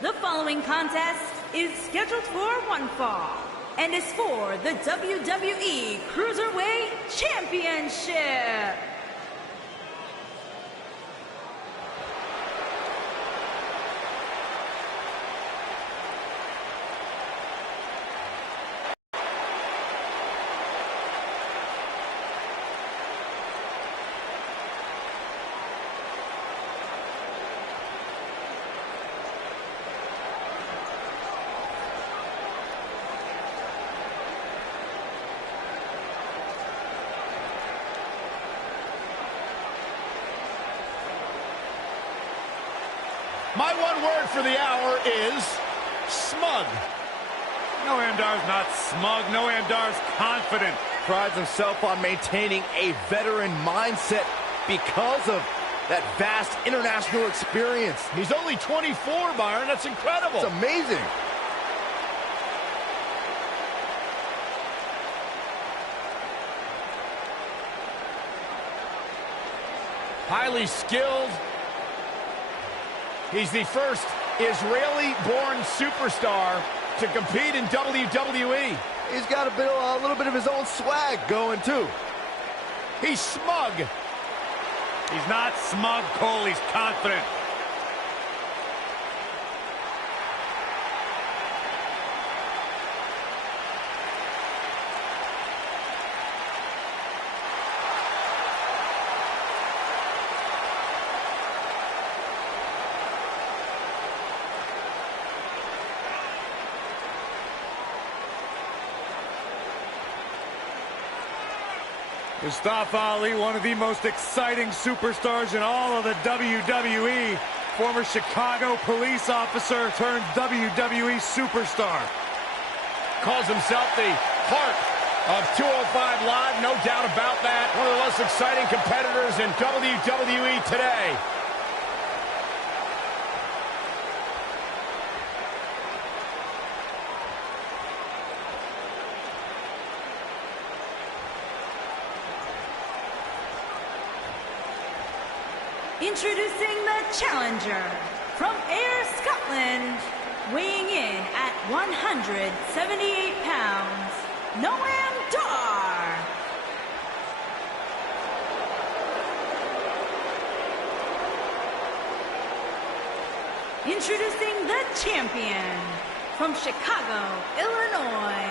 The following contest is scheduled for one fall and is for the WWE Cruiserweight Championship. My one word for the hour is smug. Noamdar's not smug. Noamdar's confident. Prides himself on maintaining a veteran mindset because of that vast international experience. He's only 24, Byron. That's incredible. It's amazing. Highly skilled. He's the first Israeli-born superstar to compete in WWE. He's got a little bit of his own swag going, too. He's smug. He's not smug, Cole. He's confident. Mustafa Ali, one of the most exciting superstars in all of the WWE. Former Chicago police officer turned WWE superstar. Calls himself the heart of 205 Live, no doubt about that. One of the most exciting competitors in WWE today. Introducing the challenger from Ayr, Scotland, weighing in at 178 pounds, Noam Dar. Introducing the champion from Chicago, Illinois,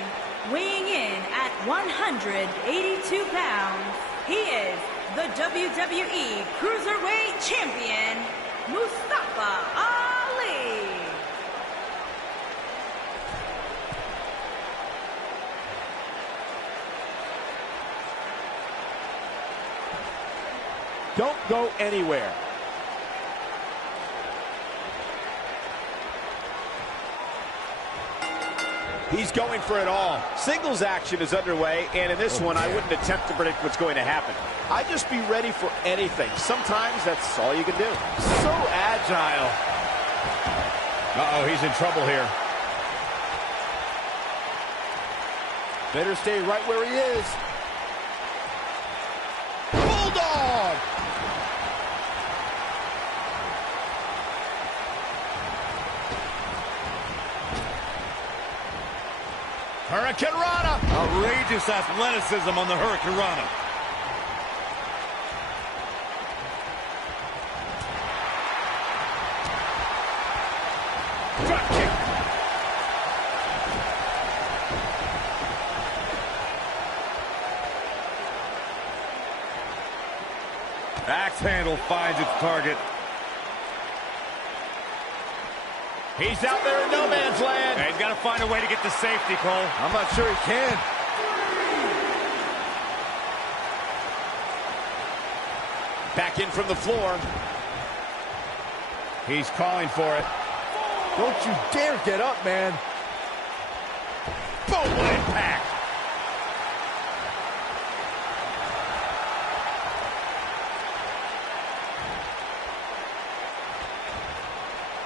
weighing in at 182 pounds, he is the WWE Cruiserweight Champion, Mustafa Ali. Don't go anywhere. He's going for it all. Singles action is underway, and in this one, I wouldn't attempt to predict what's going to happen. I'd just be ready for anything. Sometimes that's all you can do. So agile. Uh-oh, he's in trouble here. Better stay right where he is. Bulldog! Hurricane Rana. Outrageous athleticism on the Hurricane Rana. Drop kick. Axe handle finds its target. He's out there in no man's land. And he's got to find a way to get to safety, Cole. I'm not sure he can. Back in from the floor. He's calling for it. Don't you dare get up, man. Boom, what impact.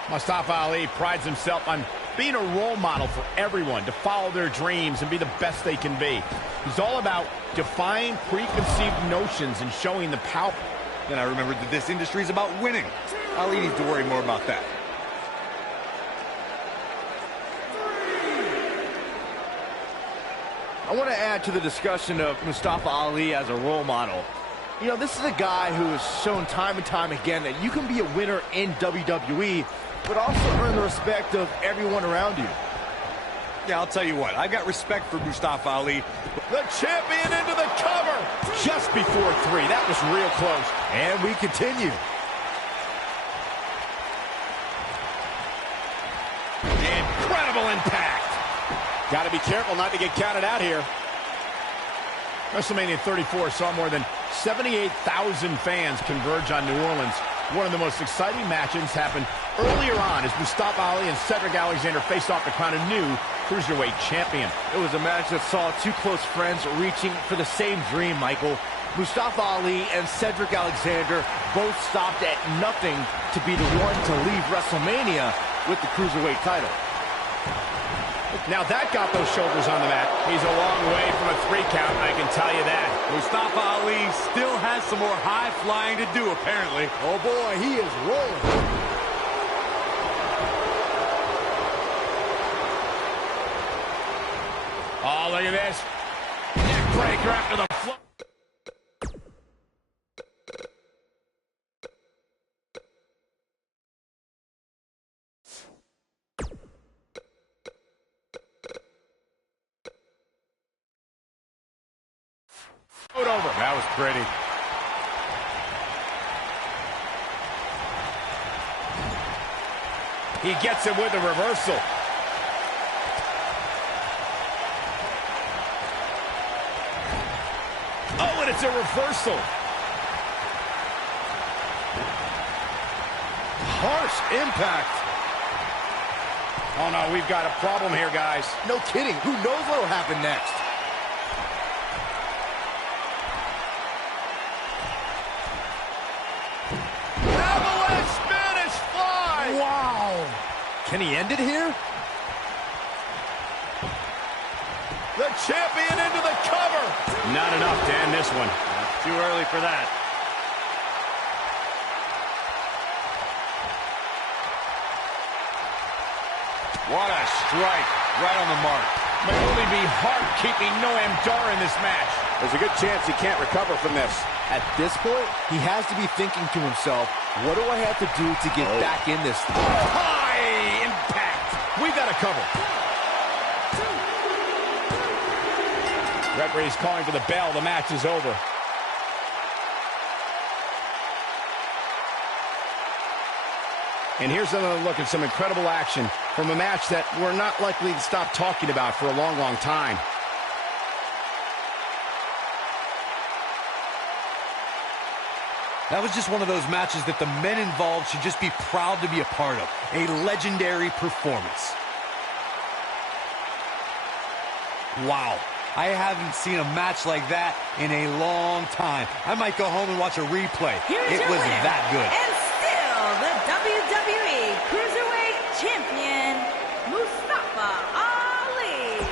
Mustafa Ali prides himself on being a role model for everyone to follow their dreams and be the best they can be. He's all about defying preconceived notions and showing the power. Then I remembered that this industry is about winning. Ali needs to worry more about that. I want to add to the discussion of Mustafa Ali as a role model. You know, this is a guy who has shown time and time again that you can be a winner in WWE, but also earn the respect of everyone around you. Yeah, I'll tell you what, I've got respect for Mustafa Ali. The champion into the cover. Just before 3. That was real close. And we continue. Incredible impact. Got to be careful not to get counted out here. WrestleMania 34 saw more than 78,000 fans converge on New Orleans. One of the most exciting matches happened earlier on as Mustafa Ali and Cedric Alexander faced off to crown a new Cruiserweight champion. It was a match that saw two close friends reaching for the same dream, Michael. Mustafa Ali and Cedric Alexander both stopped at nothing to be the one to leave WrestleMania with the Cruiserweight title. Now that got those shoulders on the mat. He's a long way from a 3 count, I can tell you that. Mustafa Ali still has some more high flying to do, apparently. Oh boy, he is rolling. Oh, look at this. Neck breaker after the floor. Over. That was pretty. He gets it with a reversal. Oh, and it's a reversal. Harsh impact. Oh, no, we've got a problem here, guys. No kidding. Who knows what will happen next? Avalanche Spanish fly! Wow. Can he end it here? The champion into the cover. Not enough to end this one. Too early for that. What a strike. Right on the mark. May only be heart keeping Noam Dar in this match. There's a good chance he can't recover from this. At this point, he has to be thinking to himself, what do I have to do to get back in this thing? High impact. We got a cover. Referee's calling for the bell. The match is over. And here's another look at some incredible action from a match that we're not likely to stop talking about for a long, long time. That was just one of those matches that the men involved should just be proud to be a part of. A legendary performance. Wow. I haven't seen a match like that in a long time. I might go home and watch a replay. It was that good. And still the WWE Cruiserweight Champion, Mustafa Ali.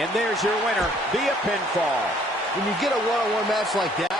And there's your winner via pinfall. When you get a one-on-one match like that,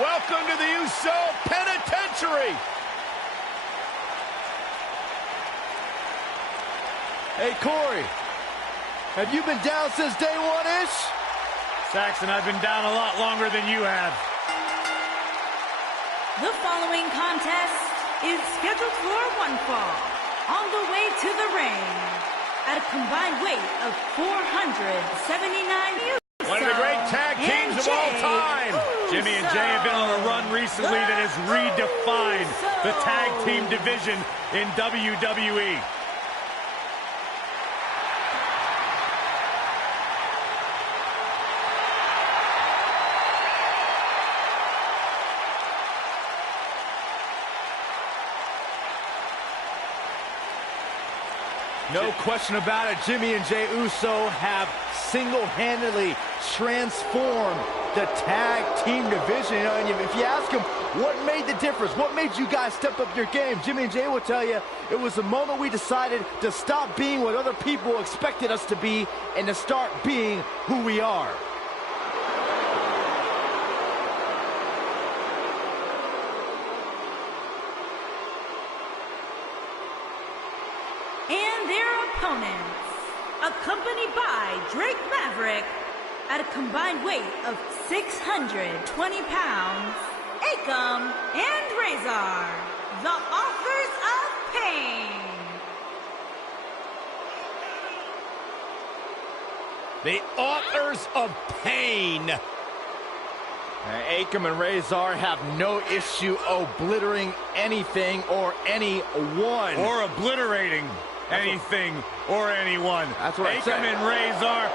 welcome to the Uso Penitentiary. Hey, Corey, have you been down since day one-ish? Saxon, I've been down a lot longer than you have. The following contest is scheduled for one fall. On the way to the ring, at a combined weight of 479 one of the great tag teams of all time. Jimmy and Jay have been on a run recently that has redefined the tag team division in WWE. No question about it, Jimmy and Jey Uso have single-handedly transformed the tag team division. And if you ask them, what made the difference? What made you guys step up your game? Jimmy and Jey will tell you, it was the moment we decided to stop being what other people expected us to be and to start being who we are. And their opponents, accompanied by Drake Maverick, at a combined weight of 620 pounds, Akam and Razor, the authors of pain. The authors of pain. Akam and Razor have no issue obliterating anything or anyone. Or obliterating anything or anyone. That's what Akam and Razor,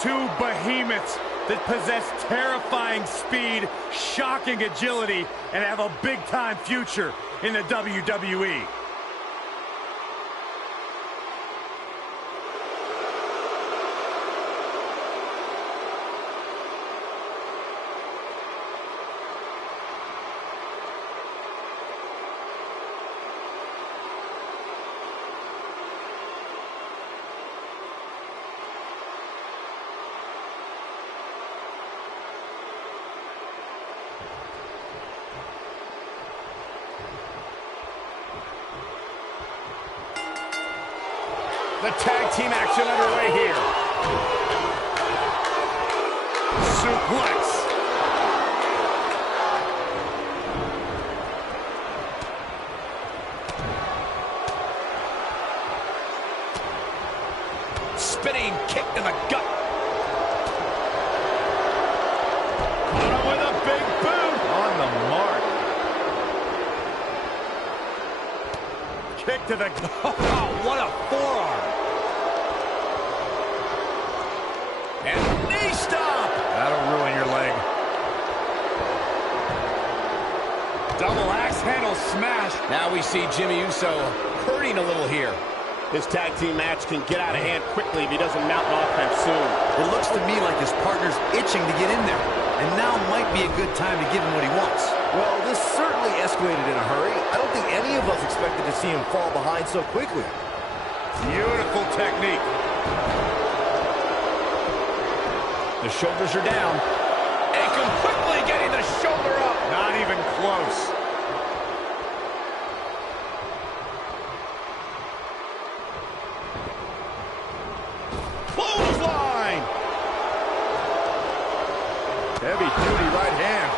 two behemoths that possess terrifying speed, shocking agility, and have a big-time future in the WWE. The tag team action underway here. Suplex. Spinning kick to the gut. Caught him with a big boot. On the mark. Kick to the gut. Oh, what a forearm. And knee stop. That'll ruin your leg. Double axe handle smash. Now we see Jimmy Uso hurting a little here. This tag team match can get out of hand quickly if he doesn't mount an offense soon. It looks to me like his partner's itching to get in there. And now might be a good time to give him what he wants. Well, this certainly escalated in a hurry. I don't think any of us expected to see him fall behind so quickly. Beautiful technique. The shoulders are down. Akam quickly getting the shoulder up. Not even close. Clothesline. Heavy-duty right hand.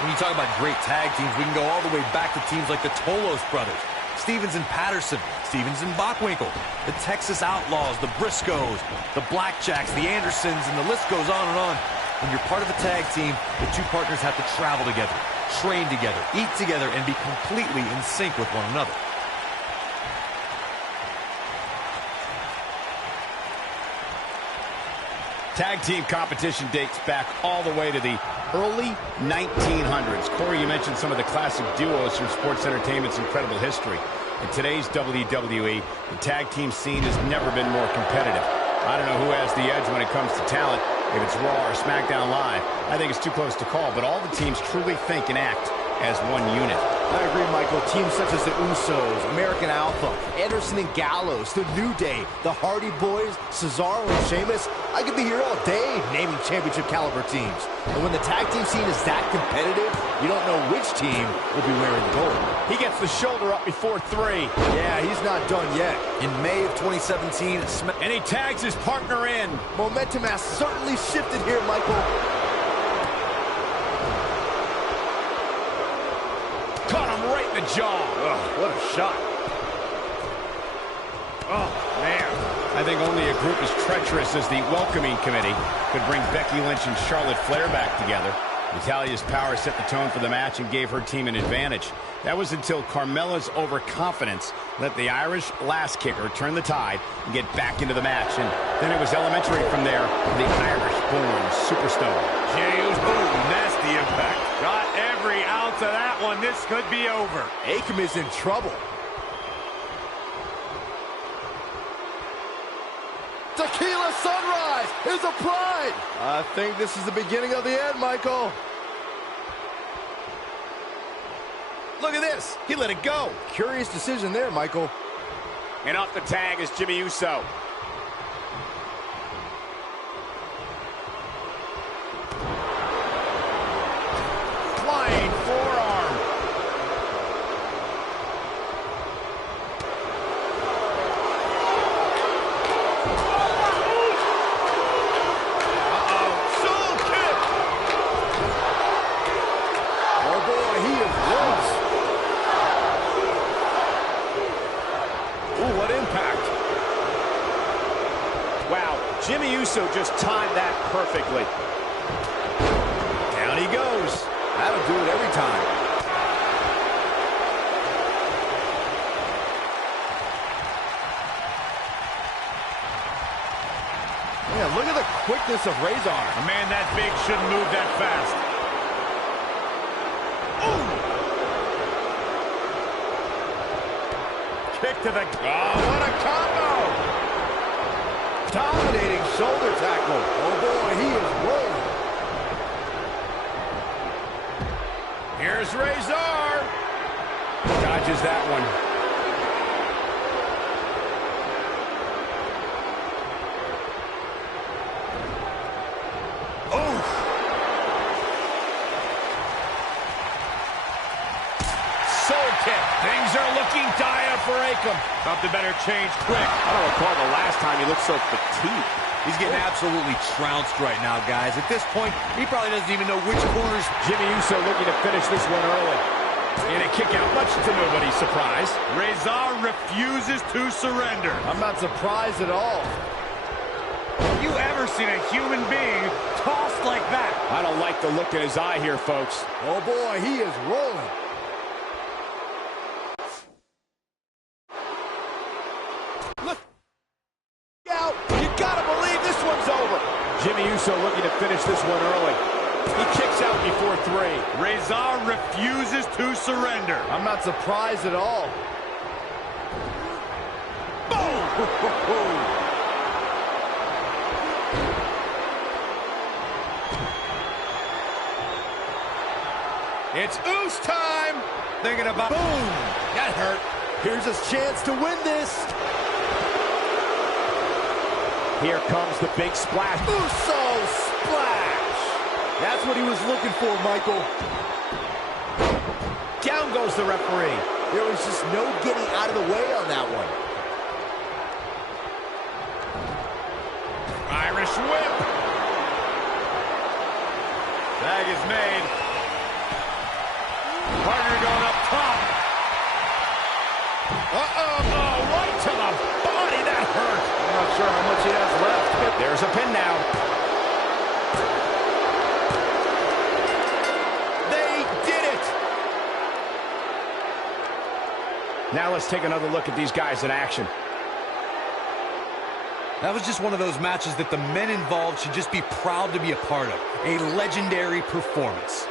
When you talk about great tag teams, we can go all the way back to teams like the Tolos brothers, Stevens and Patterson, Stevens and Bockwinkel, the Texas Outlaws, the Briscoes, the Blackjacks, the Andersons, and the list goes on and on. When you're part of a tag team, the two partners have to travel together, train together, eat together, and be completely in sync with one another. Tag team competition dates back all the way to the early 1900s. Corey, you mentioned some of the classic duos from sports entertainment's incredible history. In today's WWE, the tag team scene has never been more competitive. I don't know who has the edge when it comes to talent, if it's Raw or SmackDown Live. I think it's too close to call, but all the teams truly think and act as one unit. I agree, Michael. Teams such as the Usos, American Alpha, Anderson and Gallows, The New Day, the Hardy Boys, Cesaro and Sheamus. I could be here all day naming championship caliber teams. And when the tag team scene is that competitive, you don't know which team will be wearing gold. He gets the shoulder up before 3. Yeah, he's not done yet. In May of 2017, and he tags his partner in. Momentum has certainly shifted here, Michael. Caught him right in the jaw. Oh, what a shot. Oh, man. I think only a group as treacherous as the welcoming committee could bring Becky Lynch and Charlotte Flair back together. Natalia's power set the tone for the match and gave her team an advantage. That was until Carmella's overconfidence let the Irish lass kicker turn the tide and get back into the match. And then it was elementary from there for the Irish-born superstar. Jey's boom, that's the impact. Got every ounce of that one. This could be over. Akam is in trouble. Tequila Sunrise is applied. I think this is the beginning of the end, Michael. Look at this. He let it go. Curious decision there, Michael. And off the tag is Jimmy Uso. Flying forearm. Soul kick. Oh boy, he is lost. Ooh, what impact. Wow, Jimmy Uso just timed that perfectly. Down he goes. That'll do it every time. Man, look at the quickness of Razor. A man that big shouldn't move that fast. Kick to the... Oh, what a combo! Dominating shoulder tackle. Oh boy, he is rolling. Here's Razor. Dodges that one. Things are looking dire for Akam. Something better change quick. I don't recall the last time he looked so fatigued. He's getting absolutely trounced right now, guys. At this point, he probably doesn't even know which corners. Jimmy Uso looking to finish this one early. And a kick out, much to nobody's surprise. Razor refuses to surrender. I'm not surprised at all. Have you ever seen a human being tossed like that? I don't like the look in his eye here, folks. Oh boy, he is rolling. Jimmy Uso looking to finish this one early. He kicks out before 3. Razor refuses to surrender. I'm not surprised at all. Boom! It's Oos time! Thinking about... Boom! That hurt. Here's his chance to win this. Here comes the big splash. Uso splash! That's what he was looking for, Michael. Down goes the referee. There was just no getting out of the way on that one. Irish whip. Tag is made. Partner going up top. Oh, right to the body. That hurt. I'm not sure how much he has left. There's a pin now. They did it. Now let's take another look at these guys in action. That was just one of those matches that the men involved should just be proud to be a part of. A legendary performance.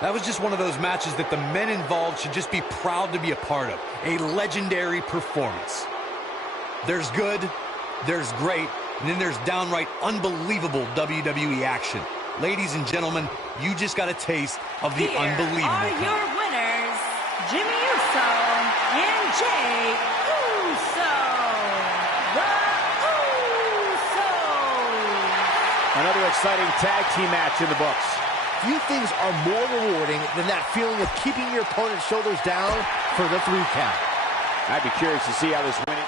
That was just one of those matches that the men involved should just be proud to be a part of. A legendary performance. There's good, there's great, and then there's downright unbelievable WWE action. Ladies and gentlemen, you just got a taste of the Here unbelievable. are your winners, Jimmy Uso and Jey Uso. The Usos. Another exciting tag team match in the books. Few things are more rewarding than that feeling of keeping your opponent's shoulders down for the 3 count. I'd be curious to see how this winning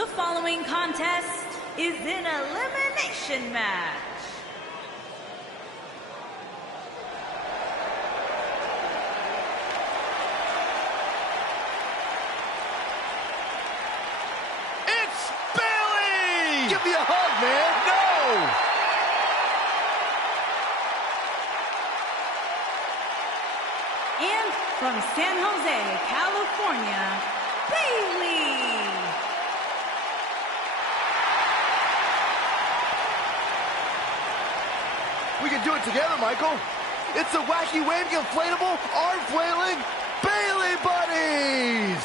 The following contest is an elimination match. It's Bayley! Give me a hug, man! No! And from San Jose, California, Bayley! We can do it together, Michael. It's the wacky waving inflatable arm flailing Bayley buddies!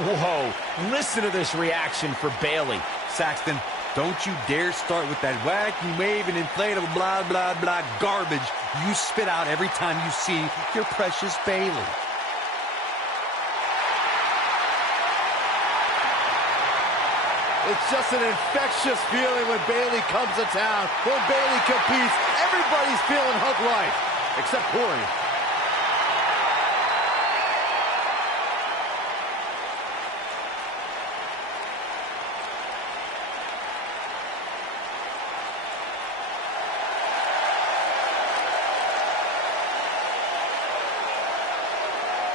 Whoa, listen to this reaction for Bayley. Saxton, don't you dare start with that wacky wave and inflatable blah, blah, blah garbage you spit out every time you see your precious Bayley. It's just an infectious feeling when Bayley comes to town. When Bayley competes, everybody's feeling hug life, except Corey.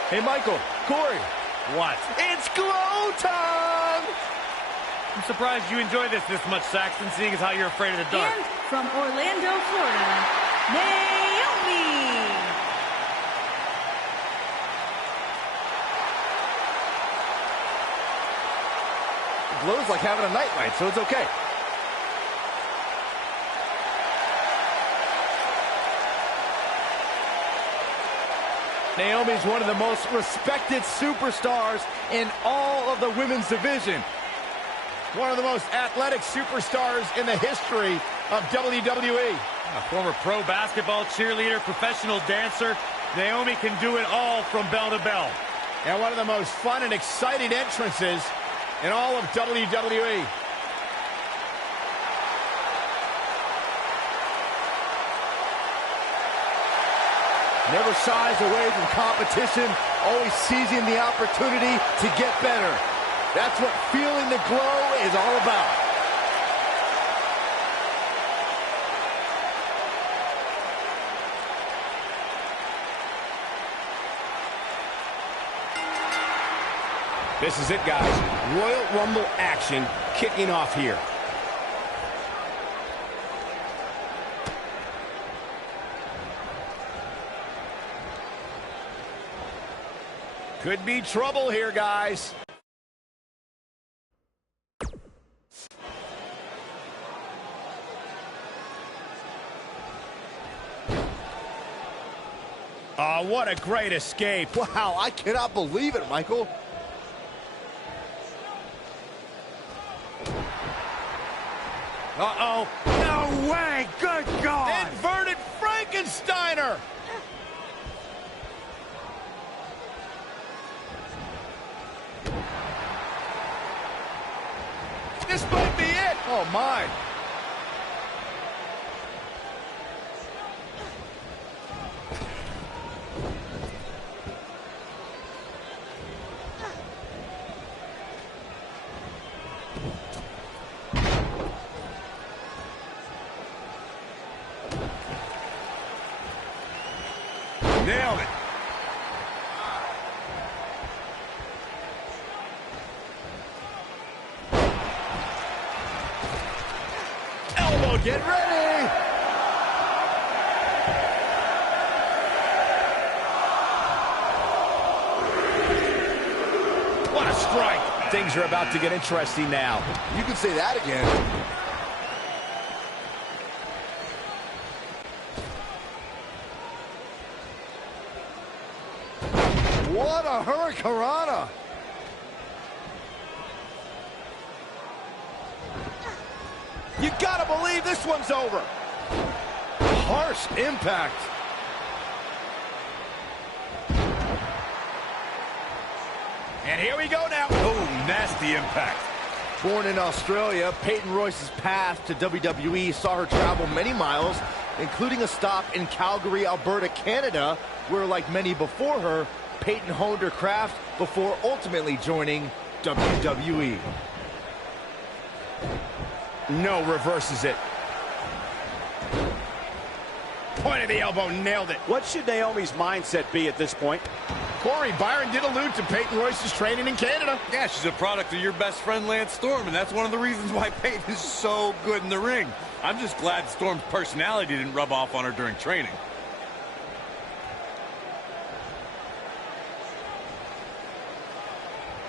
Hey, Michael, Corey. What? It's glow time! I'm surprised you enjoy this much, Saxton, seeing as how you're afraid of the dark. And from Orlando, Florida, Naomi! Glow's like having a nightlight, so it's okay. Naomi's one of the most respected superstars in all of the women's division. One of the most athletic superstars in the history of WWE. A former pro basketball cheerleader, professional dancer, Naomi can do it all from bell to bell. And one of the most fun and exciting entrances in all of WWE. Never shies away from competition, always seizing the opportunity to get better. That's what feeling the glow is all about. This is it, guys. Royal Rumble action kicking off here. Could be trouble here, guys. Oh, what a great escape. Wow, I cannot believe it, Michael. Uh-oh. No way! Good God! Inverted Frankensteiner! This might be it! Oh, my. Nailed it. Elbow, get ready! What a strike! Things are about to get interesting now. You can say that again. What a hurricanrana! You gotta believe this one's over. Harsh impact. And here we go now. Oh, nasty impact. Born in Australia, Peyton Royce's path to WWE saw her travel many miles, including a stop in Calgary, Alberta, Canada, where, like many before her, Peyton honed her craft before ultimately joining WWE. No, reverses it. Point of the elbow, nailed it. What should Naomi's mindset be at this point? Corey, Byron did allude to Peyton Royce's training in Canada. Yeah, she's a product of your best friend Lance Storm, and that's one of the reasons why Peyton is so good in the ring. I'm just glad Storm's personality didn't rub off on her during training.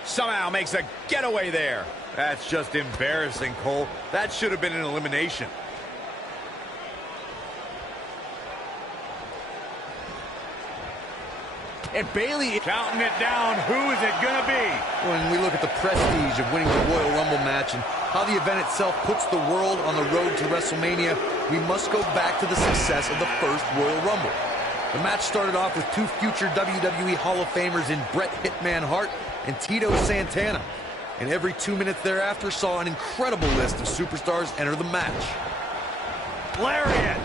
Somehow makes a getaway there. That's just embarrassing, Cole. That should have been an elimination. And Bayley Counting it down. Who is it going to be? When we look at the prestige of winning the Royal Rumble match and how the event itself puts the world on the road to WrestleMania, we must go back to the success of the first Royal Rumble. The match started off with two future WWE Hall of Famers in Bret Hitman Hart and Tito Santana. And every 2 minutes thereafter saw an incredible list of superstars enter the match. Lariat.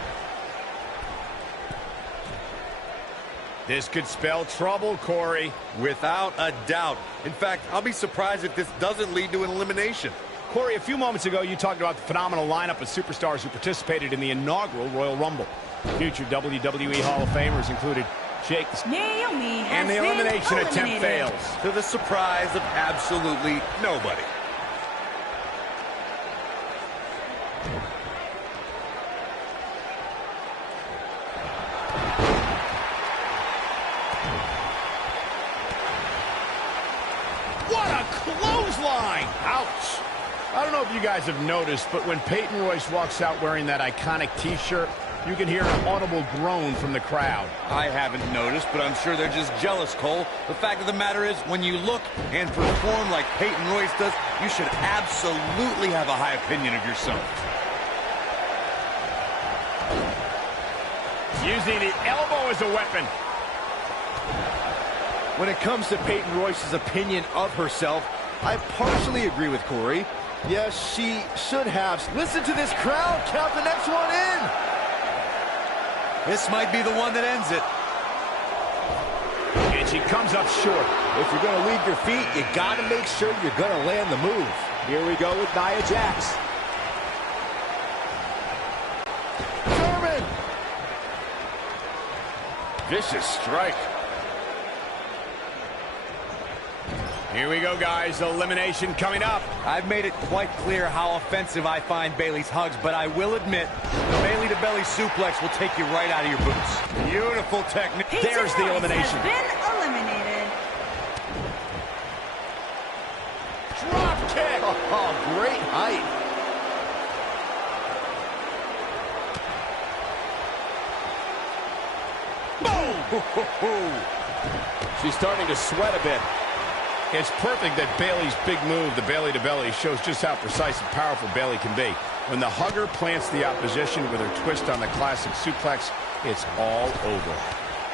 This could spell trouble, Corey. Without a doubt. In fact, I'll be surprised if this doesn't lead to an elimination. Corey, a few moments ago, you talked about the phenomenal lineup of superstars who participated in the inaugural Royal Rumble. Future WWE Hall of Famers included Jake, Naomi has and the been elimination attempt eliminated. fails. To the surprise of absolutely nobody. What a clothesline! Ouch! I don't know if you guys have noticed, but when Peyton Royce walks out wearing that iconic T-shirt, you can hear an audible groan from the crowd. I haven't noticed, but I'm sure they're just jealous, Cole. The fact of the matter is, when you look and perform like Peyton Royce does, you should absolutely have a high opinion of yourself. Using the elbow as a weapon. When it comes to Peyton Royce's opinion of herself, I partially agree with Corey. Yes, she should have. Listen to this crowd. Count the next one in. This might be the one that ends it. And she comes up short. If you're going to leave your feet, you got to make sure you're going to land the move. Here we go with Nia Jax. German. Vicious strike. Here we go, guys. Elimination coming up. I've made it quite clear how offensive I find Bayley's hugs, but I will admit, the Bayley-to-belly suplex will take you right out of your boots. Beautiful technique. Peyton There's the Royce elimination. has been eliminated. Drop kick. Oh, great height. Boom. She's starting to sweat a bit. It's perfect that Bayley's big move, the Bayley-to-belly, shows just how precise and powerful Bayley can be. When the hugger plants the opposition with her twist on the classic suplex, it's all over.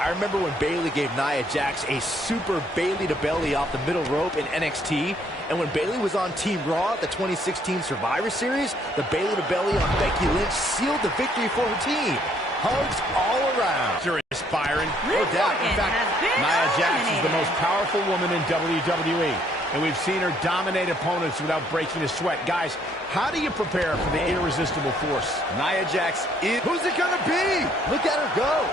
I remember when Bayley gave Nia Jax a super Bayley-to-belly off the middle rope in NXT, and when Bayley was on Team Raw at the 2016 Survivor Series, the Bayley-to-belly on Becky Lynch sealed the victory for her team. Hugs all around. Serious, Byron. Liv No doubt. In Morgan fact, has been Nia Jax is the eliminated. most powerful woman in WWE. And we've seen her dominate opponents without breaking a sweat. Guys, how do you prepare for the irresistible force? Nia Jax is... Who's it going to be? Look at her go.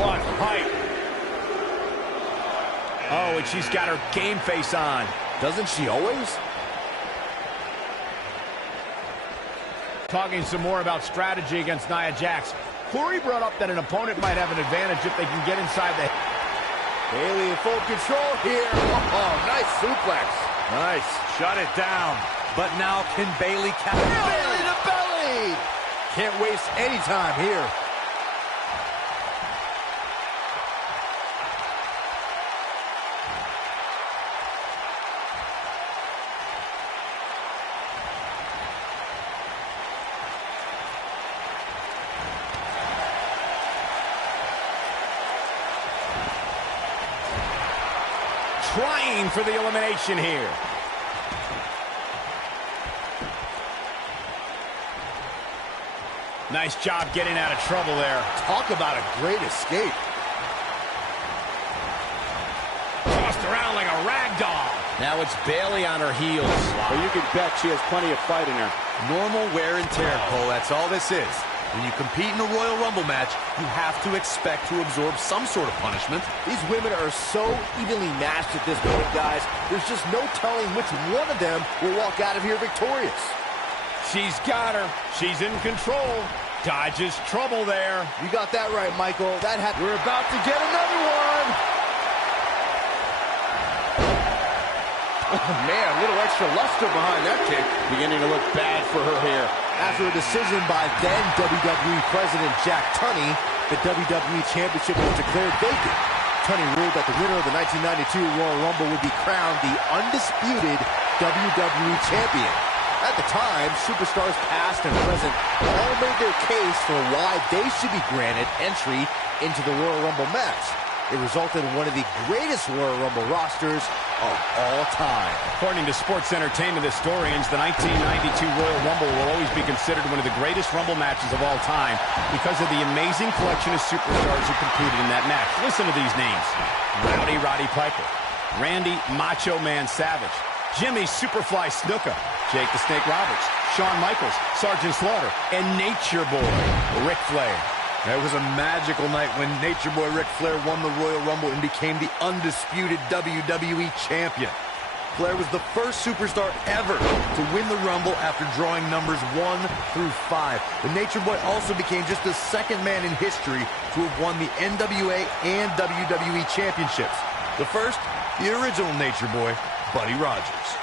What height. Oh, and she's got her game face on. Doesn't she always? Talking some more about strategy against Nia Jax. Corey brought up that an opponent might have an advantage if they can get inside the... Bayley in full control here. Oh, nice suplex. Nice. Shut it down. But now can Bayley catch... Bayley to belly. Can't waste any time here. Trying for the elimination here. Nice job getting out of trouble there. Talk about a great escape. Tossed around like a rag doll. Now it's Bayley on her heels. Well, you can bet she has plenty of fight in her. Normal wear and tear, Cole. That's all this is. When you compete in a Royal Rumble match, you have to expect to absorb some sort of punishment. These women are so evenly matched at this point, guys. There's just no telling which one of them will walk out of here victorious. She's got her. She's in control. Dodges trouble there. You got that right, Michael. We're about to get another one. Oh, man, a little extra luster behind that kick. Beginning to look bad for her here. After a decision by then WWE President Jack Tunney, the WWE Championship was declared vacant. Tunney ruled that the winner of the 1992 Royal Rumble would be crowned the undisputed WWE Champion. At the time, superstars past and present all made their case for why they should be granted entry into the Royal Rumble match. It resulted in one of the greatest Royal Rumble rosters of all time. According to sports entertainment historians, the 1992 Royal Rumble will always be considered one of the greatest Rumble matches of all time because of the amazing collection of superstars who competed in that match. Listen to these names: Rowdy Roddy Piper, Randy Macho Man Savage, Jimmy Superfly Snuka, Jake the Snake Roberts, Shawn Michaels, Sergeant Slaughter, and Nature Boy Ric Flair. It was a magical night when Nature Boy Ric Flair won the Royal Rumble and became the undisputed WWE Champion. Flair was the first superstar ever to win the Rumble after drawing numbers 1 through 5. The Nature Boy also became just the second man in history to have won the NWA and WWE Championships. The first, the original Nature Boy, Buddy Rogers.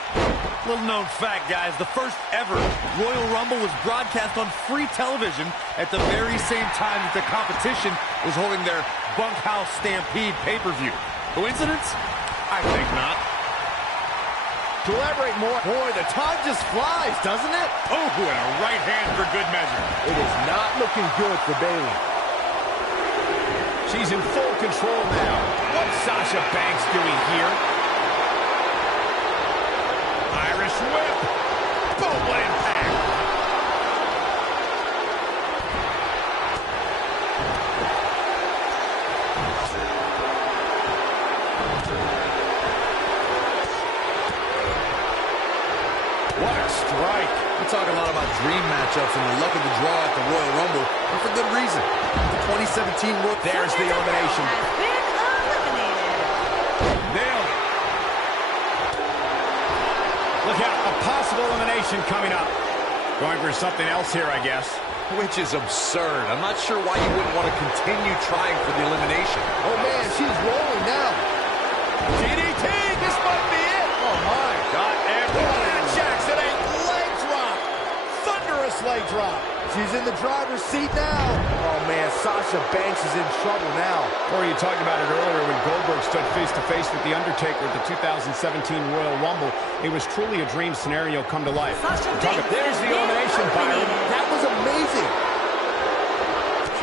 Little known fact, guys, the first ever Royal Rumble was broadcast on free television at the very same time that the competition was holding their Bunkhouse Stampede pay-per-view. Coincidence? I think not. To elaborate more, boy, the time just flies, doesn't it? Oh, and a right hand for good measure. It is not looking good for Bayley. She's in full control now. What's Sasha Banks doing here? Irish whip. Boom, what impact. What a strike. We talk a lot about dream matchups and the luck of the draw at the Royal Rumble, and for good reason. The 2017 Royal... There's the elimination. Has been eliminated. Nailed it. Look out, a possible elimination coming up. Going for something else here, I guess. Which is absurd. I'm not sure why you wouldn't want to continue trying for the elimination. Oh, man, she's rolling now. DDT, this might be it. Oh, my God. And Jackson, a leg drop. Thunderous leg drop. She's in the driver's seat now. Oh, man, Sasha Banks is in trouble now. Corey, you talked about it earlier when Goldberg stood face-to-face with The Undertaker at the 2017 Royal Rumble. It was truly a dream scenario come to life. There's the elimination, Byron. That was amazing.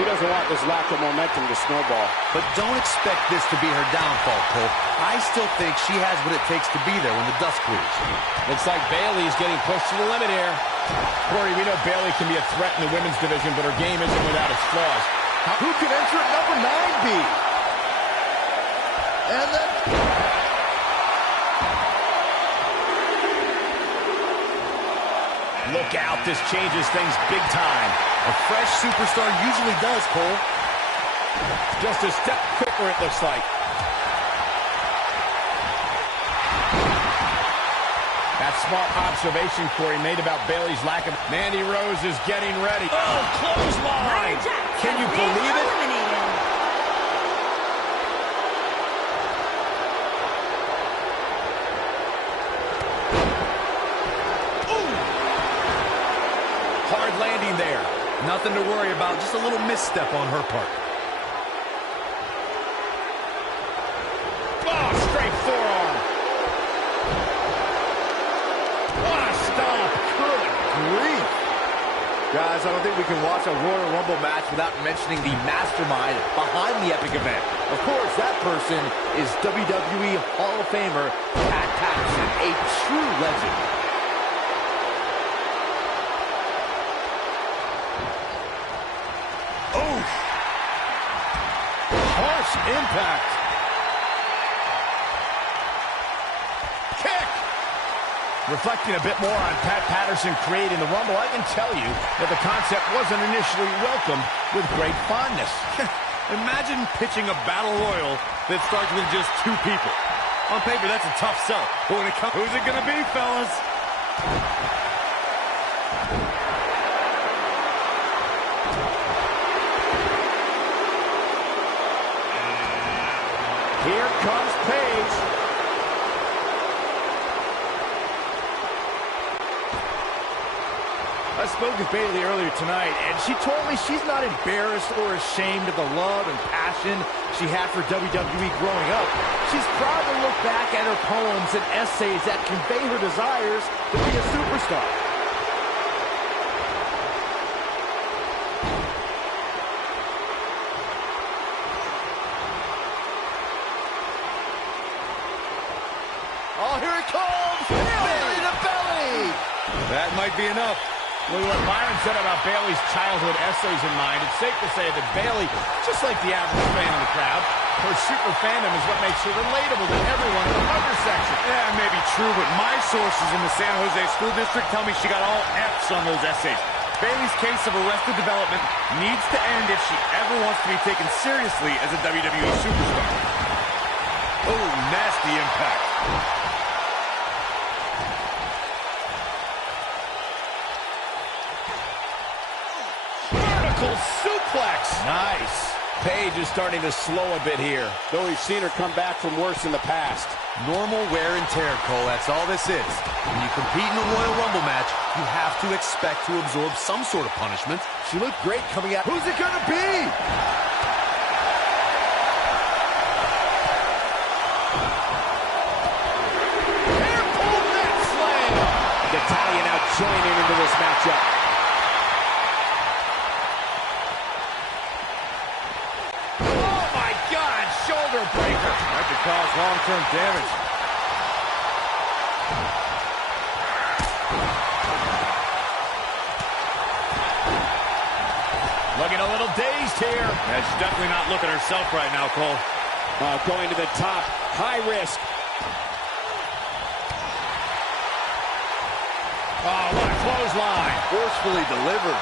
She doesn't want this lack of momentum to snowball. But don't expect this to be her downfall, Cole. I still think she has what it takes to be there when the dust clears. Looks like Bayley's getting pushed to the limit here. Corey, we know Bayley can be a threat in the women's division, but her game isn't without its flaws. Who can enter at number 9 be? And then... Look out, this changes things big time. A fresh superstar usually does, Cole. Just a step quicker, it looks like. That smart observation Corey made about Bayley's lack of... Mandy Rose is getting ready. Oh, clothesline! Can you believe it? Hard landing there. Nothing to worry about, just a little misstep on her part. Oh, straight forearm. What a stomp. Good grief. Guys, I don't think we can watch a Royal Rumble match without mentioning the mastermind behind the epic event. Of course, that person is WWE Hall of Famer Pat Patterson, a true legend. Impact. Kick! Reflecting a bit more on Pat Patterson creating the Rumble, I can tell you that the concept wasn't initially welcomed with great fondness. Imagine pitching a battle royal that starts with just 2 people. On paper, that's a tough sell. But when it comes, who's it gonna be, fellas? Here comes Paige. I spoke with Bayley earlier tonight, and she told me she's not embarrassed or ashamed of the love and passion she had for WWE growing up. She's proud to look back at her poems and essays that convey her desires to be a superstar. Oh, here it comes! Belly to belly! That might be enough. With what Byron said about Bayley's childhood essays in mind, it's safe to say that Bayley, just like the average fan in the crowd, her super fandom is what makes her relatable to everyone in the Hugger section. Yeah, maybe true, but my sources in the San Jose School District tell me she got all F's on those essays. Bayley's case of arrested development needs to end if she ever wants to be taken seriously as a WWE superstar. Oh, nasty impact. Suplex. Nice. Paige is starting to slow a bit here, though we've seen her come back from worse in the past. Normal wear and tear, Cole. That's all this is. When you compete in a Royal Rumble match, you have to expect to absorb some sort of punishment. She looked great coming out. Who's it gonna be? Airport net slam. Natalya now joining into this matchup. Shoulder breaker. That could cause long-term damage. Looking a little dazed here. Yeah, she's definitely not looking herself right now, Cole. Going to the top. High risk. Oh, what a clothesline. Forcefully delivered.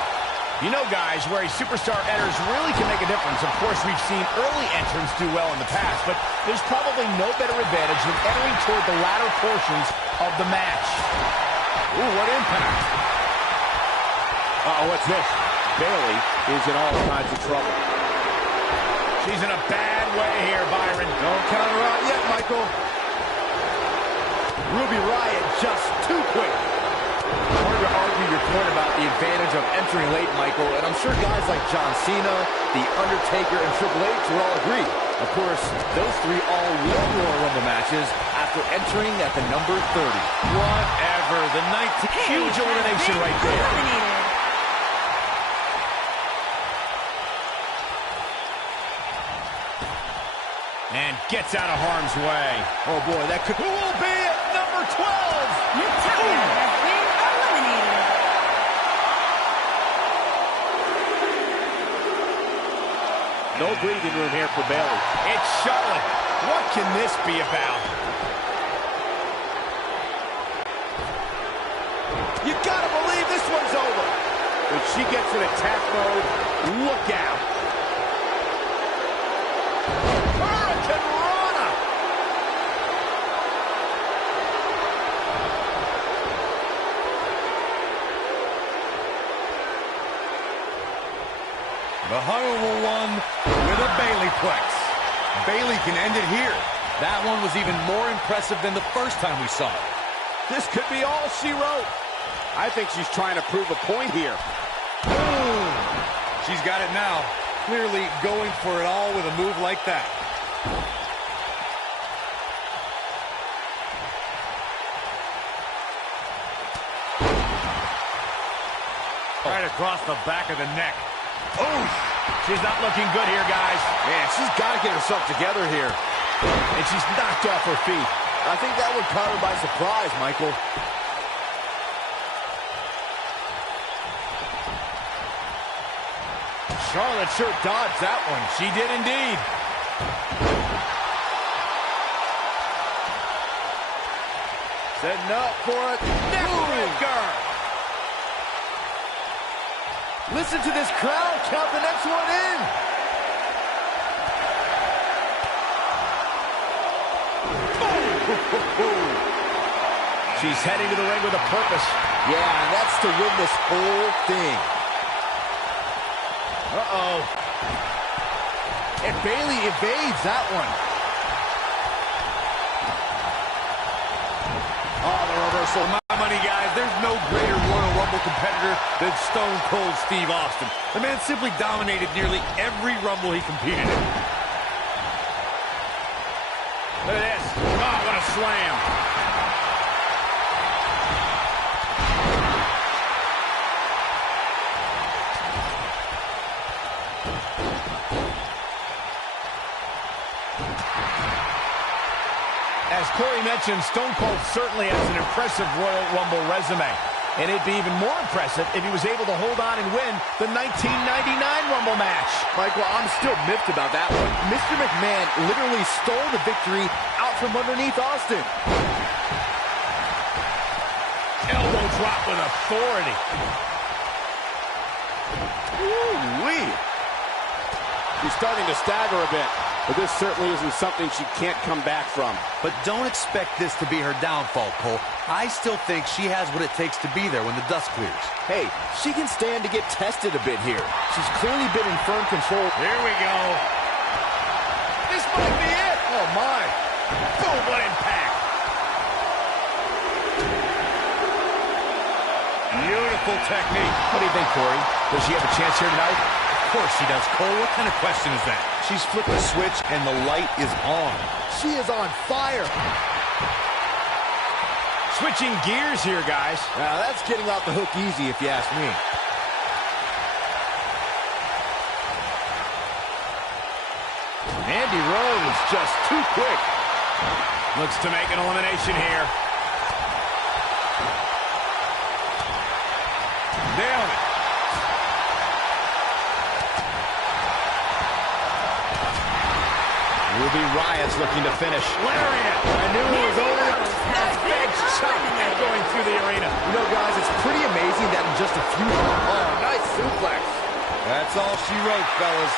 You know, guys, where a superstar enters really can make a difference. Of course, we've seen early entrants do well in the past, but there's probably no better advantage than entering toward the latter portions of the match. Ooh, what impact. Uh-oh, what's this? Bayley is in all kinds of trouble. She's in a bad way here, Byron. Don't count her out yet, Michael. Ruby Riott just too quick. Hard to argue your point about the advantage of entering late, Michael, and I'm sure guys like John Cena, The Undertaker, and Triple H would all agree. Of course, those 3 all won Royal Rumble matches after entering at the number 30. Whatever. The 19th. Huge elimination right there. Eliminated. And gets out of harm's way. Oh, boy, that could... Who will be at number 12? Natalya has been eliminated. No breathing room here for Bayley. It's Charlotte. What can this be about? You gotta believe this one's over. When she gets in attack mode, look out. Hurricane Rana. The Honorable One with a Bayleyplex. Bayley can end it here. That one was even more impressive than the first time we saw it. This could be all she wrote. I think she's trying to prove a point here. Boom! She's got it now. Clearly going for it all with a move like that. Right across the back of the neck. Oh, she's not looking good here, guys. Man, she's got to get herself together here. And she's knocked off her feet. I think that would caught her by surprise, Michael. Charlotte sure dodged that one. She did indeed. Setting up for a neckbreaker. Listen to this crowd count the next one in. She's heading to the ring with a purpose. Yeah, and that's to win this whole thing. Uh-oh. And Bayley evades that one. Oh, the reversal. My money, guys, there's no greater Royal Rumble competitor than Stone Cold Steve Austin. The man simply dominated nearly every Rumble he competed in. Look at this. Oh, what a slam. As Corey mentioned, Stone Cold certainly has an impressive Royal Rumble resume. And it'd be even more impressive if he was able to hold on and win the 1999 Rumble match. Michael, I'm still miffed about that one. Mr. McMahon literally stole the victory out from underneath Austin. Elbow drop with authority. Ooh-wee. She's starting to stagger a bit, but this certainly isn't something she can't come back from. But don't expect this to be her downfall, Cole. I still think she has what it takes to be there when the dust clears. Hey, she can stand to get tested a bit here. She's clearly been in firm control. Here we go. This might be it. Oh, my. Boom, what impact. Beautiful technique. What do you think, Corey? Does she have a chance here tonight? Of course she does, Cole. What kind of question is that? She's flipped the switch, and the light is on. She is on fire. Switching gears here, guys. Now, that's getting off the hook easy, if you ask me. Mandy Rose just too quick. Looks to make an elimination here. Nailed it. Ruby Riot's looking to finish. Lariat. I knew it was over. Nice big shot going through the arena. You know, guys, it's pretty amazing that in just a few... Oh, nice suplex. That's all she wrote, fellas.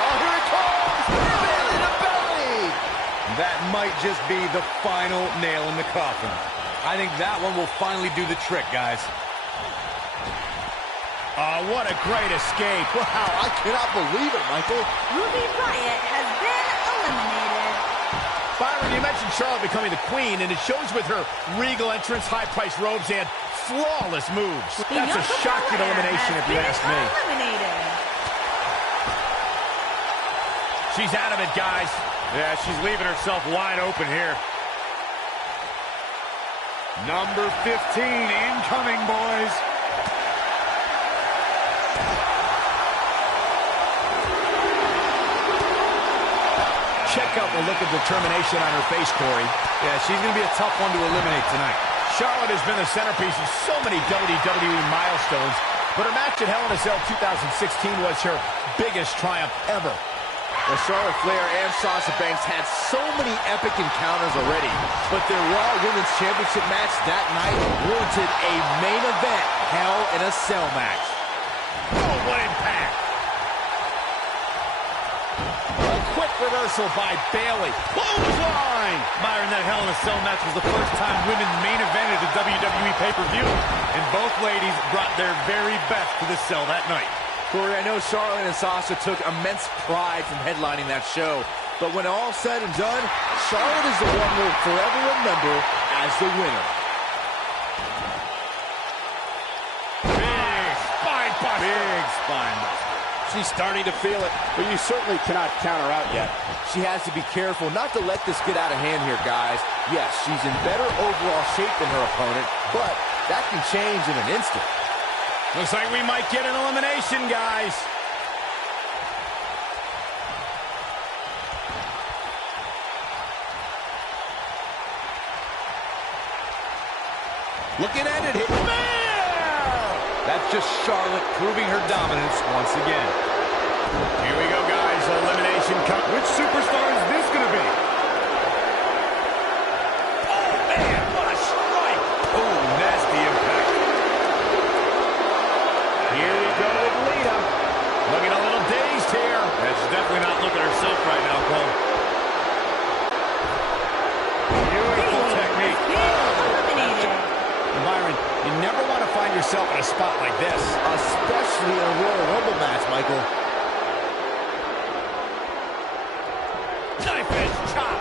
Oh, here it comes! Belly to belly! That might just be the final nail in the coffin. I think that one will finally do the trick, guys. Oh, what a great escape. Wow, I cannot believe it, Michael. Ruby Riot has been eliminated. Byron, you mentioned Charlotte becoming the queen, and it shows with her regal entrance, high-priced robes, and flawless moves. That's a shocking elimination, if you ask me. Eliminated. She's out of it, guys. Yeah, she's leaving herself wide open here. Number 15 incoming, boys. Check out the look of determination on her face, Corey. Yeah, she's going to be a tough one to eliminate tonight. Charlotte has been the centerpiece of so many WWE milestones, but her match at Hell in a Cell 2016 was her biggest triumph ever. Well, Charlotte Flair and Sasha Banks had so many epic encounters already, but their Raw Women's Championship match that night warranted a main event Hell in a Cell match. Oh, what impact! A quick reversal by Bayley. Clothesline! Byron, that Hell in a Cell match was the first time women main evented a WWE pay-per-view, and both ladies brought their very best to the cell that night. Corey, I know Charlotte and Sasha took immense pride from headlining that show, but when all said and done, Charlotte is the one we'll forever remember as the winner. Big spine buster. Big spine buster. She's starting to feel it, but you certainly cannot count her out yet. She has to be careful not to let this get out of hand here, guys. Yes, she's in better overall shape than her opponent, but that can change in an instant. Looks like we might get an elimination, guys. Looking at it, That's just Charlotte proving her dominance once again. Here we go, guys. Elimination count. Which superstar is this going to be? Oh, man. yourself in a spot like this. Especially in a Royal Rumble match, Michael. Knife edge chop.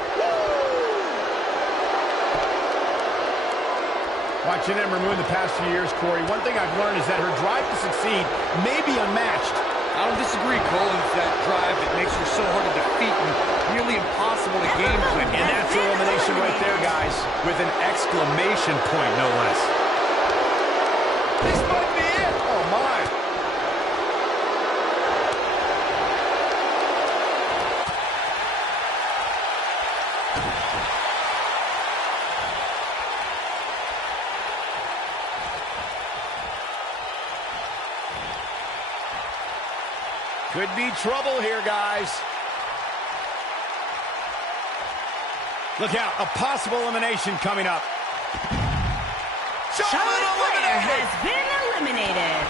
Watching them remove the past few years, Corey, one thing I've learned is that her drive to succeed may be unmatched. I don't disagree, Cole. It's that drive that makes her so hard to defeat and nearly impossible to game plan. And that's elimination right there, guys. With an exclamation point, no less. This might be it. Oh, my. Could be trouble here, guys. Look out, a possible elimination coming up. Charlotte Flair has been eliminated.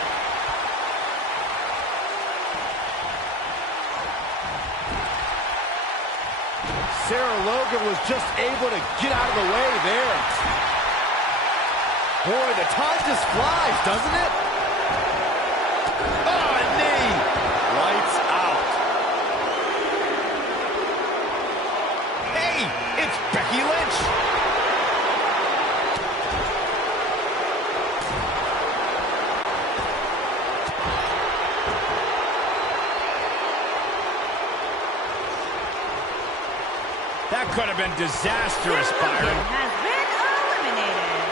Sarah Logan was just able to get out of the way there. Boy, the time just flies, doesn't it? Oh, a knee. Lights out. Hey, it's Becky Lynch. That could have been disastrous, Byron. Has been eliminated.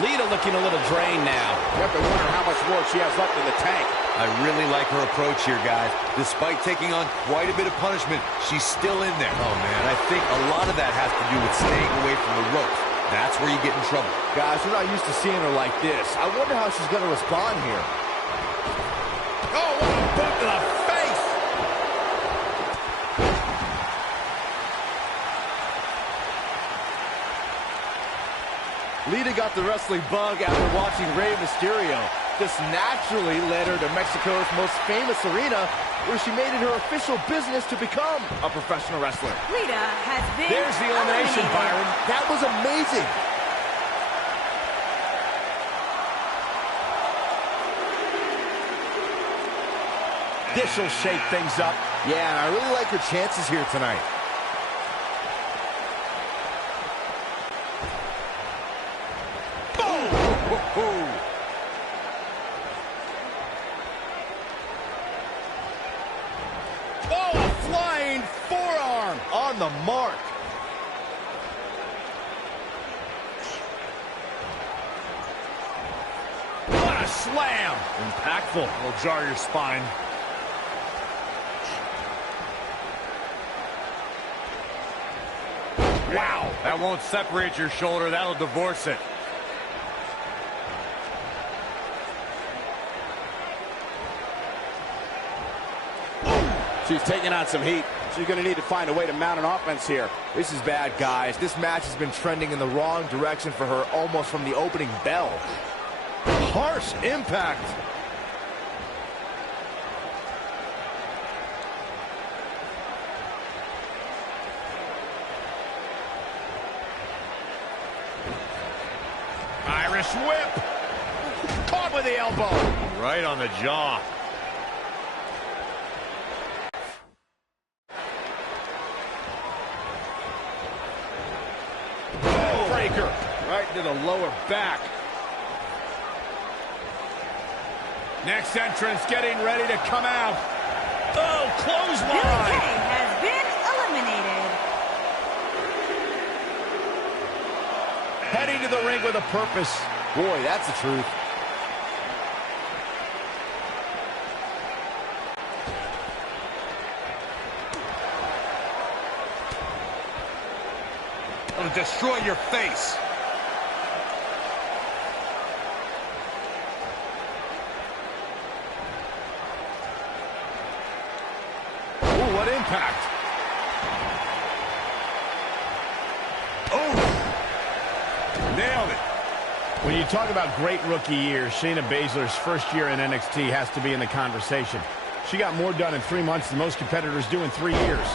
Lita looking a little drained now. You have to wonder how much more she has left in the tank. I really like her approach here, guys. Despite taking on quite a bit of punishment, she's still in there. Oh, man, I think a lot of that has to do with staying away from the ropes. That's where you get in trouble. Guys, we're not used to seeing her like this. I wonder how she's going to respond here. Oh, what a boot to the face. Lita got the wrestling bug after watching Rey Mysterio. This naturally led her to Mexico's most famous arena, where she made it her official business to become a professional wrestler. Lita has been There's the elimination, eliminated. Byron. That was amazing. This will shake things up. Yeah, and I really like her chances here tonight. Oh, a flying forearm. On the mark. What a slam. Impactful. Will jar your spine. Wow. That won't separate your shoulder. That'll divorce it. She's taking on some heat. She's going to need to find a way to mount an offense here. This is bad, guys. This match has been trending in the wrong direction for her almost from the opening bell. Harsh impact. Irish whip. Caught with the elbow. Right on the jaw. Breaker. Right to the lower back. Next entrance getting ready to come out. Oh, Billie clothesline. Kay has been eliminated. Heading to the ring with a purpose. Boy, that's the truth. It'll destroy your face. Ooh, what impact. Oh, nailed it. When you talk about great rookie years, Shayna Baszler's first year in NXT has to be in the conversation. She got more done in 3 months than most competitors do in 3 years.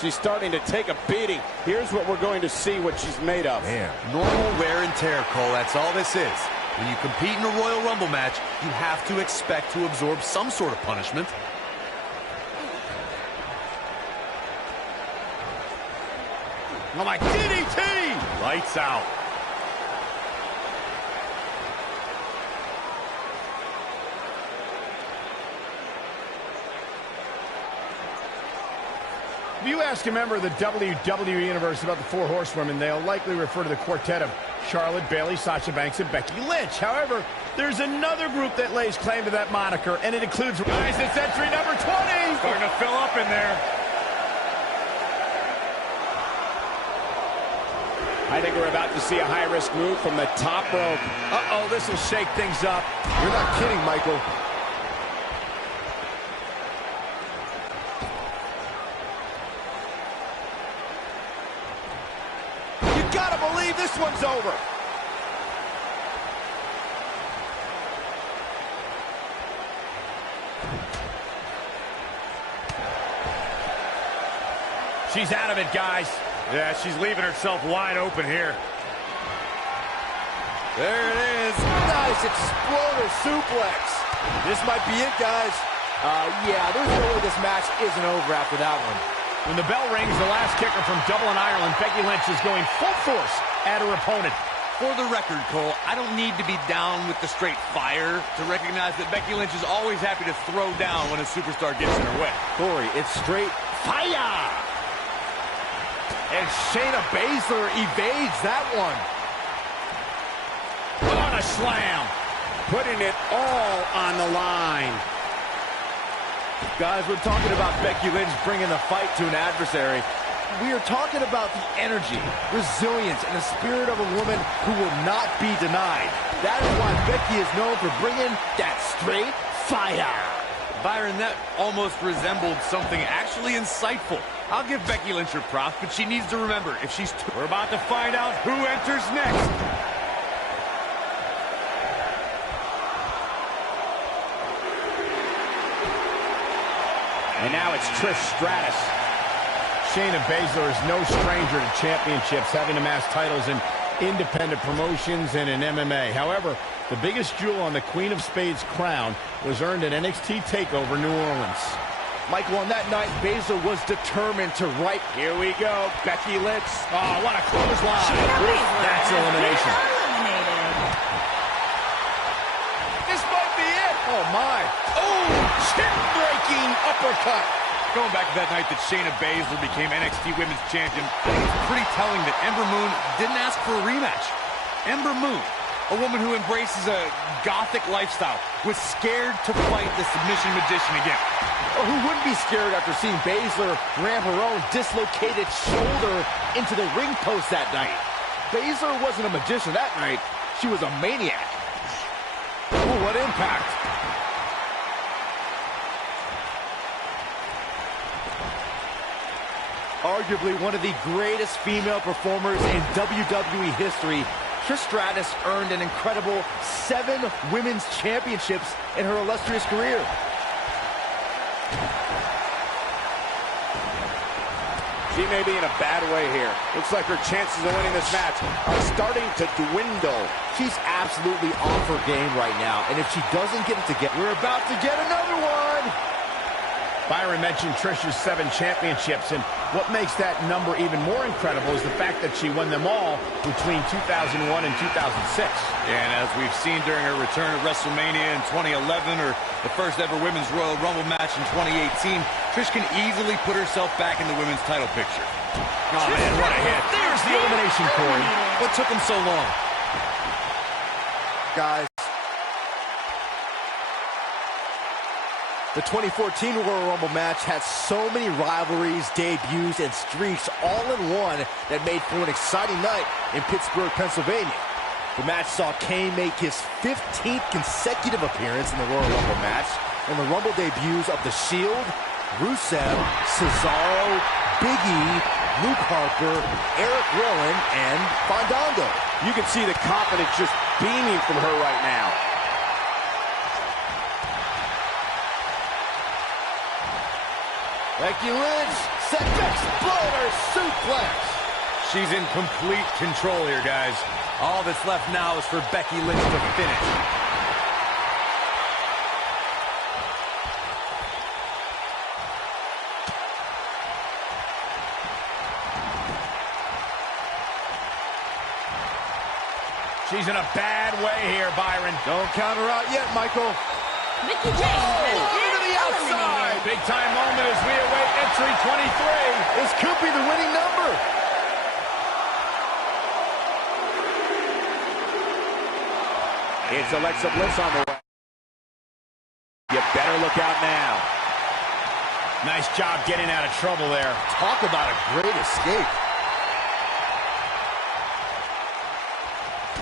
She's starting to take a beating. Here's what we're going to see what she's made of. Man, normal wear and tear, Cole. That's all this is. When you compete in a Royal Rumble match, you have to expect to absorb some sort of punishment. Oh, my DDT! Lights out. If you ask a member of the WWE Universe about the Four Horsewomen, they'll likely refer to the quartet of Charlotte, Bayley, Sasha Banks, and Becky Lynch. However, there's another group that lays claim to that moniker, and it includes... Guys, it's entry number 20! Starting to fill up in there. I think we're about to see a high-risk move from the top rope. Uh-oh, this will shake things up. You're not kidding, Michael. You gotta believe this one's over. She's out of it, guys. Yeah, she's leaving herself wide open here. There it is. Nice exploder suplex. This might be it, guys. Yeah, there's no way this match isn't over after that one. When the bell rings, the last kicker from Dublin, Ireland, Becky Lynch is going full force at her opponent. For the record, Cole, I don't need to be down with the straight fire to recognize that Becky Lynch is always happy to throw down when a superstar gets in her way. Corey, it's straight fire. And Shayna Baszler evades that one. On a slam. Putting it all on the line. Guys, we're talking about Becky Lynch bringing the fight to an adversary. We are talking about the energy, resilience, and the spirit of a woman who will not be denied. That is why Becky is known for bringing that straight fire. Byron, that almost resembled something actually insightful. I'll give Becky Lynch her props, but she needs to remember, if she's... We're about to find out who enters next. And now it's Trish Stratus. Shayna Baszler is no stranger to championships, having amassed titles in independent promotions and in MMA. However, the biggest jewel on the Queen of Spades crown was earned in NXT TakeOver New Orleans. Michael, on that night, Baszler was determined to right. Here we go, Becky Lynch. Oh, what a clothesline. Shayna Baszler That's has elimination. been eliminated. This might be it. Oh, my. Oh, chin-breaking uppercut. Going back to that night that Shayna Baszler became NXT Women's Champion, I think it's pretty telling that Ember Moon didn't ask for a rematch. Ember Moon, a woman who embraces a gothic lifestyle, was scared to fight the submission magician again. Well, who wouldn't be scared after seeing Baszler ram her own dislocated shoulder into the ring post that night? Baszler wasn't a magician that night. She was a maniac. Oh, what impact. Arguably one of the greatest female performers in WWE history, Trish Stratus earned an incredible 7 women's championships in her illustrious career. She may be in a bad way here. Looks like her chances of winning this match are starting to dwindle. She's absolutely off her game right now, and if she doesn't get it together, we're about to get another one. Byron mentioned Trish's 7 championships, and what makes that number even more incredible is the fact that she won them all between 2001 and 2006. And as we've seen during her return at WrestleMania in 2011, or the first ever Women's Royal Rumble match in 2018, Trish can easily put herself back in the women's title picture. Oh, man, what a hit. There's the elimination, Corey. What took him so long? Guys, the 2014 Royal Rumble match had so many rivalries, debuts, and streaks all in one that made for an exciting night in Pittsburgh, Pennsylvania. The match saw Kane make his 15th consecutive appearance in the Royal Rumble match, and the Rumble debuts of The Shield, Rusev, Cesaro, Big E, Luke Harper, Eric Rowan, and Fandango. You can see the confidence just beaming from her right now. Becky Lynch set exploder suplex. She's in complete control here, guys. All that's left now is for Becky Lynch to finish. She's in a bad way here, Byron. Don't count her out yet, Michael. Mickey James has Into been the outside. eliminated. Big time moment as we await entry 23. This could be the winning number. It's Alexa Bliss on the way. You better look out now. Nice job getting out of trouble there. Talk about a great escape.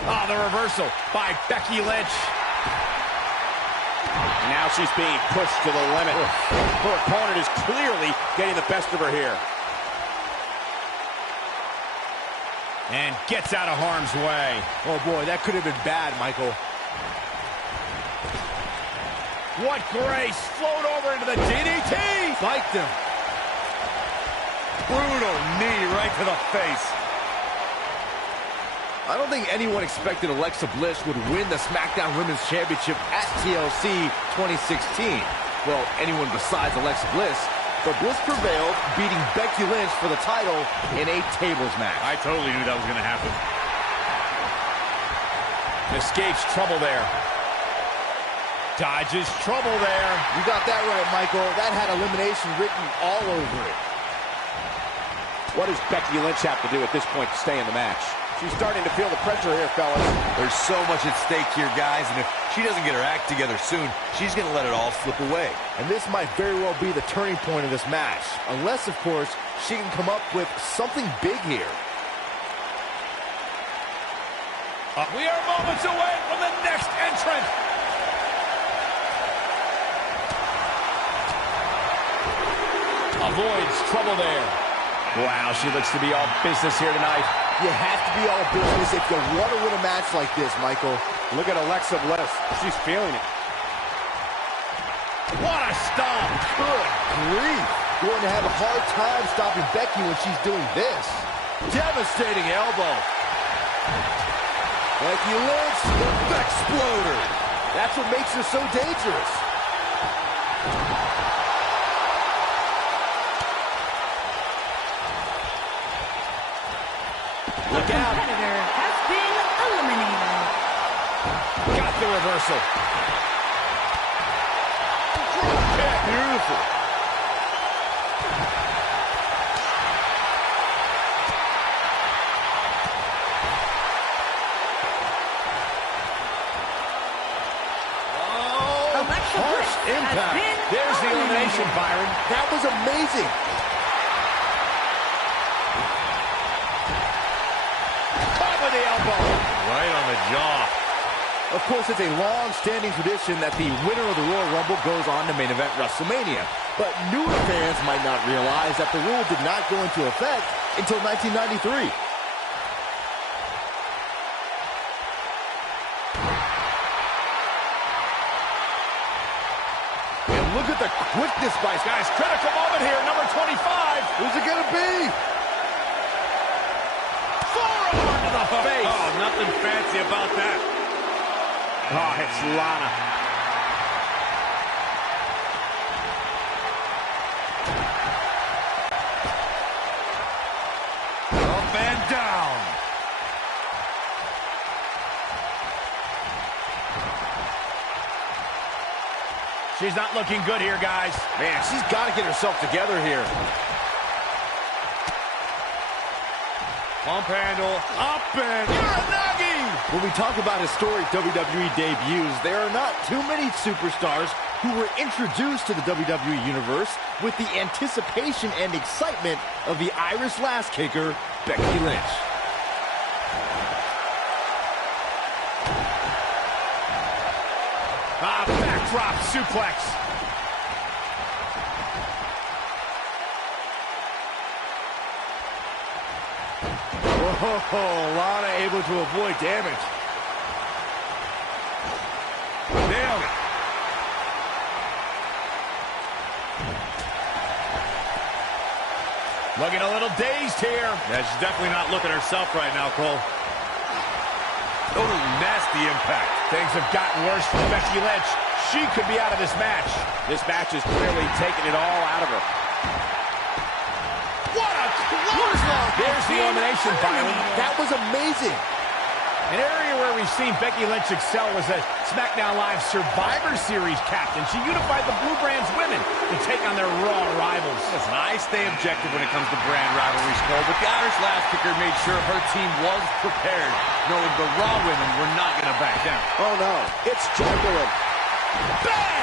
Oh, the reversal by Becky Lynch. Now she's being pushed to the limit. Her opponent is clearly getting the best of her here. And gets out of harm's way. Oh, boy, that could have been bad, Michael. What grace. Float over into the DDT. Spiked him. Brutal knee right to the face. I don't think anyone expected Alexa Bliss would win the SmackDown Women's Championship at TLC 2016. Well, anyone besides Alexa Bliss. But Bliss prevailed, beating Becky Lynch for the title in a tables match. I totally knew that was going to happen. Escapes trouble there. Dodges trouble there. You got that right, Michael. That had elimination written all over it. What does Becky Lynch have to do at this point to stay in the match? She's starting to feel the pressure here, fellas. There's so much at stake here, guys, and if she doesn't get her act together soon, she's going to let it all slip away. And this might very well be the turning point of this match. Unless, of course, she can come up with something big here. We are moments away from the next entrant. Avoids trouble there. Wow, she looks to be all business here tonight. You have to be all business if you want to win a match like this, Michael. Look at Alexa Bliss. She's feeling it. What a stomp. Good grief. Going to have a hard time stopping Becky when she's doing this. Devastating elbow. Becky Lynch, the exploder. That's what makes her so dangerous. The competitor has been eliminated. Got the reversal. Beautiful. Alexa Bliss has been There's the elimination, eliminated. Byron. That was amazing. Top of the elbow. Right on the jaw. Of course, it's a long-standing tradition that the winner of the Royal Rumble goes on to main event WrestleMania. But newer fans might not realize that the rule did not go into effect until 1993. And look at the quickness by Guys, critical moment here, number 25. Who's it going to be? Forearm to the face. Oh, nothing fancy about that. Oh, it's Lana. Up and down. She's not looking good here, guys. Man, she's got to get herself together here. Pump handle. Up and... Uranagi. When we talk about historic WWE debuts, there are not too many superstars who were introduced to the WWE Universe with the anticipation and excitement of the Irish Lass Kicker, Becky Lynch. Backdrop suplex. Oh, Lana able to avoid damage. Nailed it. Looking a little dazed here. Yeah, she's definitely not looking herself right now, Cole. Oh, nasty impact. Things have gotten worse for Becky Lynch. She could be out of this match. This match is clearly taking it all out of her. What a clothesline! There's the elimination, Byron. That was amazing. An area where we've seen Becky Lynch excel was as SmackDown Live Survivor Series captain. She unified the Blue Brand's women to take on their Raw rivals. Listen, I stay objective when it comes to brand rivalries, Cole, but the Irish Lash Kicker made sure her team was prepared, knowing the Raw women were not going to back down. Oh, no. It's Jacqueline. Bang!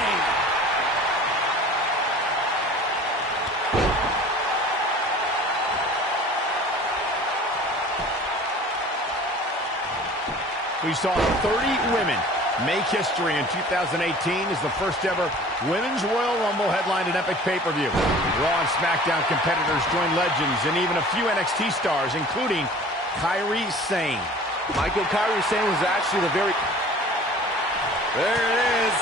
We saw 30 women make history in 2018 as the first ever Women's Royal Rumble headlined an epic pay-per-view. Raw and SmackDown competitors joined legends and even a few NXT stars, including Kairi Sane. Michael, Kairi Sane was actually the very... There it is.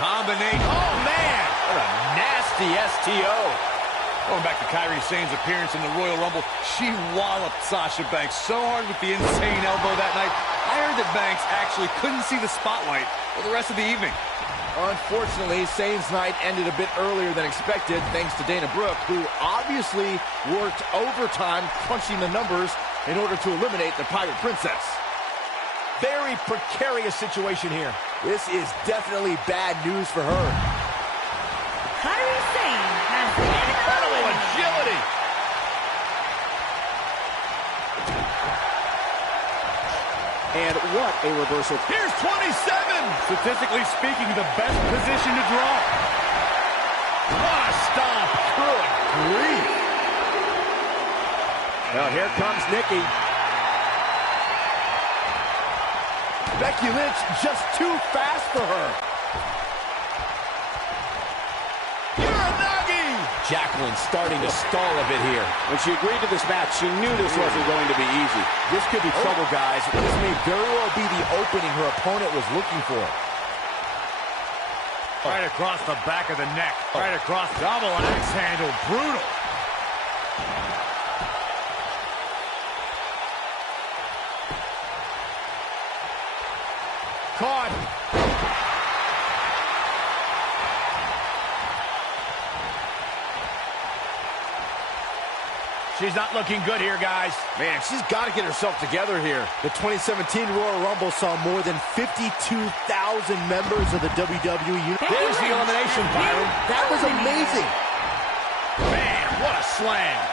Combination. Oh, man! What a nasty STO. Going back to Kairi Sane's appearance in the Royal Rumble, she walloped Sasha Banks so hard with the insane elbow that night. I heard that Banks actually couldn't see the spotlight for the rest of the evening. Unfortunately, Sane's night ended a bit earlier than expected thanks to Dana Brooke, who obviously worked overtime crunching the numbers in order to eliminate the Pirate Princess. Very precarious situation here. This is definitely bad news for her. Kairi Sane has been eliminated. Agility! And what a reversal. Here's 27! Statistically speaking, the best position to draw. What a stomp! Good grief. Well, here comes Nikki. Becky Lynch just too fast for her. Jacqueline starting to stall a bit here. When she agreed to this match, she knew this wasn't going to be easy. This could be trouble, guys. This may very well be the opening her opponent was looking for. Right across the back of the neck. Right across, double axe handle. Brutal. Caught. She's not looking good here, guys. Man, she's got to get herself together here. The 2017 Royal Rumble saw more than 52,000 members of the WWE. There's the elimination, Byron. That was amazing. Man, what a slam.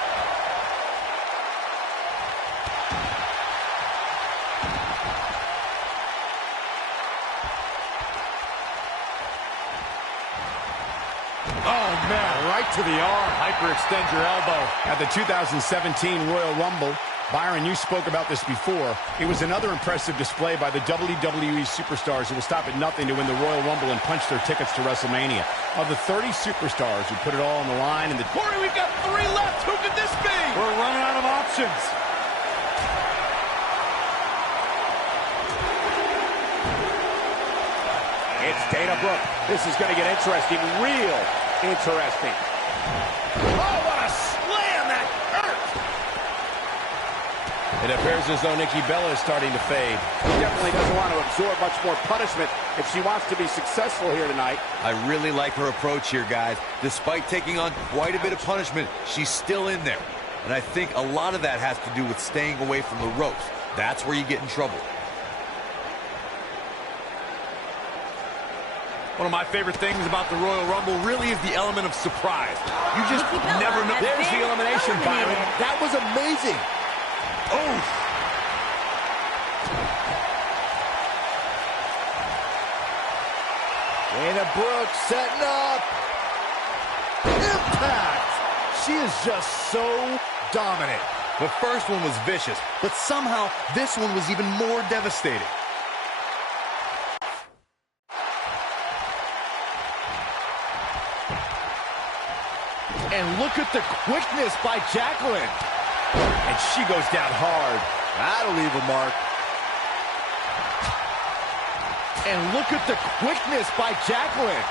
Oh, man, right to the arm. Hyperextend your elbow. At the 2017 Royal Rumble, Byron, you spoke about this before. It was another impressive display by the WWE superstars who will stop at nothing to win the Royal Rumble and punch their tickets to WrestleMania. Of the 30 superstars who put it all on the line, and Corey, we've got 3 left. Who could this be? We're running out of options. It's Dana Brooke. This is going to get interesting, real interesting. Oh, what a slam! That hurt! It appears as though Nikki Bella is starting to fade. She definitely doesn't want to absorb much more punishment if she wants to be successful here tonight. I really like her approach here, guys. Despite taking on quite a bit of punishment, she's still in there. And I think a lot of that has to do with staying away from the ropes. That's where you get in trouble. One of my favorite things about the Royal Rumble really is the element of surprise. You just never know. There's the elimination, Byron. That was amazing. Oh! Dana Brooke setting up. Impact. She is just so dominant. The first one was vicious, but somehow this one was even more devastating. And look at the quickness by Jacqueline. And she goes down hard. That'll leave a mark. And look at the quickness by Jacqueline.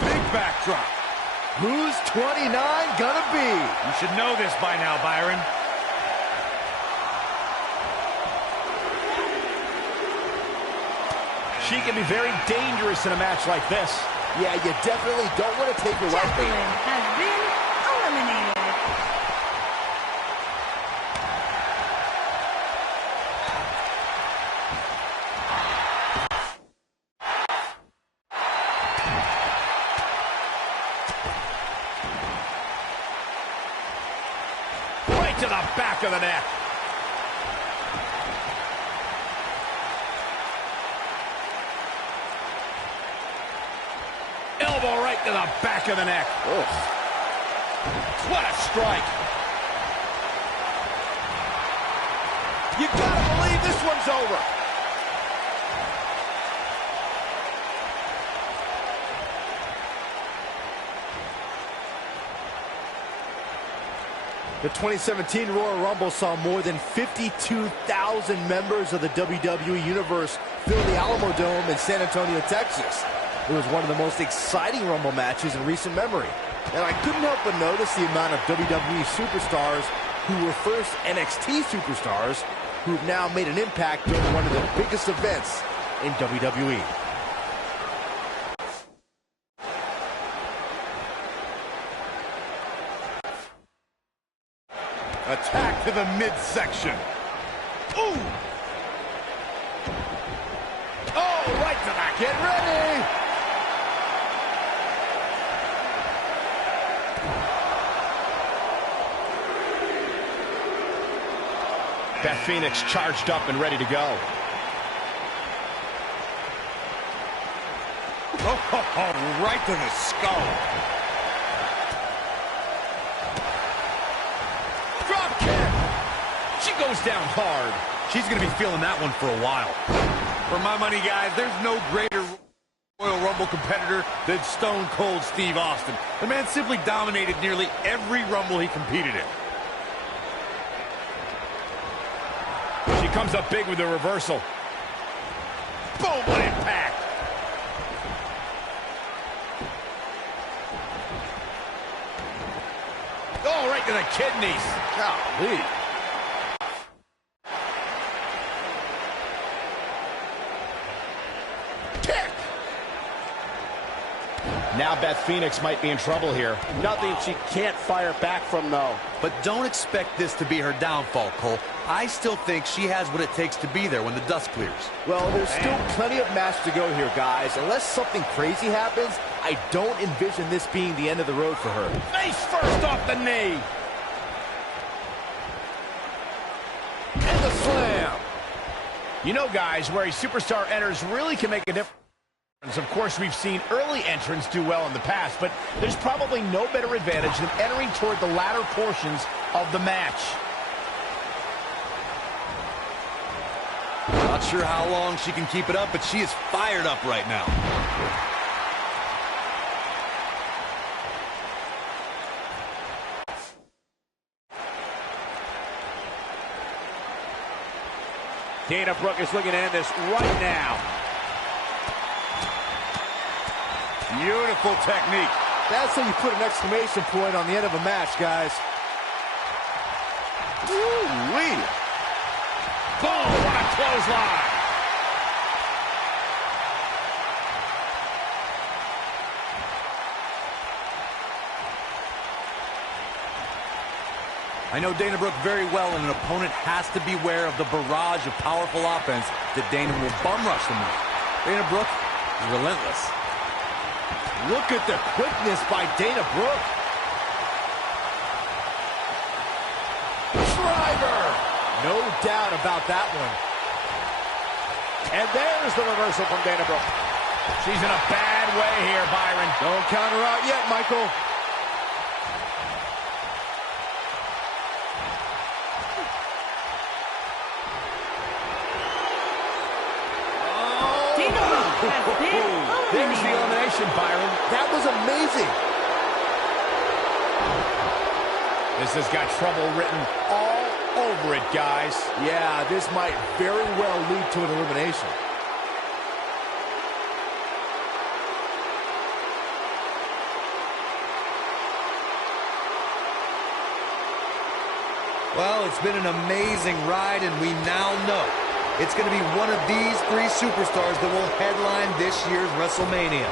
Big backdrop. Who's 29 gonna be? You should know this by now, Byron. She can be very dangerous in a match like this. Yeah, you definitely don't want to take your right Jacqueline bait. has been eliminated. Right to the back of the neck. Elbow right to the back of the neck. Ugh. What a strike. You gotta believe this one's over. The 2017 Royal Rumble saw more than 52,000 members of the WWE Universe fill the Alamo Dome in San Antonio, Texas. It was one of the most exciting Rumble matches in recent memory. And I couldn't help but notice the amount of WWE superstars who were first NXT superstars who've now made an impact during one of the biggest events in WWE. Attack to the midsection. Ooh! Oh, right to the... Get ready! Beth Phoenix charged up and ready to go. Oh, right to the skull. Drop kick. She goes down hard. She's going to be feeling that one for a while. For my money, guys, there's no greater Royal Rumble competitor than Stone Cold Steve Austin. The man simply dominated nearly every Rumble he competed in. She comes up big with the reversal. Boom, what impact. Oh, right to the kidneys. Golly. Kick. Now Beth Phoenix might be in trouble here. Nothing she can't fire back from, though. But don't expect this to be her downfall, Cole. I still think she has what it takes to be there when the dust clears. Well, there's still plenty of match to go here, guys. Unless something crazy happens, I don't envision this being the end of the road for her. Face first off the knee. And the slam. You know, guys, where a superstar enters really can make a difference. Of course, we've seen early entrants do well in the past, but there's probably no better advantage than entering toward the latter portions of the match. Not sure how long she can keep it up, but she is fired up right now. Dana Brooke is looking to end this right now. Beautiful technique. That's how you put an exclamation point on the end of a match, guys. Woo-wee. Boom, what a clothesline. I know Dana Brooke very well, and an opponent has to beware of the barrage of powerful offense that Dana will bum rush them with. Dana Brooke is relentless. Look at the quickness by Dana Brooke. Driver! No doubt about that one. And there's the reversal from Dana Brooke. She's in a bad way here, Byron. Don't count her out yet, Michael. Dana Brooke has been There's the eliminated. elimination, Byron. That was amazing. This has got trouble written all over it, guys. Yeah, this might very well lead to an elimination. Well, it's been an amazing ride, and we now know it's going to be one of these three superstars that will headline this year's WrestleMania.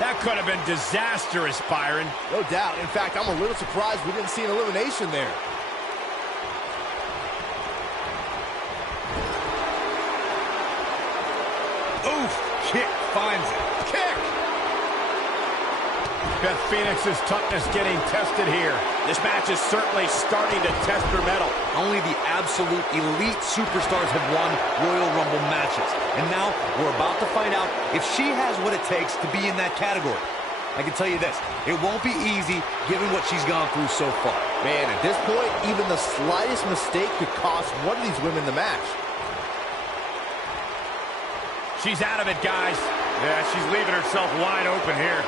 That could have been disastrous, Byron. No doubt. In fact, I'm a little surprised we didn't see an elimination there. Oof, kick finds it. Kick! Beth Phoenix's toughness getting tested here. This match is certainly starting to test her mettle. Only the absolute elite superstars have won Royal Rumble matches. And now we're about to find out if she has what it takes to be in that category. I can tell you this, it won't be easy given what she's gone through so far. Man, at this point, even the slightest mistake could cost one of these women the match. She's out of it, guys. Yeah, she's leaving herself wide open here.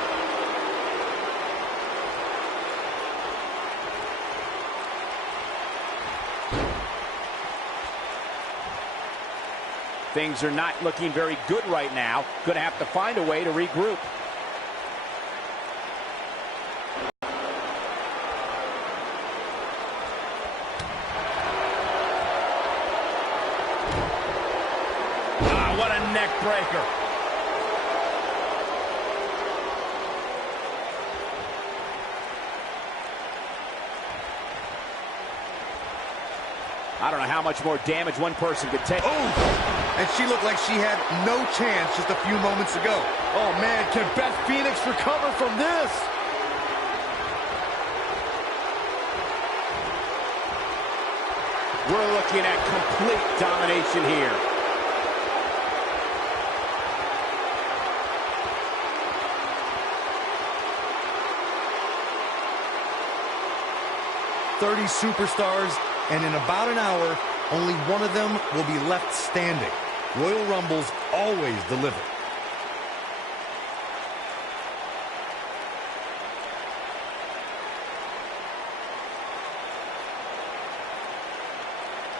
Things are not looking very good right now. Gonna have to find a way to regroup. What a neck breaker. I don't know how much more damage one person could take. Oh, and she looked like she had no chance just a few moments ago. Oh, man, can Beth Phoenix recover from this? We're looking at complete domination here. "30 superstars, and in about an hour, only one of them will be left standing. Royal Rumbles always deliver."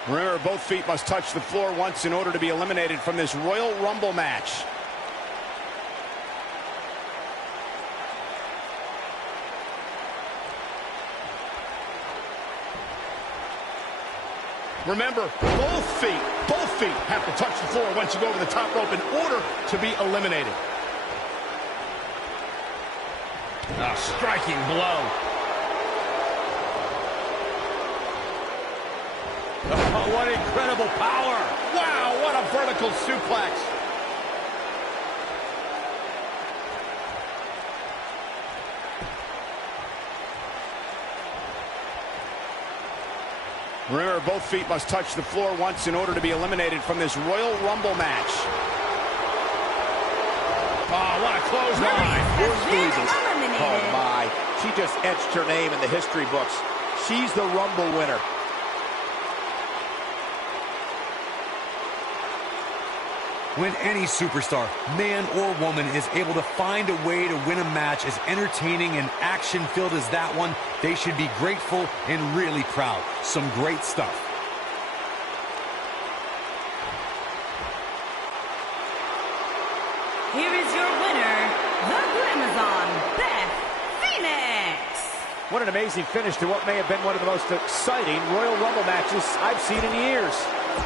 Remember, both feet must touch the floor once in order to be eliminated from this Royal Rumble match. Remember, both feet have to touch the floor once you go over the top rope in order to be eliminated. A striking blow. Oh, what incredible power. Wow, what a vertical suplex. Remember, both feet must touch the floor once in order to be eliminated from this Royal Rumble match. Oh, what a clothesline. Oh, my. She just etched her name in the history books. She's the Rumble winner. When any superstar, man or woman, is able to find a way to win a match as entertaining and action-filled as that one, they should be grateful and really proud. Some great stuff. Here is your winner, the Glamazon, Beth Phoenix. What an amazing finish to what may have been one of the most exciting Royal Rumble matches I've seen in years.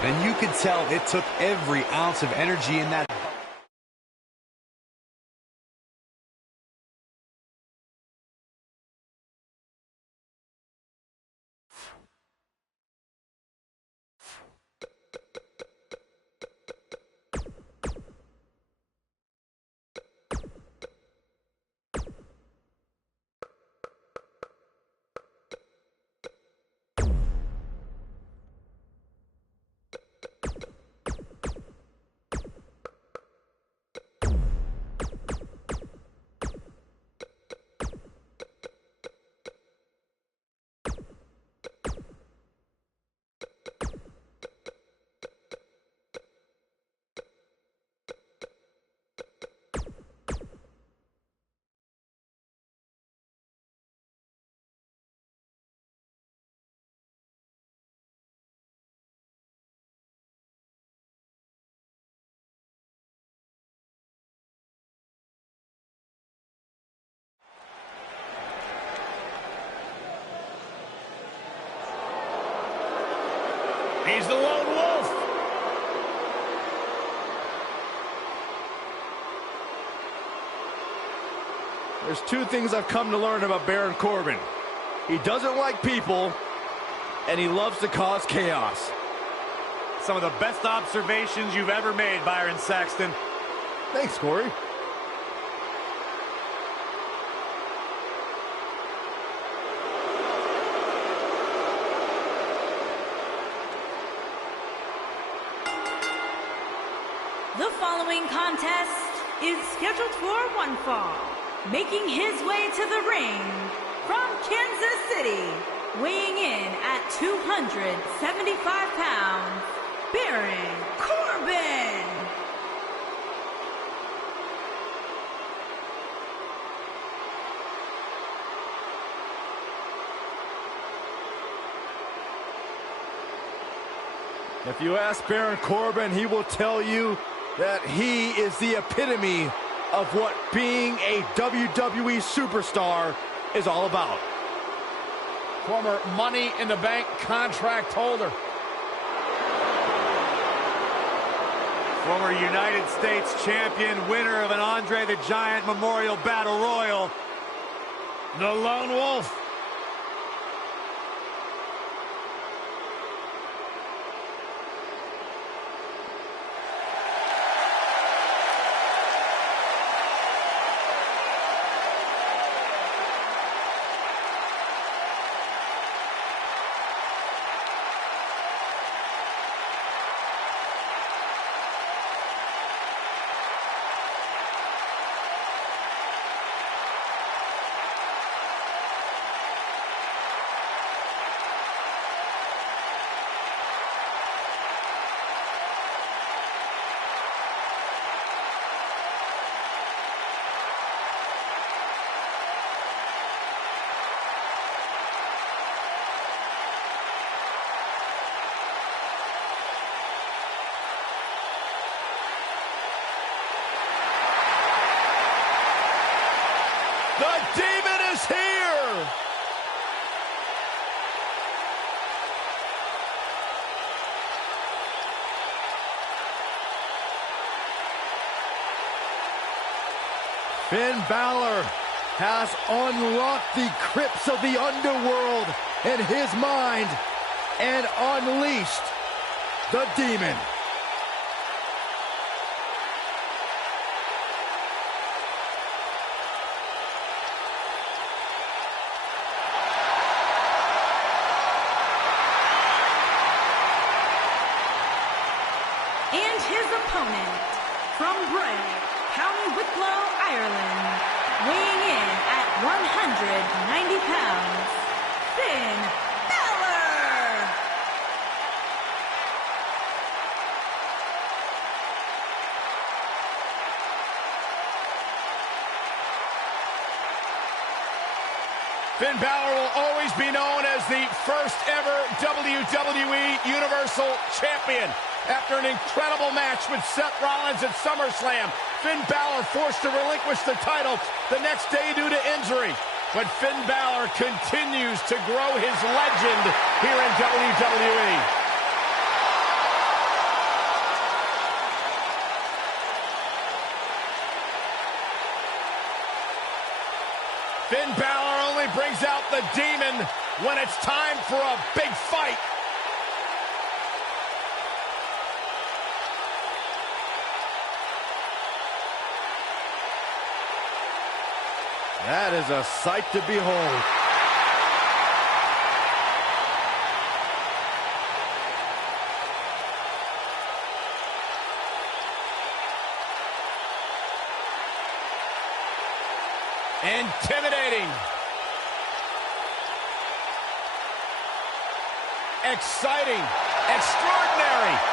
And you could tell it took every ounce of energy in that He's the lone wolf. There's two things I've come to learn about Baron Corbin. He doesn't like people, and he loves to cause chaos. Some of the best observations you've ever made, Byron Saxton. Thanks, Corey. The following contest is scheduled for one fall. Making his way to the ring from Kansas City, weighing in at 275 pounds, Baron Corbin. If you ask Baron Corbin, he will tell you that he is the epitome of what being a WWE superstar is all about. Former Money in the Bank contract holder. Former United States champion, winner of an Andre the Giant Memorial Battle Royal. The lone wolf. The Demon is here! Finn Balor has unlocked the crypts of the underworld in his mind and unleashed the Demon. And his opponent, from Bray, County Wicklow, Ireland, weighing in at 190 pounds, Finn Balor! Finn Balor will always be known as the first ever WWE Universal Champion. After an incredible match with Seth Rollins at SummerSlam, Finn Balor forced to relinquish the title the next day due to injury. But Finn Balor continues to grow his legend here in WWE. Finn Balor only brings out the Demon when it's time for a big fight. That is a sight to behold. Intimidating. Exciting. Extraordinary.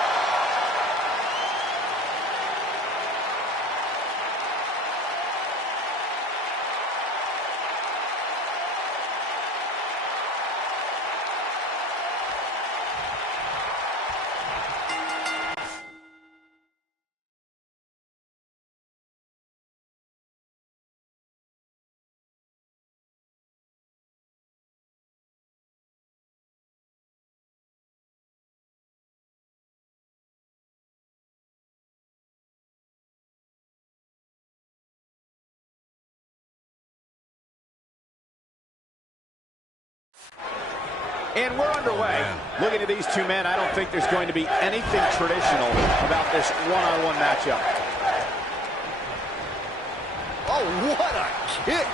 And we're underway. Looking at these two men, I don't think there's going to be anything traditional about this one-on-one matchup. Oh, what a kick!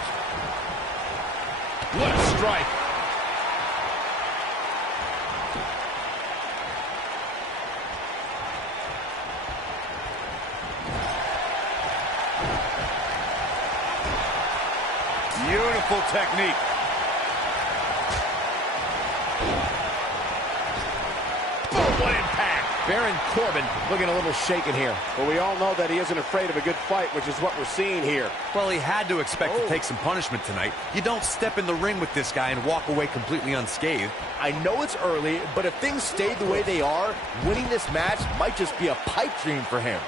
What a strike. Beautiful technique. What impact. Baron Corbin looking a little shaken here. But we all know that he isn't afraid of a good fight, which is what we're seeing here. Well, he had to expect to take some punishment tonight. You don't step in the ring with this guy and walk away completely unscathed. I know it's early, but if things stay the way they are, winning this match might just be a pipe dream for him.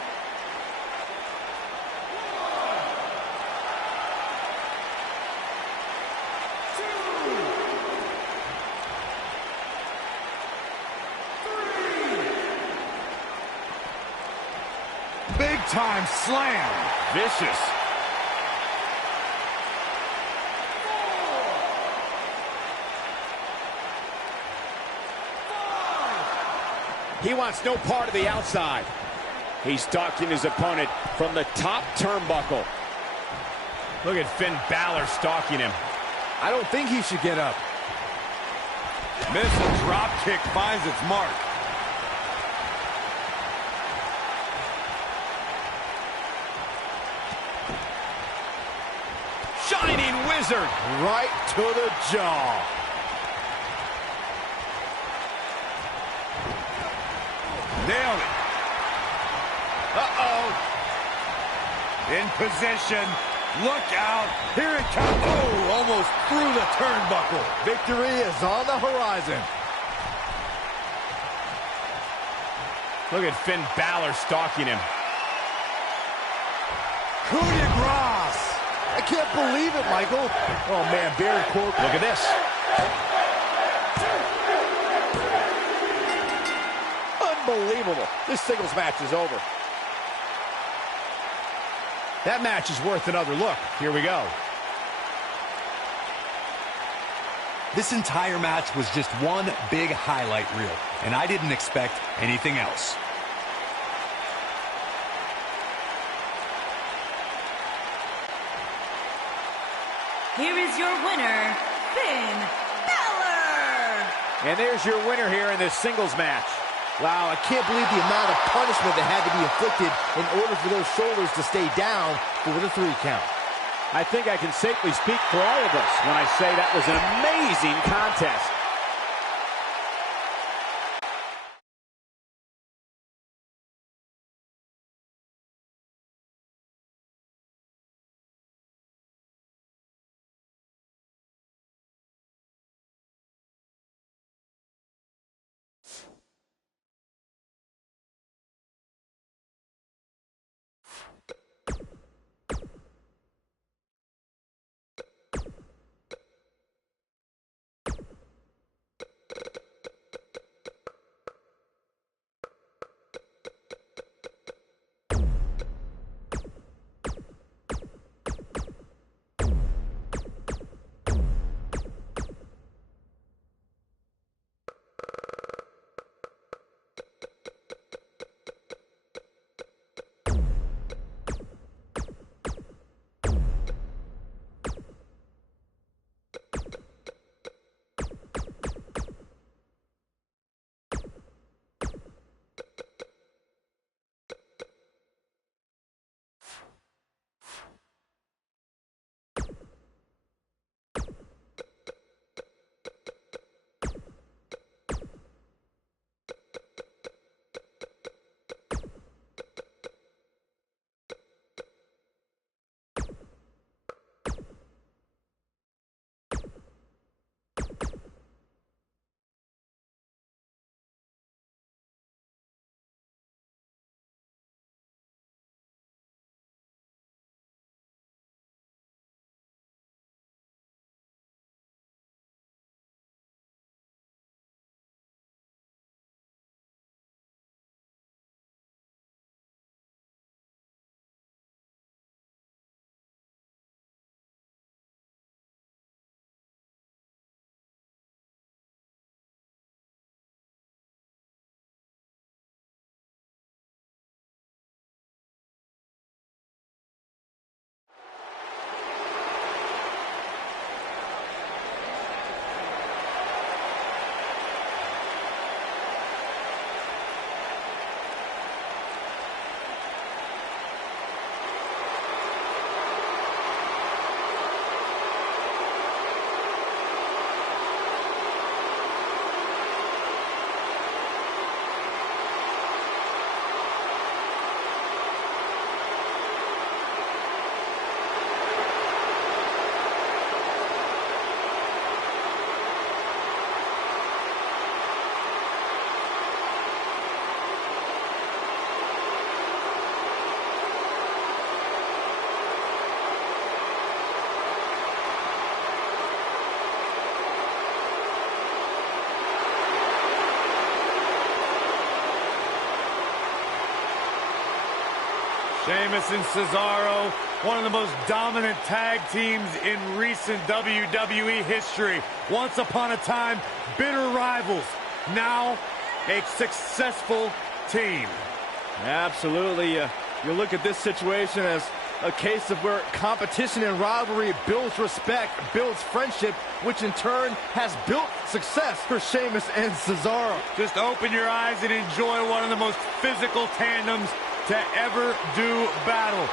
Big time slam. Vicious. He wants no part of the outside. He's stalking his opponent from the top turnbuckle. Look at Finn Balor stalking him. I don't think he should get up. Missile drop kick finds its mark. Shining Wizard. Right to the jaw. Nailed it. Uh-oh. In position. Look out. Here it comes. Oh, almost through the turnbuckle. Victory is on the horizon. Look at Finn Balor stalking him. Coup de grace. I can't believe it, Michael. Oh, man, Baron Corbin. Look at this. Unbelievable. This singles match is over. That match is worth another look. Here we go. This entire match was just one big highlight reel, and I didn't expect anything else. Here is your winner, Finn Balor! And there's your winner here in this singles match. Wow, I can't believe the amount of punishment that had to be inflicted in order for those shoulders to stay down for the 3 count. I think I can safely speak for all of us when I say that was an amazing contest. Sheamus and Cesaro, one of the most dominant tag teams in recent WWE history. Once upon a time, bitter rivals. Now, a successful team. Absolutely. You look at this situation as a case of where competition and rivalry builds respect, builds friendship, which in turn has built success for Sheamus and Cesaro. Just open your eyes and enjoy one of the most physical tandems to ever do battle.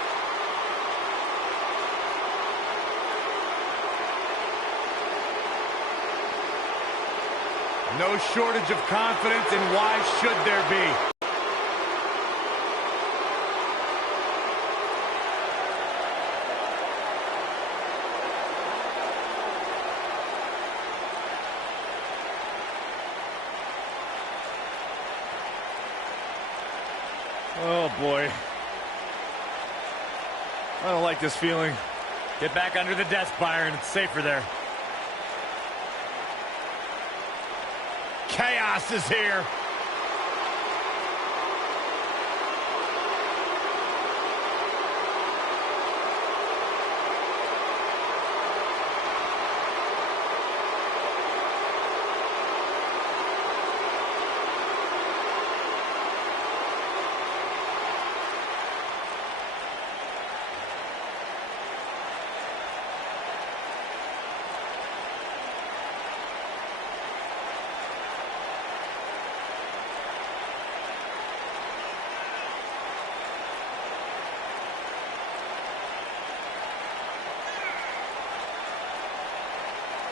No shortage of confidence, and why should there be? Oh, boy. I don't like this feeling. Get back under the desk, Byron. It's safer there. Chaos is here.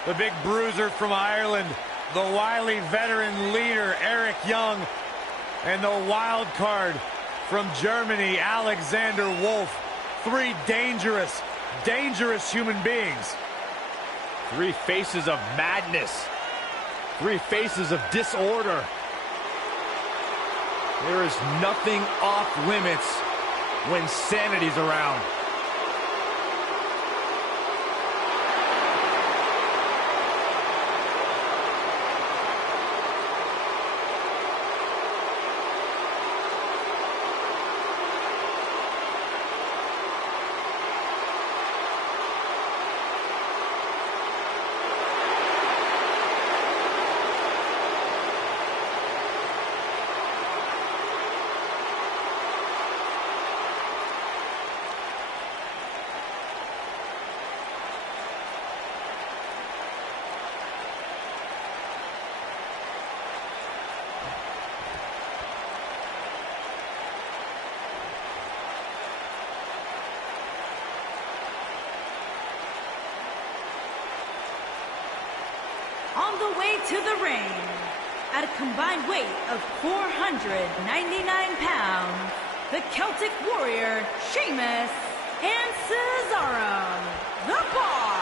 The big bruiser from Ireland, the wily veteran leader, Eric Young, and the wild card from Germany, Alexander Wolf. Three dangerous, dangerous human beings. Three faces of madness. Three faces of disorder. There is nothing off limits when sanity's around. On the way to the ring, at a combined weight of 499 pounds, the Celtic Warrior, Sheamus, and Cesaro, the Bar.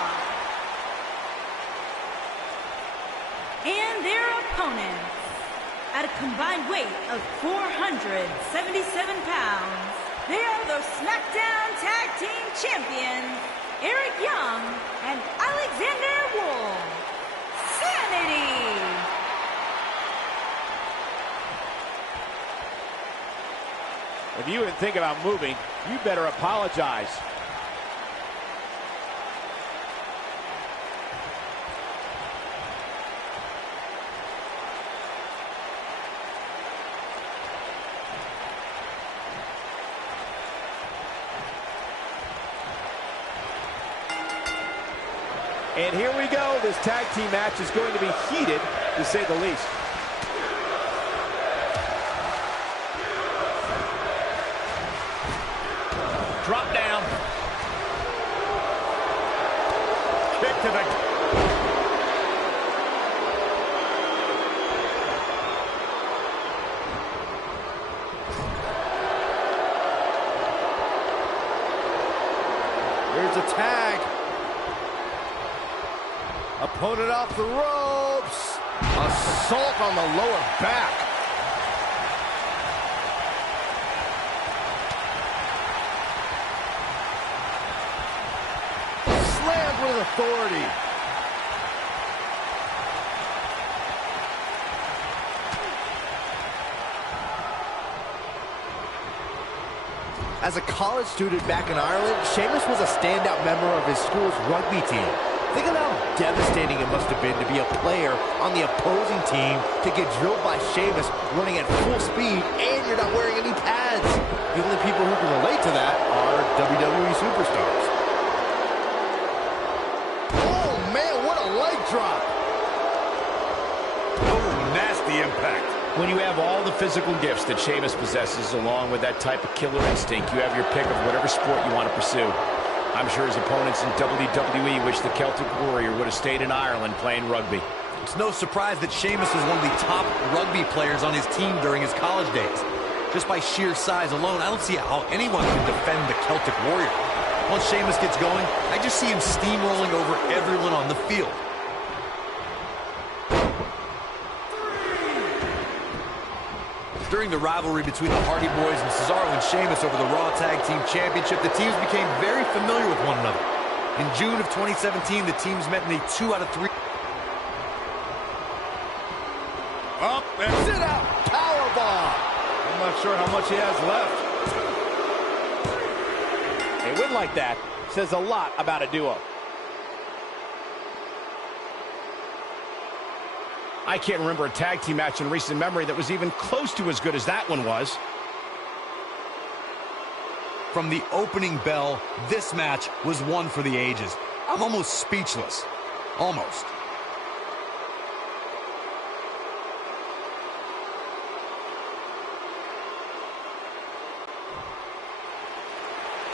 And their opponents, at a combined weight of 477 pounds, they are the SmackDown Tag Team Champions, Eric Young and Alexander Wolf. Sanity! If you even think about moving, you better apologize. And here we go. This tag team match is going to be heated, to say the least. Drop down. Kick to the... Here's a tag. Opponent off the ropes. Assault on the lower back. Slammed with authority. As a college student back in Ireland, Sheamus was a standout member of his school's rugby team. Think of how devastating it must have been to be a player on the opposing team to get drilled by Sheamus running at full speed and you're not wearing any pads. The only people who can relate to that are WWE superstars. Oh man, what a leg drop! Oh, nasty impact. When you have all the physical gifts that Sheamus possesses, along with that type of killer instinct, you have your pick of whatever sport you want to pursue. I'm sure his opponents in WWE wish the Celtic Warrior would have stayed in Ireland playing rugby. It's no surprise that Sheamus was one of the top rugby players on his team during his college days. Just by sheer size alone, I don't see how anyone can defend the Celtic Warrior. Once Sheamus gets going, I just see him steamrolling over everyone on the field. During the rivalry between the Hardy Boys and Cesaro and Sheamus over the Raw Tag Team Championship, the teams became very familiar with one another. In June of 2017, the teams met in a 2 out of 3. Up and Sit out powerbomb. I'm not sure how much he has left. A win like that says a lot about a duo. I can't remember a tag team match in recent memory that was even close to as good as that one was. From the opening bell, this match was one for the ages. I'm almost speechless. Almost.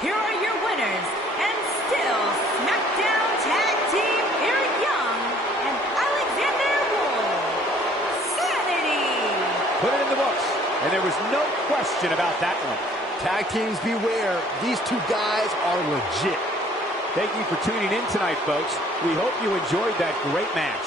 Here are your winners, and still SmackDown Tag Team Eric Young and Alexander Wolf. Sanity! Put it in the books, and there was no question about that one. Tag teams beware. These two guys are legit. Thank you for tuning in tonight, folks. We hope you enjoyed that great match.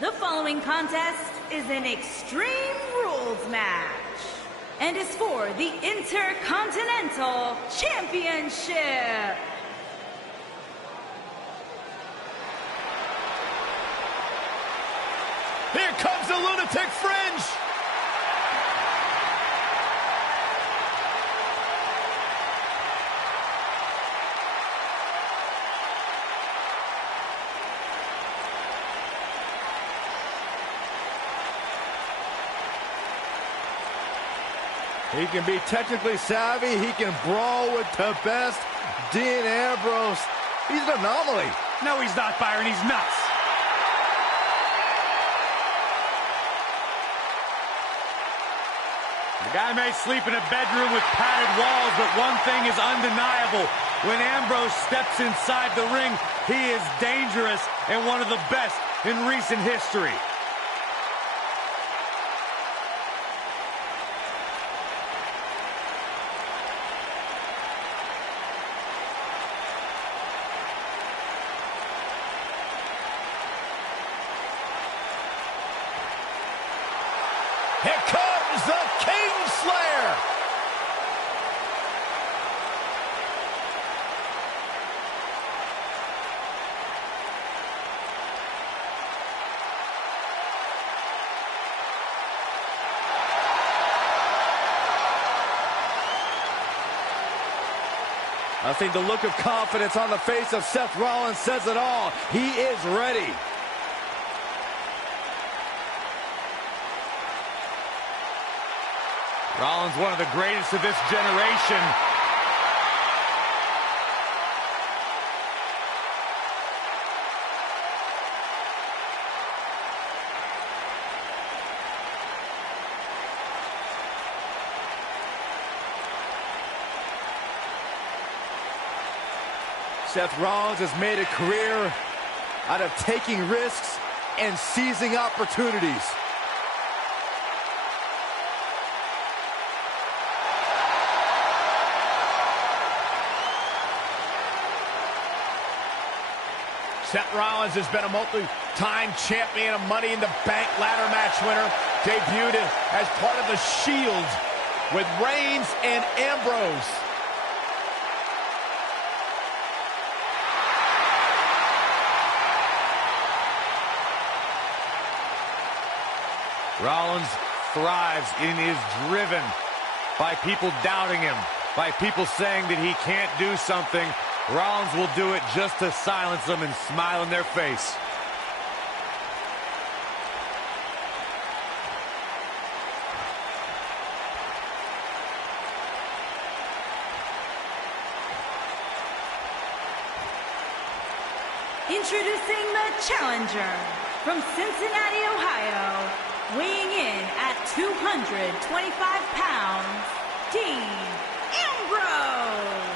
The following contest is an Extreme Rules match and is for the Intercontinental Championship. Here comes the Lunatic Fringe! He can be technically savvy. He can brawl with the best. Dean Ambrose, he's an anomaly. No, he's not, Byron. He's nuts. The guy may sleep in a bedroom with padded walls, but one thing is undeniable. When Ambrose steps inside the ring, he is dangerous and one of the best in recent history. Here comes the Kingslayer. I think the look of confidence on the face of Seth Rollins says it all. He is ready. Rollins, one of the greatest of this generation. Seth Rollins has made a career out of taking risks and seizing opportunities. Seth Rollins has been a multi-time champion, a Money in the Bank ladder match winner, debuted as part of the Shield with Reigns and Ambrose. Rollins thrives and is driven by people doubting him, by people saying that he can't do something. Rollins will do it just to silence them and smile in their face. Introducing the challenger from Cincinnati, Ohio, weighing in at 225 pounds, Dean Ambrose.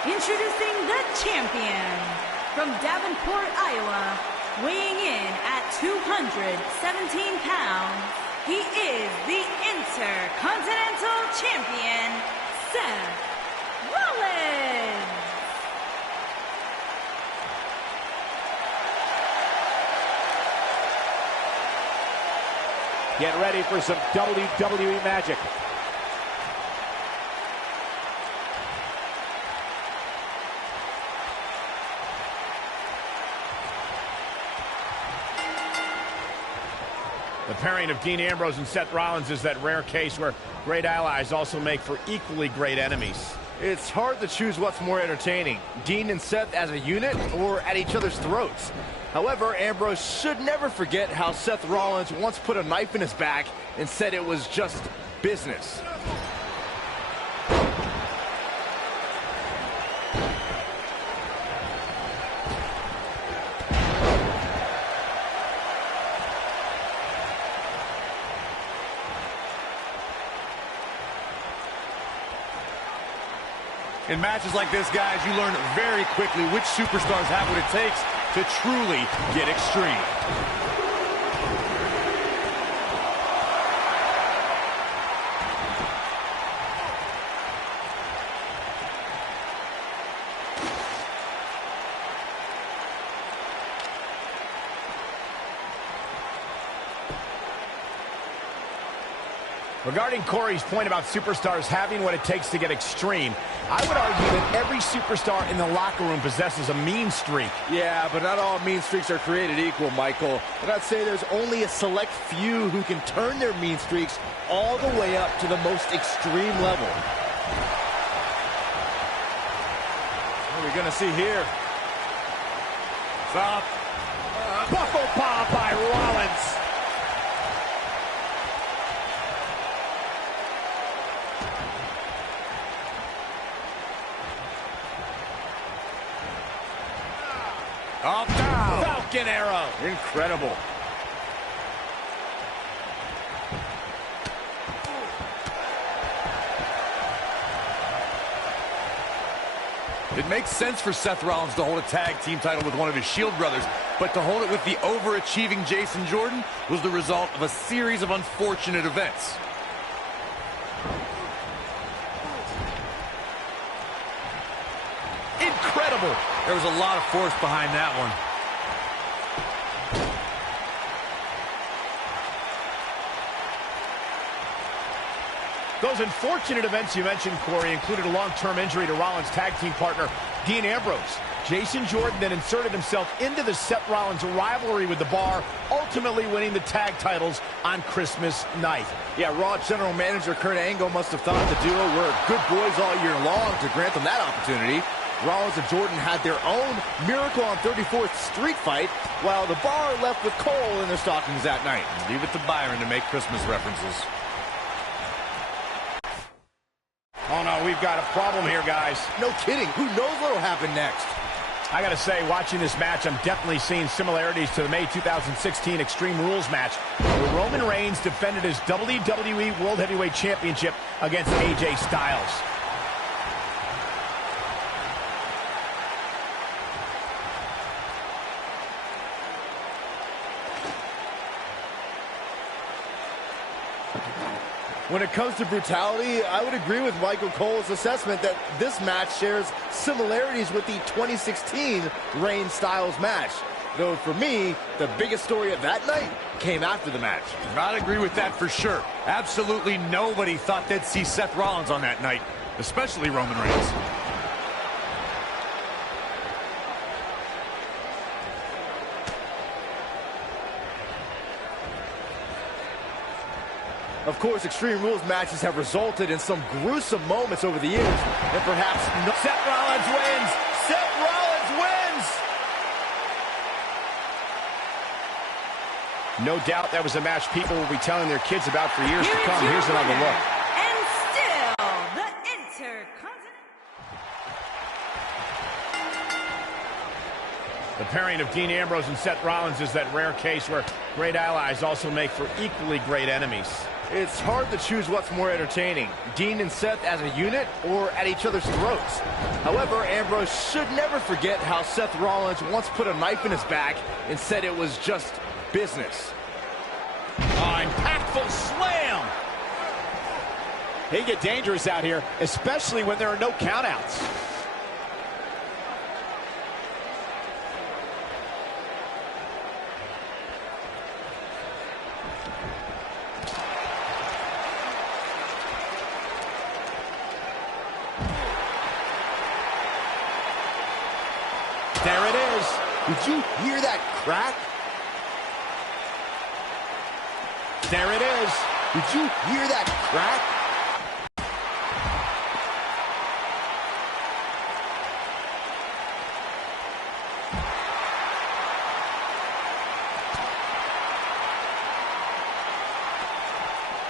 Introducing the champion from Davenport, Iowa, weighing in at 217 pounds, he is the Intercontinental Champion, Seth Rollins. Get ready for some WWE magic. The pairing of Dean Ambrose and Seth Rollins is that rare case where great allies also make for equally great enemies. It's hard to choose what's more entertaining, Dean and Seth as a unit or at each other's throats. However, Ambrose should never forget how Seth Rollins once put a knife in his back and said it was just business. In matches like this, guys, you learn very quickly which superstars have what it takes to truly get extreme. Regarding Corey's point about superstars having what it takes to get extreme, I would argue that every superstar in the locker room possesses a mean streak. Yeah, but not all mean streaks are created equal, Michael. And I'd say there's only a select few who can turn their mean streaks all the way up to the most extreme level. What are we going to see here? Stop. Buckle bomb by Rollins. Incredible. It makes sense for Seth Rollins to hold a tag team title with one of his Shield brothers, but to hold it with the overachieving Jason Jordan was the result of a series of unfortunate events. Incredible! There was a lot of force behind that one. Those unfortunate events you mentioned, Corey, included a long-term injury to Rollins' tag team partner, Dean Ambrose. Jason Jordan then inserted himself into the Seth Rollins rivalry with The Bar, ultimately winning the tag titles on Christmas night. Yeah, Raw General Manager Kurt Angle must have thought the duo were good boys all year long to grant them that opportunity. Rollins and Jordan had their own Miracle on 34th Street fight, while The Bar left with Cole in their stockings that night. Leave it to Byron to make Christmas references. Oh, no, we've got a problem here, guys. No kidding. Who knows what will happen next? I got to say, watching this match, I'm definitely seeing similarities to the May 2016 Extreme Rules match, where Roman Reigns defended his WWE World Heavyweight Championship against AJ Styles. When it comes to brutality, I would agree with Michael Cole's assessment that this match shares similarities with the 2016 Reigns-Styles match. Though for me, the biggest story of that night came after the match. I'd agree with that for sure. Absolutely nobody thought they'd see Seth Rollins on that night, especially Roman Reigns. Of course, Extreme Rules matches have resulted in some gruesome moments over the years, and perhaps Seth Rollins wins! Seth Rollins wins! No doubt that was a match people will be telling their kids about for years to come. Here's another look. And still, the Intercontinental. The pairing of Dean Ambrose and Seth Rollins is that rare case where great allies also make for equally great enemies. it's hard to choose what's more entertaining, Dean and Seth as a unit or at each other's throats. However, Ambrose should never forget how Seth Rollins once put a knife in his back and said it was just business. Oh, impactful slam! They get dangerous out here, especially when there are no countouts. There it is. Did you hear that crack? There it is. Did you hear that crack?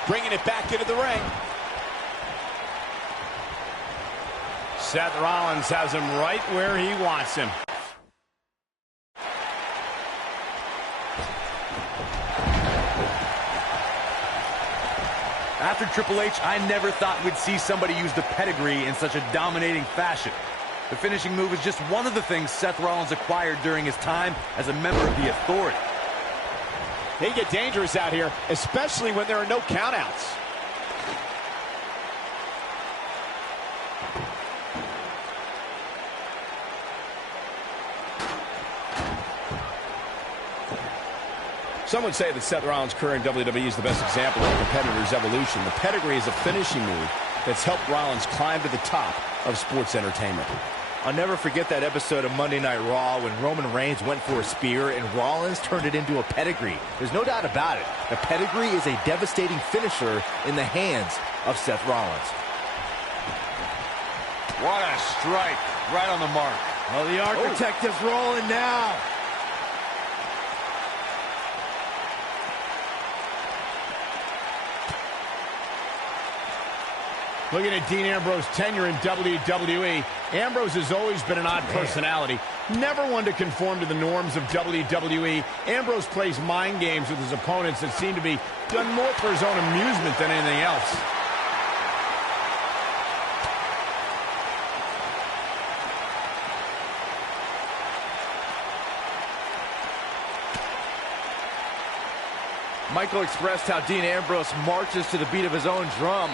Bringing it back into the ring. Seth Rollins has him right where he wants him. After Triple H, I never thought we'd see somebody use the pedigree in such a dominating fashion. The finishing move is just one of the things Seth Rollins acquired during his time as a member of the Authority. They get dangerous out here, especially when there are no countouts. Some would say that Seth Rollins' career in WWE is the best example of a competitor's evolution. The pedigree is a finishing move that's helped Rollins climb to the top of sports entertainment. I'll never forget that episode of Monday Night Raw when Roman Reigns went for a spear and Rollins turned it into a pedigree. There's no doubt about it. The pedigree is a devastating finisher in the hands of Seth Rollins. What a strike. Right on the mark. Well, the architect is rolling now. Looking at Dean Ambrose's tenure in WWE, Ambrose has always been an odd personality, Never one to conform to the norms of WWE, Ambrose plays mind games with his opponents that seem to be done more for his own amusement than anything else. Michael expressed how Dean Ambrose marches to the beat of his own drum.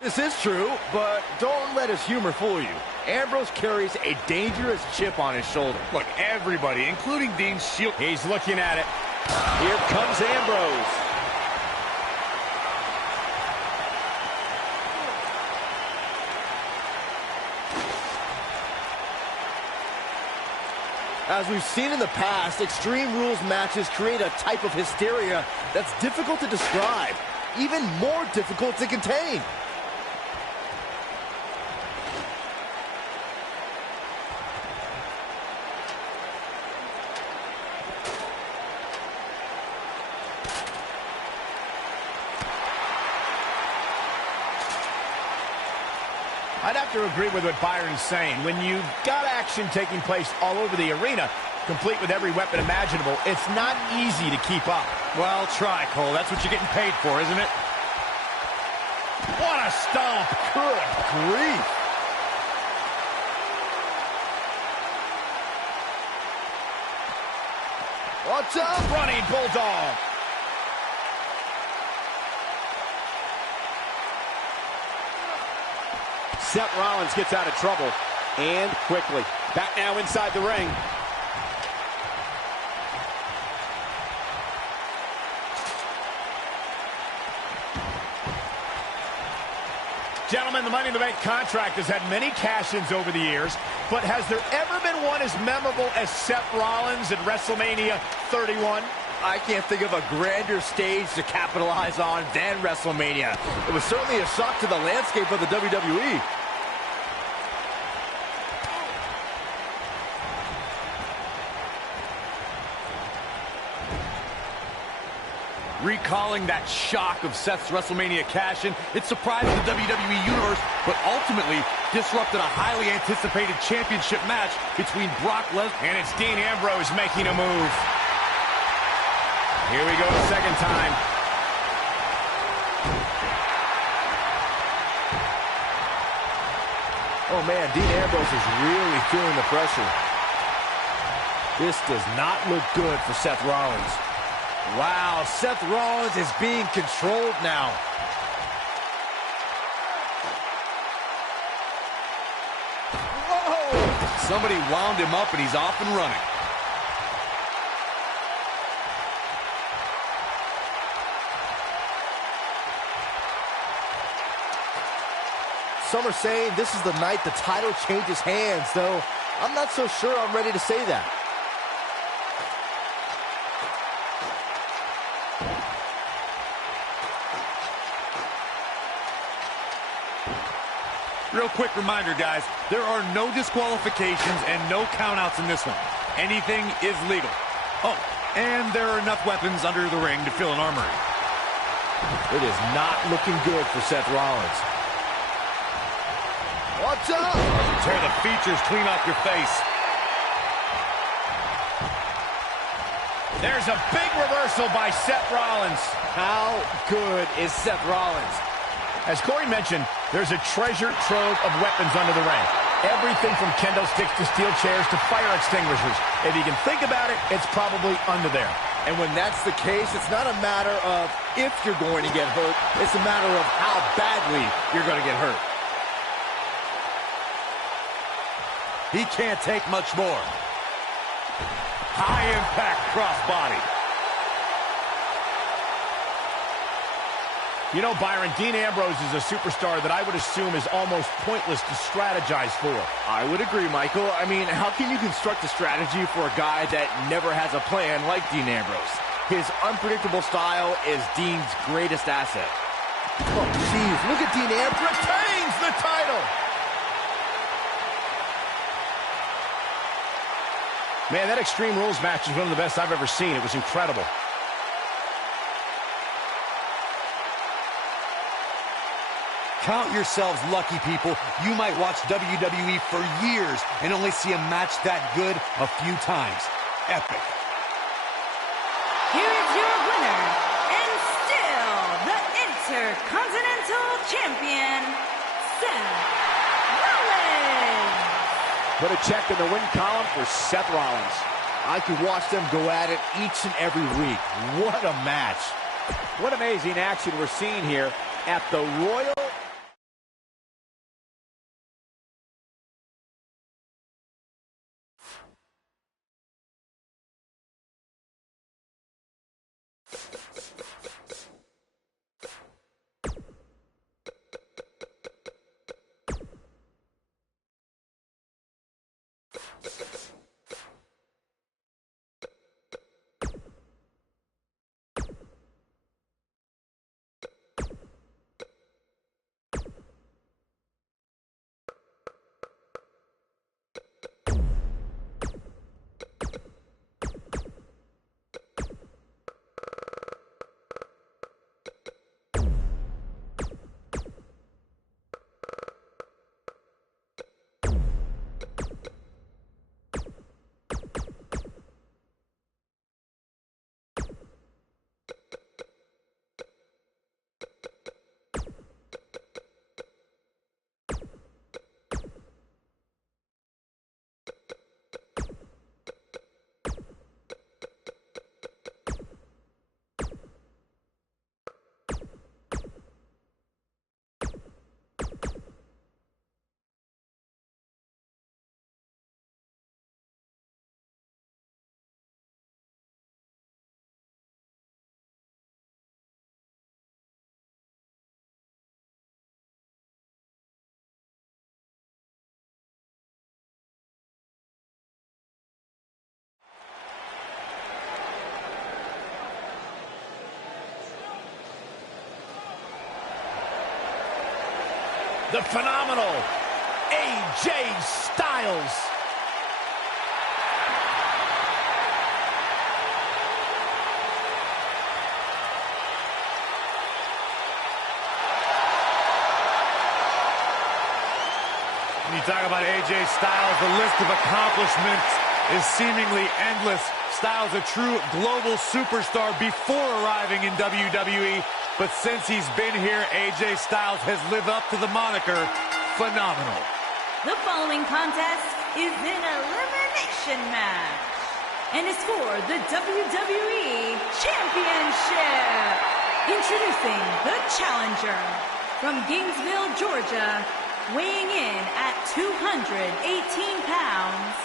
This is true, but don't let his humor fool you. Ambrose carries a dangerous chip on his shoulder. Look, everybody, including Dean's Shield. He's looking at it. Here comes Ambrose. As we've seen in the past, Extreme Rules matches create a type of hysteria that's difficult to describe, even more difficult to contain. I'd have to agree with what Byron's saying. When you've got action taking place all over the arena, complete with every weapon imaginable, it's not easy to keep up. Well, try, Cole. That's what you're getting paid for, isn't it? What a stomp! Good grief. What's up? Running Bulldog. Seth Rollins gets out of trouble, and quickly. Back now inside the ring. Gentlemen, the Money in the Bank contract has had many cash-ins over the years, but has there ever been one as memorable as Seth Rollins at WrestleMania 31? I can't think of a grander stage to capitalize on than WrestleMania. It was certainly a shock to the landscape of the WWE. Recalling that shock of Seth's WrestleMania cash-in, it surprised the WWE Universe, but ultimately disrupted a highly anticipated championship match between Brock Lesnar. And it's Dean Ambrose making a move. Here we go, second time. Oh man, Dean Ambrose is really feeling the pressure. This does not look good for Seth Rollins. Wow, Seth Rollins is being controlled now. Whoa! Somebody wound him up and he's off and running. Some are saying this is the night the title changes hands, though I'm not so sure I'm ready to say that. Real quick reminder, guys, there are no disqualifications and no countouts in this one. Anything is legal. Oh, and there are enough weapons under the ring to fill an armory. It is not looking good for Seth Rollins. What's up? Tear the features clean off your face. There's a big reversal by Seth Rollins. How good is Seth Rollins? As Corey mentioned, there's a treasure trove of weapons under the ring. Everything from kendo sticks to steel chairs to fire extinguishers. If you can think about it, it's probably under there. And when that's the case, it's not a matter of if you're going to get hurt. It's a matter of how badly you're going to get hurt. He can't take much more. High impact crossbody. You know, Byron, Dean Ambrose is a superstar that I would assume is almost pointless to strategize for. I would agree, Michael. I mean, how can you construct a strategy for a guy that never has a plan like Dean Ambrose? His unpredictable style is Dean's greatest asset. Oh, jeez, look at Dean Ambrose. Retains the title! Man, that Extreme Rules match is one of the best I've ever seen. It was incredible. Count yourselves lucky, people. You might watch WWE for years and only see a match that good a few times. Epic. Here is your winner, and still the Intercontinental Champion, Seth Rollins. Put a check in the win column for Seth Rollins. I could watch them go at it each and every week. What a match. What amazing action we're seeing here at the Royal the phenomenal AJ Styles. When you talk about AJ Styles, the list of accomplishments is seemingly endless. Styles a true global superstar before arriving in WWE, but since he's been here, AJ Styles has lived up to the moniker phenomenal. The following contest is an elimination match and is for the WWE Championship. Introducing the challenger from Gainesville, Georgia, weighing in at 218 pounds,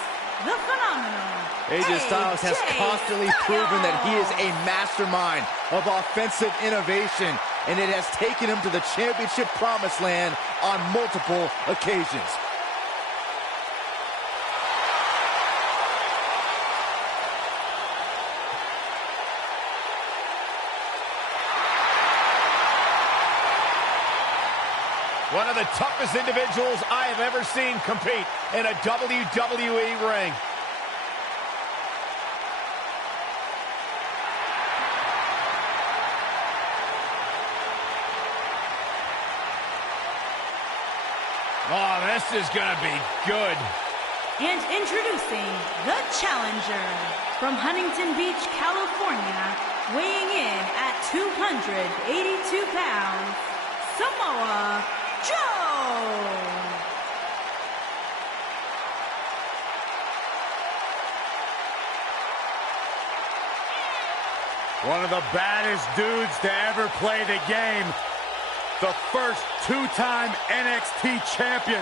the phenomenal AJ Styles has constantly proven that he is a mastermind of offensive innovation, and it has taken him to the championship promised land on multiple occasions. One of the toughest individuals I have ever seen compete in a WWE ring. Oh, this is gonna be good. And introducing the challenger from Huntington Beach, California, weighing in at 282 pounds, Samoa Joe. One of the baddest dudes to ever play the game. The first two-time NXT champion.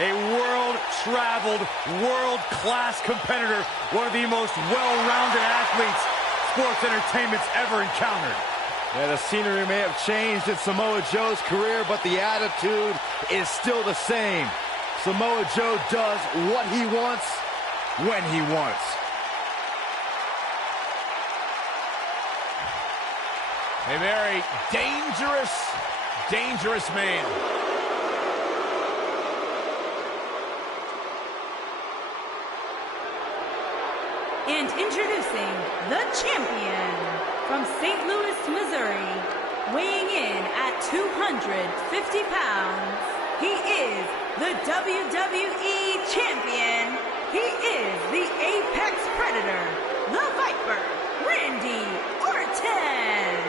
A world-traveled, world-class competitor. One of the most well-rounded athletes sports entertainment's ever encountered. Yeah, the scenery may have changed in Samoa Joe's career, but the attitude is still the same. Samoa Joe does what he wants, when he wants. A very dangerous, dangerous man. And introducing the champion from St. Louis, Missouri, Weighing in at 250 pounds, he is the WWE Champion. He is the Apex Predator, the Viper, Randy Orton.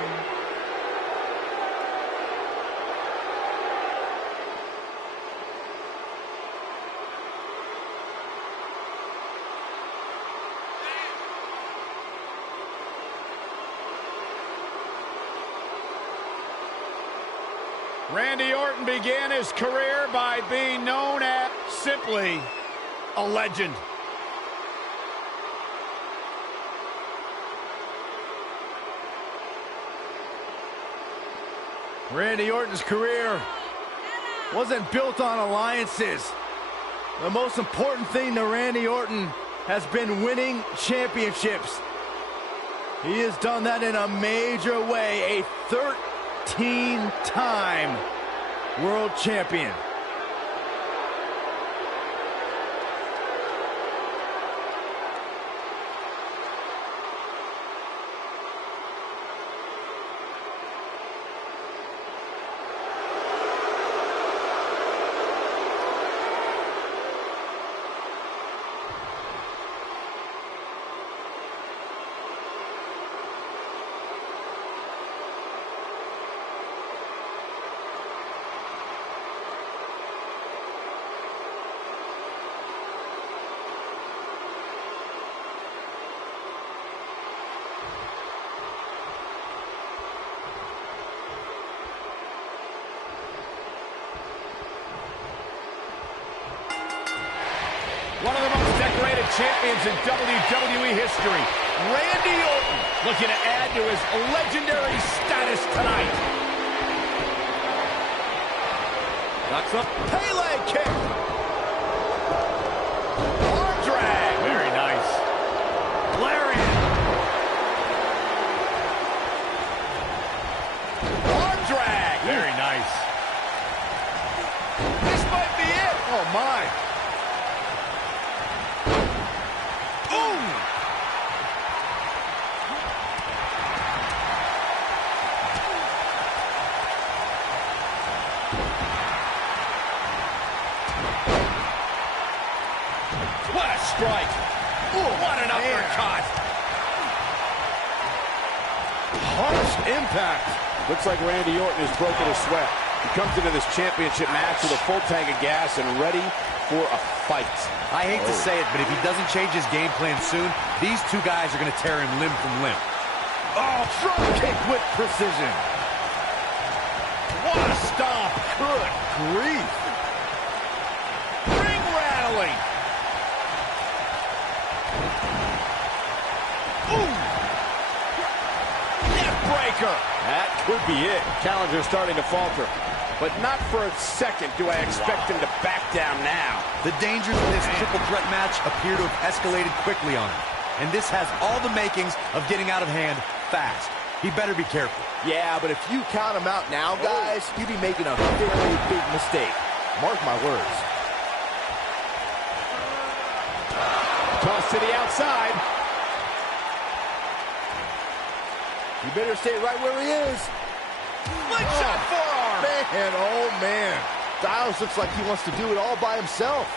Randy Orton began his career by being known as simply a legend. Randy Orton's career wasn't built on alliances. The most important thing to Randy Orton has been winning championships. He has done that in a major way, a 13-time world champion. One of the most decorated champions in WWE history, Randy Orton, looking to add to his legendary status tonight. Knocks up, Pele kick. Arm drag. Very nice. Lariat. Arm drag. Very nice. This might be it. Oh, my. What a strike. Ooh, what an uppercut. Harsh impact. Looks like Randy Orton has broken a sweat. He comes into this championship match with a full tank of gas and ready for a fight. I hate to say it, but if he doesn't change his game plan soon, these two guys are going to tear him limb from limb. Oh, front kick with precision. What a stomp. Good grief. Ring rattling. Ooh. Neck breaker. That could be it. Challenger's starting to falter. But not for a second do I expect him to back down now. The dangers of this triple threat match appear to have escalated quickly on him. And this has all the makings of getting out of hand fast. He better be careful. Yeah, but if you count him out now, guys, you'd be making a very big mistake. Mark my words. Toss to the outside. You better stay right where he is. Slingshot forearm. Man, oh man. Styles looks like he wants to do it all by himself.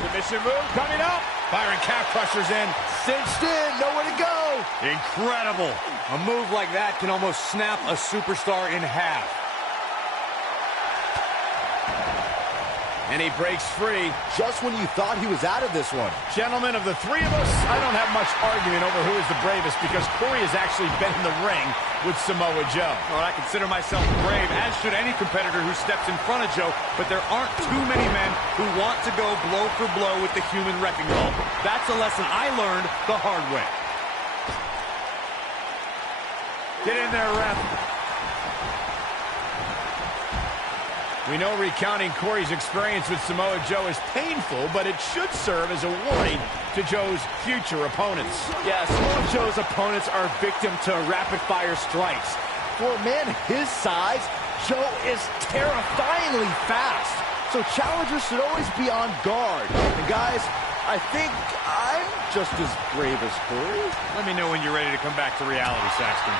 Submission move coming up. Byron calf crushers in. Cinched in, nowhere to go. Incredible. A move like that can almost snap a superstar in half. And he breaks free. Just when you thought he was out of this one. Gentlemen, of the three of us, I don't have much argument over who is the bravest because Corey has actually been in the ring with Samoa Joe. Well, I consider myself brave, as should any competitor who steps in front of Joe, but there aren't too many men who want to go blow for blow with the human wrecking ball. That's a lesson I learned the hard way. Get in there, ref. We know recounting Corey's experience with Samoa Joe is painful, but it should serve as a warning to Joe's future opponents. Yeah, Samoa Joe's opponents are victim to rapid-fire strikes. For a man his size, Joe is terrifyingly fast. So challengers should always be on guard. And guys, I think I'm just as brave as Corey. Let me know when you're ready to come back to reality, Saxton.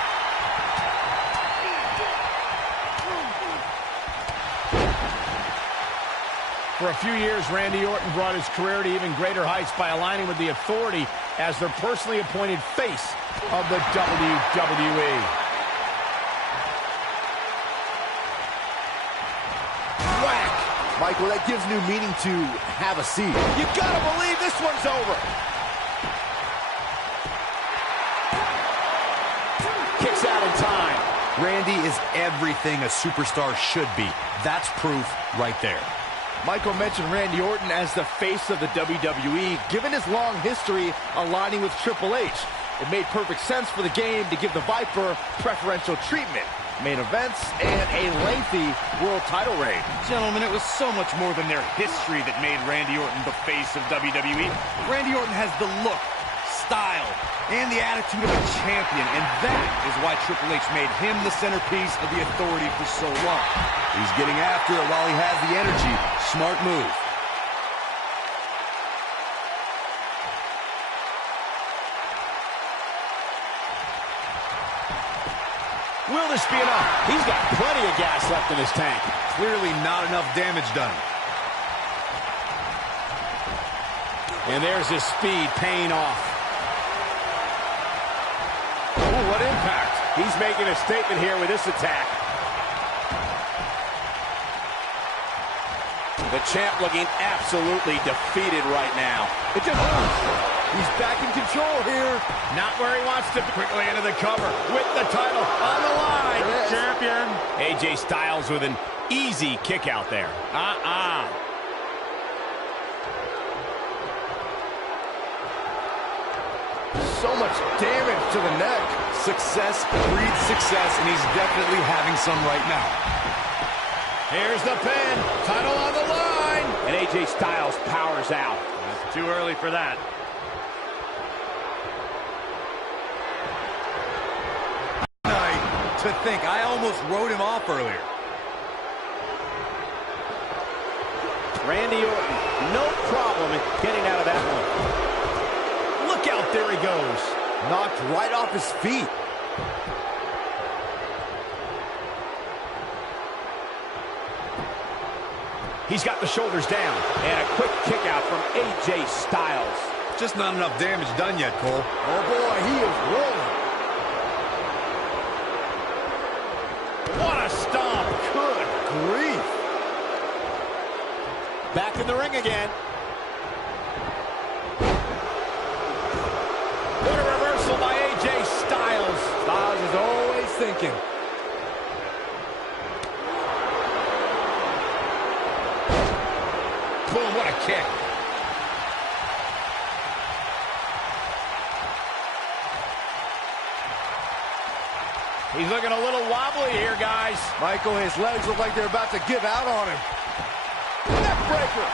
For a few years, Randy Orton brought his career to even greater heights by aligning with the Authority as their personally appointed face of the WWE. Whack! Michael, that gives new meaning to have a seat. You gotta believe this one's over. Kicks out in time. Randy is everything a superstar should be. That's proof right there. Michael mentioned Randy Orton as the face of the WWE, given his long history aligning with Triple H. It made perfect sense for the game to give the Viper preferential treatment, main events, and a lengthy world title reign. Gentlemen, it was so much more than their history that made Randy Orton the face of WWE. Randy Orton has the look, style, and the attitude of a champion, and that is why Triple H made him the centerpiece of the Authority for so long. He's getting after it while he has the energy. Smart move. Will this be enough? He's got plenty of gas left in his tank. Clearly not enough damage done. And there's his speed paying off. Ooh, what impact. He's making a statement here with this attack. The champ looking absolutely defeated right now. It just... He's back in control here. Not where he wants to be. Quickly into the cover with the title on the line. Champion. AJ Styles with an easy kick out there. So much damage to the neck. Success breeds success, and he's definitely having some right now. Here's the pin. Title on the line. And AJ Styles powers out. It's too early for that. To think, I almost wrote him off earlier. Randy Orton, no problem in getting out of that one. Look out, there he goes. Knocked right off his feet. He's got the shoulders down. And a quick kick out from AJ Styles. Just not enough damage done yet, Cole. Oh boy, he is rolling. What a stomp. Good grief. Back in the ring again. What a reversal by AJ Styles. Styles is always thinking. Boom, what a kick. He's looking a little wobbly here, guys. Michael, his legs look like they're about to give out on him. Neckbreaker.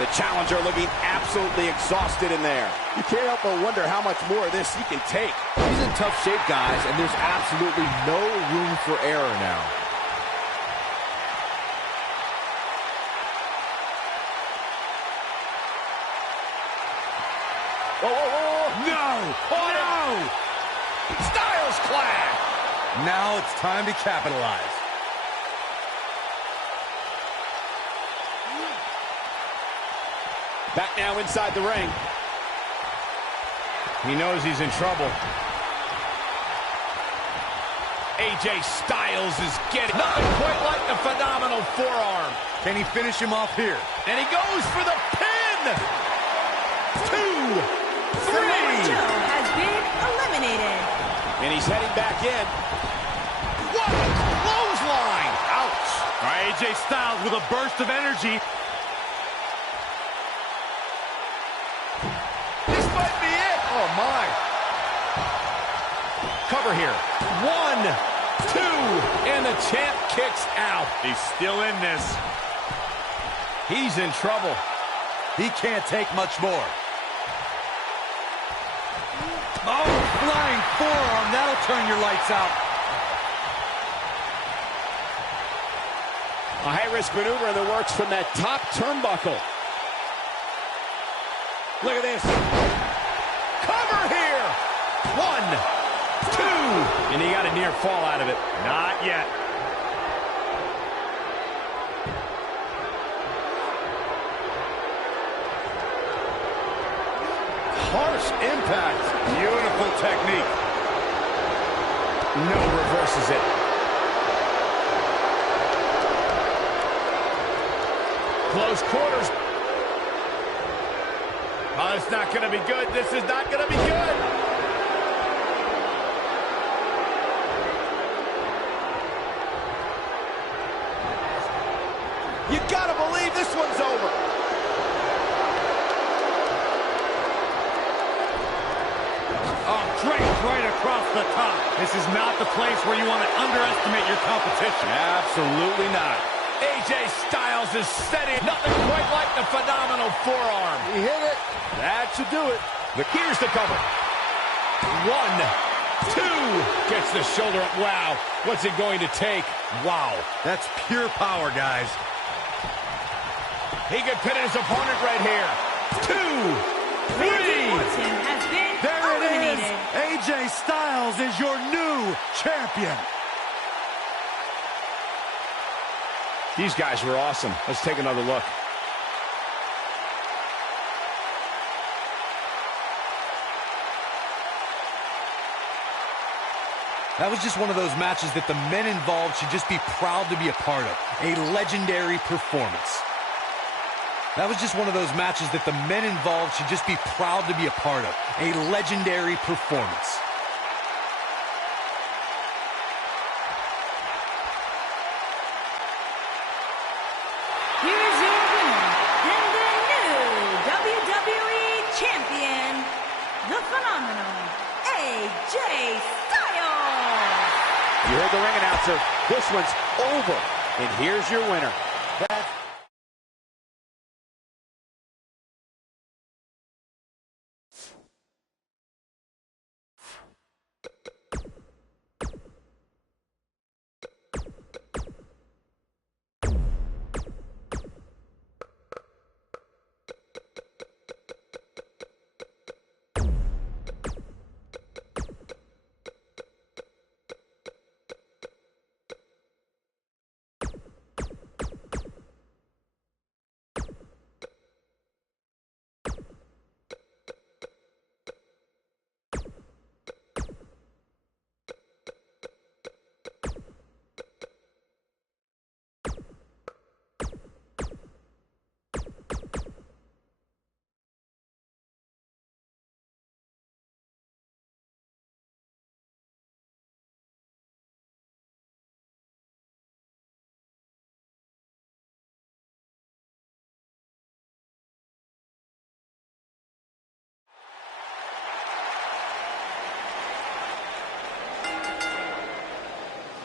The challenger looking absolutely exhausted in there. You can't help but wonder how much more of this he can take. He's in tough shape, guys, and there's absolutely no room for error now. Whoa, whoa, whoa. No! Oh, no! Styles clash! Now it's time to capitalize. Back now inside the ring. He knows he's in trouble. AJ Styles is getting nothing quite like the phenomenal forearm. Can he finish him off here? And he goes for the pin! 2, 3. Joe has been eliminated. And he's heading back in. What a clothesline! Ouch! All right, AJ Styles with a burst of energy. This might be it! Oh, my. Cover here. 1, 2, and the champ kicks out. He's still in this. He's in trouble. He can't take much more. Oh, flying forearm. That'll turn your lights out. A high-risk maneuver in the works from that top turnbuckle. Look at this. Cover here. 1, 2. And he got a near fall out of it. Not yet. Harsh impact. Beautiful technique. No, reverses it. Close quarters. Oh, it's not going to be good. This is not going to be good. You gotta believe this one's over. Oh, draped right across the top. This is not the place where you want to underestimate your competition. Absolutely not. AJ Styles is steady. Nothing quite like the phenomenal forearm. He hit it. That should do it. Here's the cover. 1, 2. Gets the shoulder up. Wow. What's it going to take? Wow. That's pure power, guys. He could pin his opponent right here. 2, 3. Orton has been There it is. eliminated. AJ Styles is your new champion. These guys were awesome. Let's take another look. That was just one of those matches that the men involved should just be proud to be a part of. A legendary performance. That was just one of those matches that the men involved should just be proud to be a part of. A legendary performance. Here is your winner and the new WWE Champion, the phenomenal AJ Styles. You heard the ring announcer. This one's over. And here's your winner.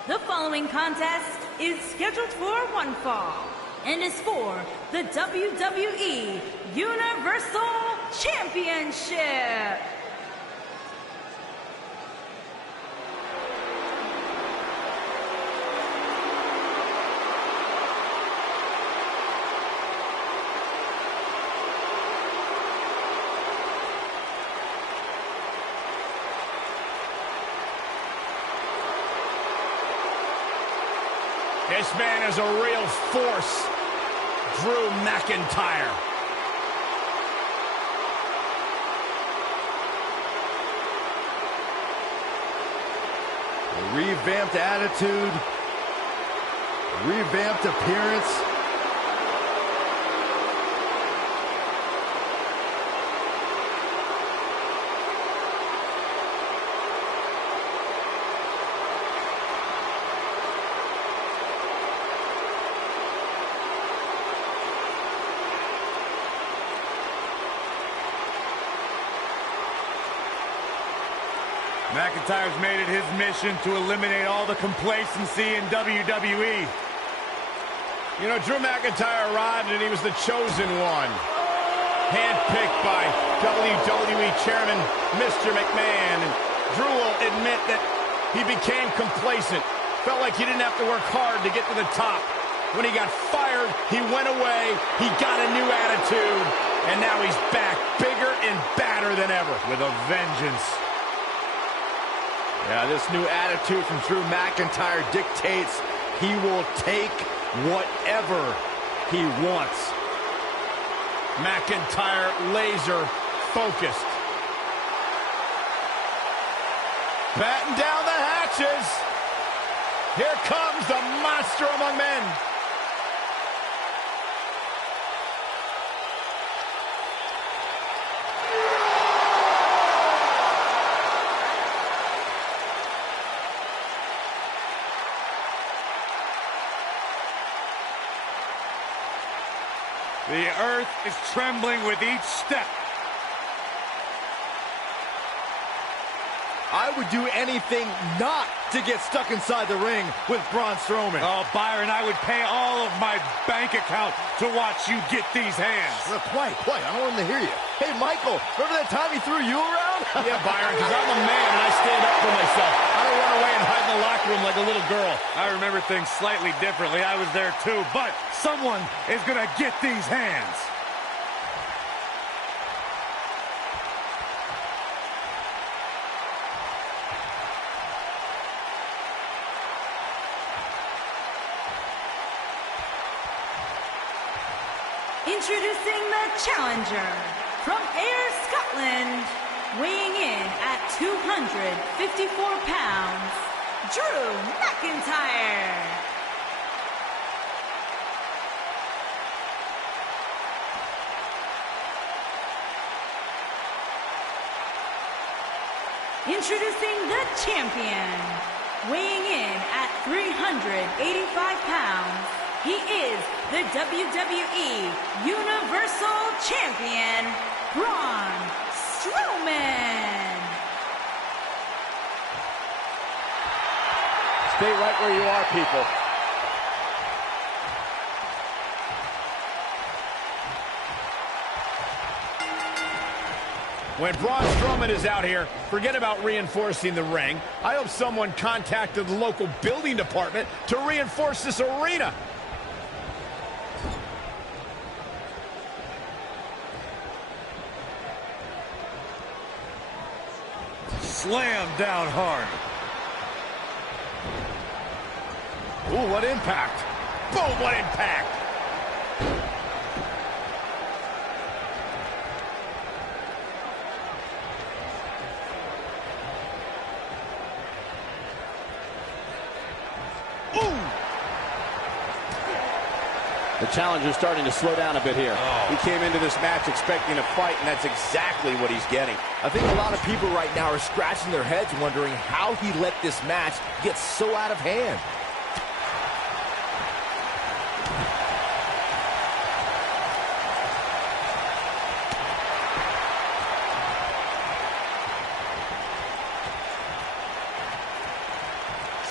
The following contest is scheduled for one fall and is for the WWE Universal Championship. This man is a real force. Drew McIntyre. A revamped attitude, revamped appearance. McIntyre's made it his mission to eliminate all the complacency in WWE. You know, Drew McIntyre arrived and he was the chosen one. Handpicked by WWE Chairman Mr. McMahon. And Drew will admit that he became complacent. Felt like he didn't have to work hard to get to the top. When he got fired, he went away. He got a new attitude. And now he's back, bigger than ever. With a vengeance. Yeah, this new attitude from Drew McIntyre dictates he will take whatever he wants. McIntyre laser focused. Batten down the hatches. Here comes the monster among men. The earth is trembling with each step. I would do anything not to get stuck inside the ring with Braun Strowman. Oh, Byron, I would pay all of my bank account to watch you get these hands. Well, quiet. I don't want him to hear you. Hey, Michael, remember that time he threw you around? Yeah, Byron, because I'm a man and I stand up for myself. I don't run away and hide in the locker room like a little girl. I remember things slightly differently. I was there too, but someone is going to get these hands. Introducing the challenger from Ayr, Scotland, weighing in at 254 pounds, Drew McIntyre. Introducing the champion, weighing in at 385 pounds, he is the WWE Universal Champion, Braun Strowman. Stay right where you are, people. When Braun Strowman is out here, forget about reinforcing the ring. I hope someone contacted the local building department to reinforce this arena. Slam down hard. Ooh, what impact. Boom, what impact. The challenger's starting to slow down a bit here. He came into this match expecting a fight, and that's exactly what he's getting. I think a lot of people right now are scratching their heads wondering how he let this match get so out of hand.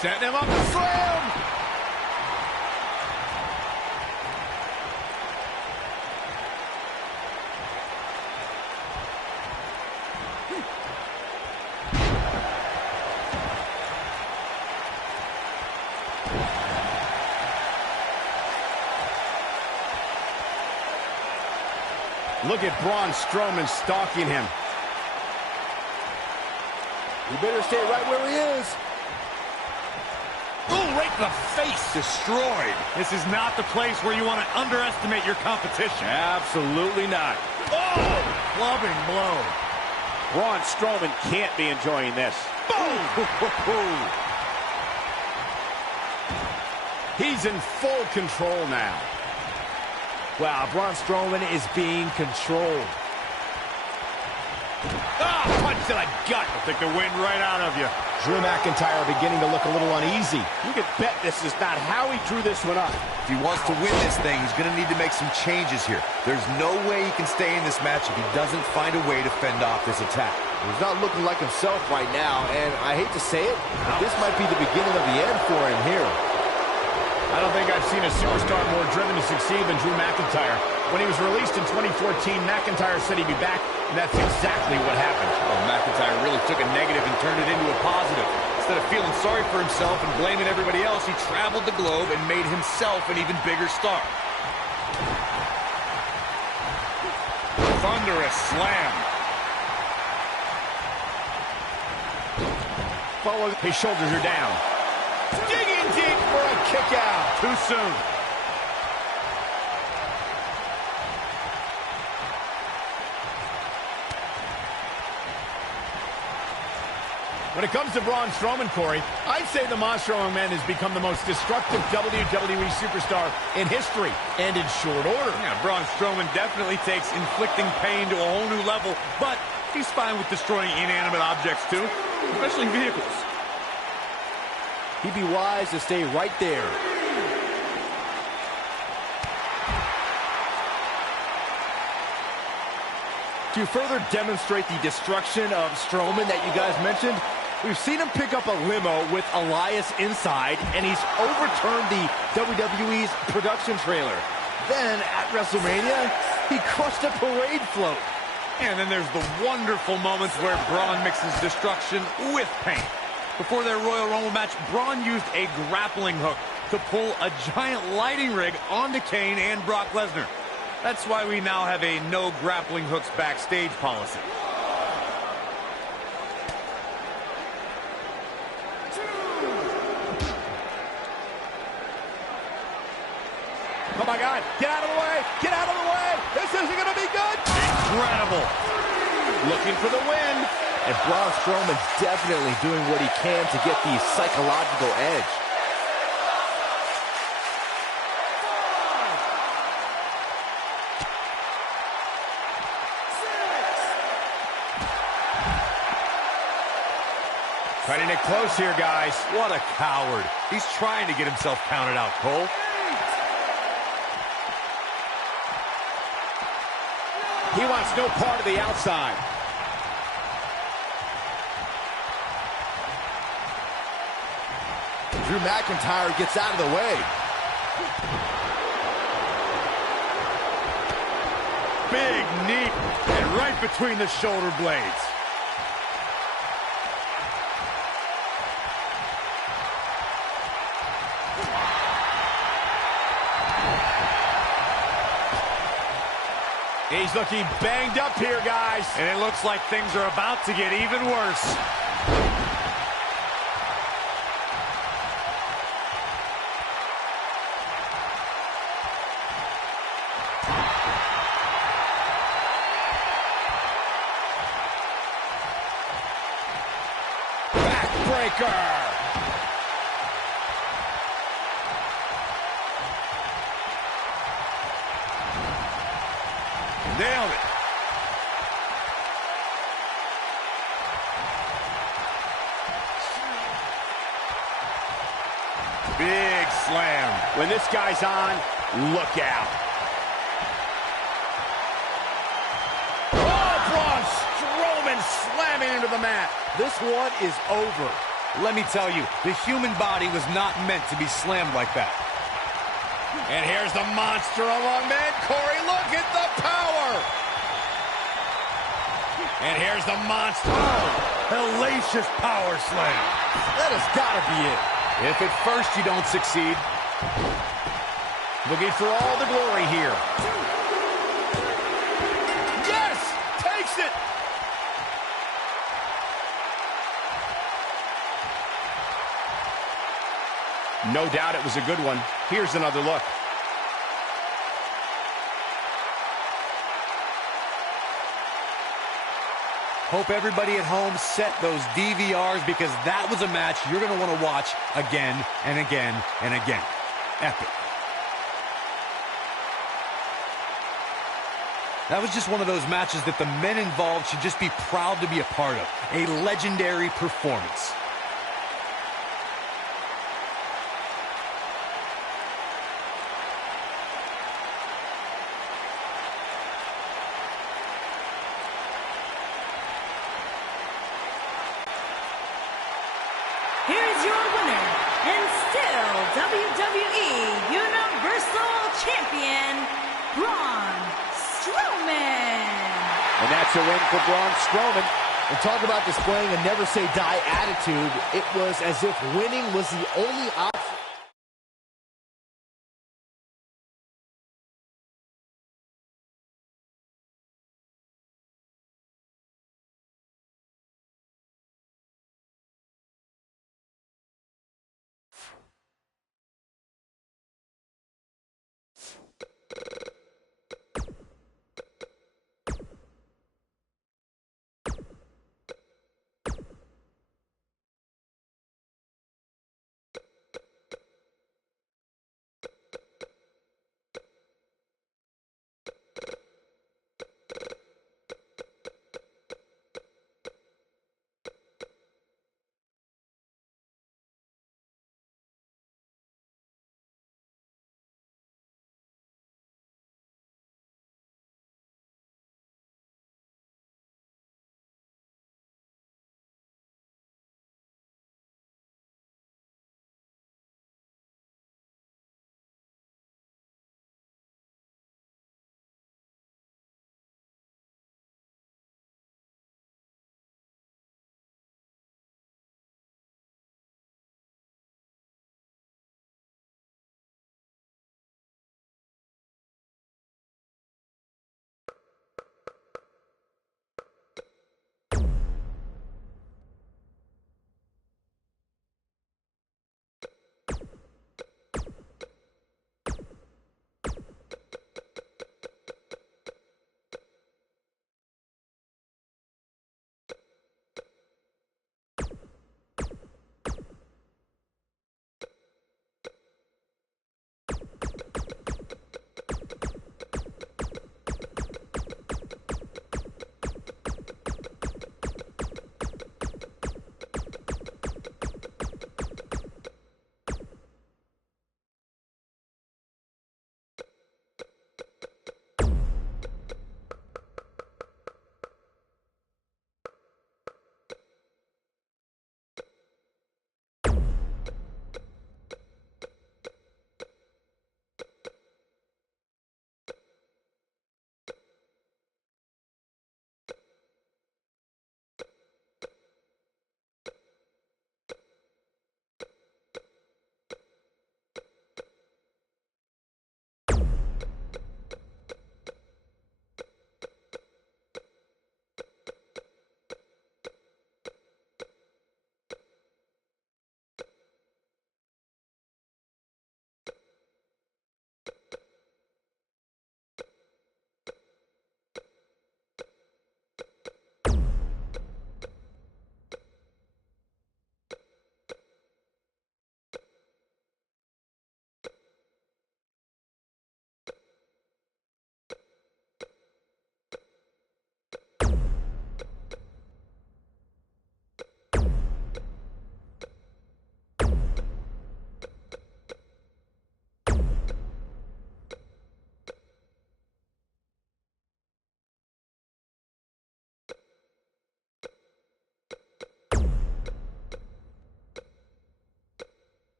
Setting him up to slam. Look at Braun Strowman stalking him. You better stay right where he is. Ooh, right in the face. Destroyed. This is not the place where you want to underestimate your competition. Absolutely not. Oh, clubbing blow. Braun Strowman can't be enjoying this. Boom! He's in full control now. Wow, Braun Strowman is being controlled. Ah, punch to the gut. I'll take the wind right out of you. Drew McIntyre beginning to look a little uneasy. You can bet this is not how he drew this one up. If he wants to win this thing, he's going to need to make some changes here. There's no way he can stay in this match if he doesn't find a way to fend off this attack. He's not looking like himself right now, and I hate to say it, but this might be the beginning of the end for him here. I don't think I've seen a superstar more driven to succeed than Drew McIntyre. When he was released in 2014, McIntyre said he'd be back, and that's exactly what happened. Oh, McIntyre really took a negative and turned it into a positive. Instead of feeling sorry for himself and blaming everybody else, he traveled the globe and made himself an even bigger star. Thunderous slam. follows. His shoulders are down. Digging deep for a kick out. Too soon. When it comes to Braun Strowman, Corey, I'd say the Monster Among Men has become the most destructive WWE superstar in history, and in short order. Yeah, Braun Strowman definitely takes inflicting pain to a whole new level, but he's fine with destroying inanimate objects too, especially vehicles. He'd be wise to stay right there. To further demonstrate the destruction of Strowman that you guys mentioned, we've seen him pick up a limo with Elias inside, and he's overturned the WWE's production trailer. Then, at WrestleMania, he crushed a parade float. And then there's the wonderful moments where Braun mixes destruction with pain. Before their Royal Rumble match, Braun used a grappling hook to pull a giant lighting rig onto Kane and Brock Lesnar. That's why we now have a no grappling hooks backstage policy. Oh my God, get out of the way, get out of the way. This isn't gonna be good. Incredible. Looking for the win. And Braun Strowman's definitely doing what he can to get the psychological edge. Cutting it close here, guys. What a coward. He's trying to get himself counted out, Cole. He wants no part of the outside. Drew McIntyre gets out of the way. Big knee, and right between the shoulder blades. He's looking banged up here, guys. And it looks like things are about to get even worse. Backbreaker. Nailed it. Big slam. When this guy's on, look out. Oh, Braun Strowman slamming into the mat. This one is over. Let me tell you, the human body was not meant to be slammed like that. And here's the Monster Among Men. Corey, look at the power. And here's the Monster. Oh, hellacious power slam. That has got to be it. If at first you don't succeed, Looking for all the glory here. Yes! Takes it! No doubt it was a good one. Here's another look. hope everybody at home set those DVRs, because that was a match you're going to want to watch again and again and again. Epic. That was just one of those matches that the men involved should just be proud to be a part of. A legendary performance. Here's your winner, and still WWE Universal Champion, Braun Strowman. And that's a win for Braun Strowman. And talk about displaying a never-say-die attitude. It was as if winning was the only option.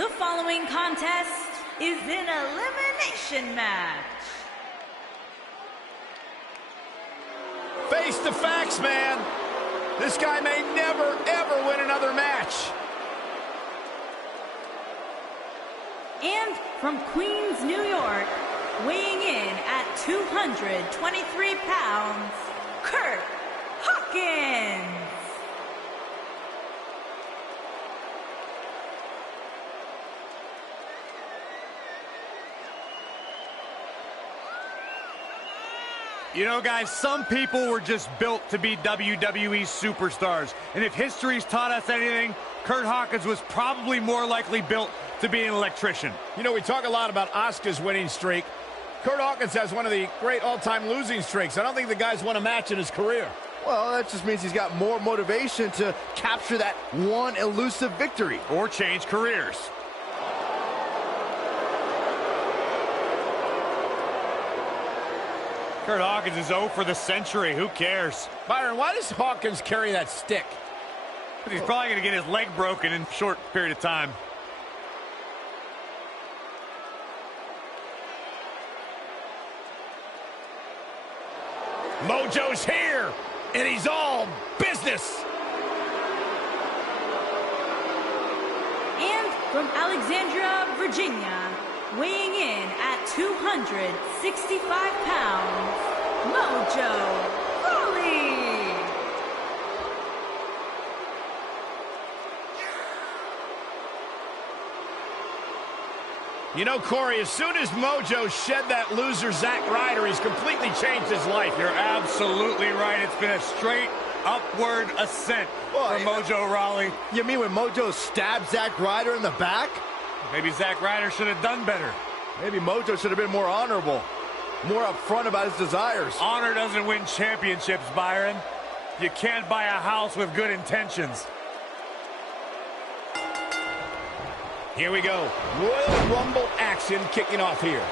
The following contest is an elimination match. Face the facts, man. This guy may never, ever win another match. And from Queens, New York, weighing in at 223 pounds, Kurt Hawkins. You know, guys, some people were just built to be WWE superstars. And if history's taught us anything, Kurt Hawkins was probably more likely built to be an electrician. You know, we talk a lot about Asuka's winning streak. Kurt Hawkins has one of the great all-time losing streaks. I don't think the guy's won a match in his career. Well, that just means he's got more motivation to capture that one elusive victory. Or change careers. Kurt Hawkins is 0 for the century. Who cares? Byron, why does Hawkins carry that stick? He's probably going to get his leg broken in a short period of time. Mojo's here, and he's all business. And from Alexandria, Virginia, weighing in at 265 pounds, Mojo Rawley. You know, Corey, as soon as Mojo shed that loser Zack Ryder, he's completely changed his life. You're absolutely right. It's been a straight upward ascent for Mojo Rawley. You mean when Mojo stabbed Zack Ryder in the back? Maybe Zack Ryder should have done better. Maybe Mojo should have been more honorable, more upfront about his desires. Honor doesn't win championships, Byron. You can't buy a house with good intentions. Here we go. Royal Rumble action kicking off here.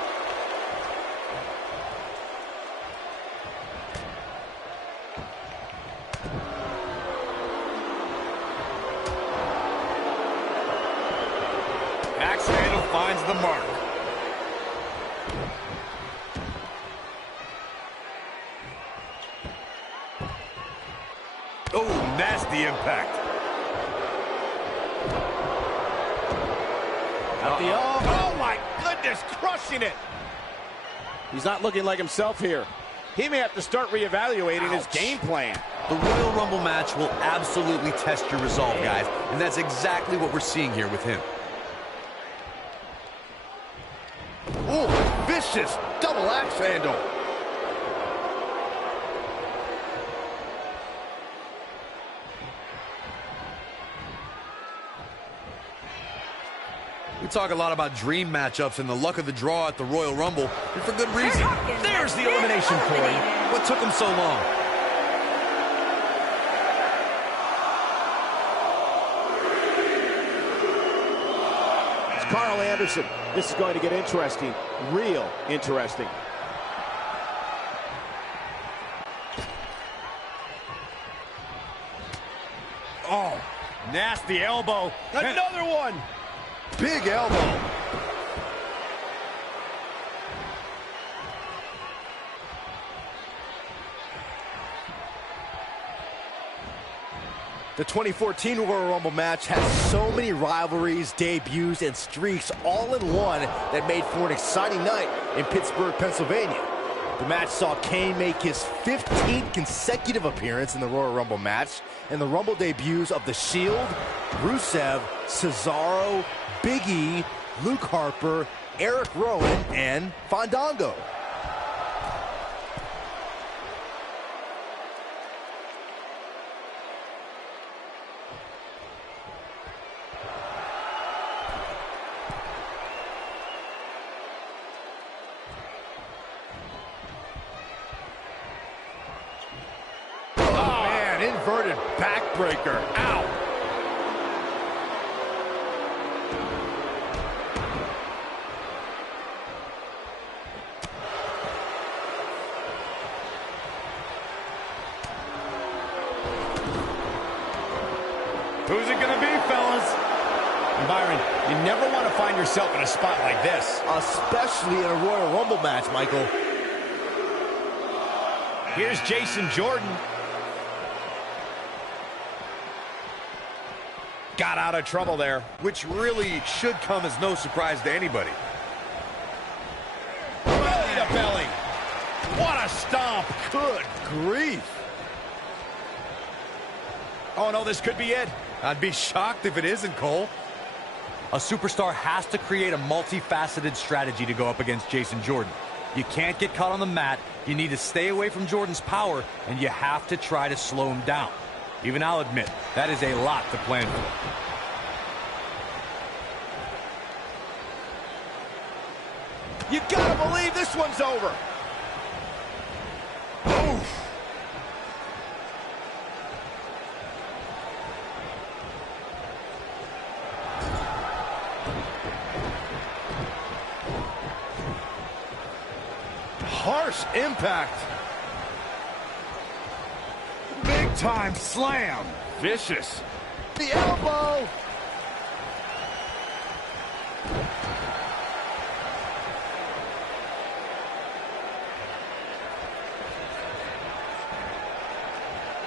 Axe handle finds the mark. Oh, nasty impact. Oh, my goodness, crushing it. He's not looking like himself here. He may have to start reevaluating his game plan. The Royal Rumble match will absolutely test your resolve, guys, and that's exactly what we're seeing here with him. Ooh, vicious double axe handle. We talk a lot about dream matchups and the luck of the draw at the Royal Rumble, and for good reason. There's the elimination, Corey. What took him so long? It's Carl Anderson. This is going to get interesting, real interesting. Oh, nasty elbow. Another one. Big elbow. The 2014 Royal Rumble match has so many rivalries, debuts, and streaks all in one that made for an exciting night in Pittsburgh, Pennsylvania. The match saw Kane make his 15th consecutive appearance in the Royal Rumble match, and the Rumble debuts of The Shield, Rusev, Cesaro, Big E, Luke Harper, Eric Rowan, and Fandango. Inverted backbreaker. Ow. Who's it going to be, fellas? And Byron, you never want to find yourself in a spot like this. Especially in a Royal Rumble match, Michael. Here's Jason Jordan. Got out of trouble there. Which really should come as no surprise to anybody. Belly to belly. What a stomp. Good grief. Oh, no, this could be it. I'd be shocked if it isn't, Cole. A superstar has to create a multifaceted strategy to go up against Jason Jordan. You can't get caught on the mat, you need to stay away from Jordan's power, and you have to try to slow him down. Even I'll admit, that is a lot to plan for. You gotta believe this one's over. Oof. Harsh impact. Big time slam. Vicious. The elbow.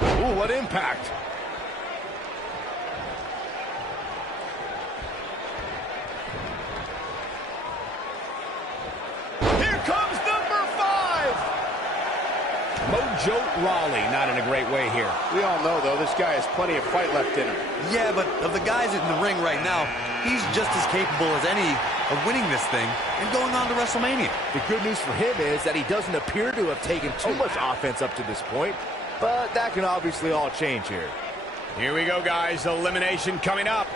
Ooh, what impact. Here comes number 5. Mojo Rawley, not in a great way here. We all know, though, this guy has plenty of fight left in him. Yeah, but of the guys in the ring right now, he's just as capable as any of winning this thing and going on to WrestleMania. The good news for him is that he doesn't appear to have taken too much offense up to this point, but that can obviously all change here. Here we go, guys. Elimination coming up.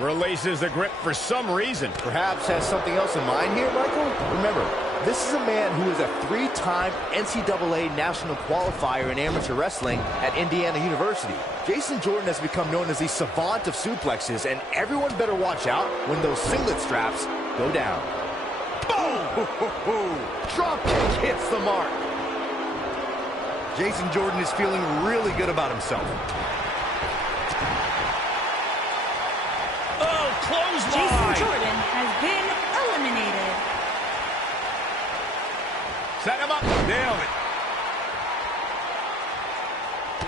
Releases the grip for some reason. Perhaps has something else in mind here, Michael? Remember, this is a man who is a 3-time NCAA national qualifier in amateur wrestling at Indiana University. Jason Jordan has become known as the savant of suplexes, and everyone better watch out when those singlet straps go down. Boom! Drop kick hits the mark. Jason Jordan is feeling really good about himself. Oh, clothesline! Jason Jordan has been eliminated. Set him up. Nailed it.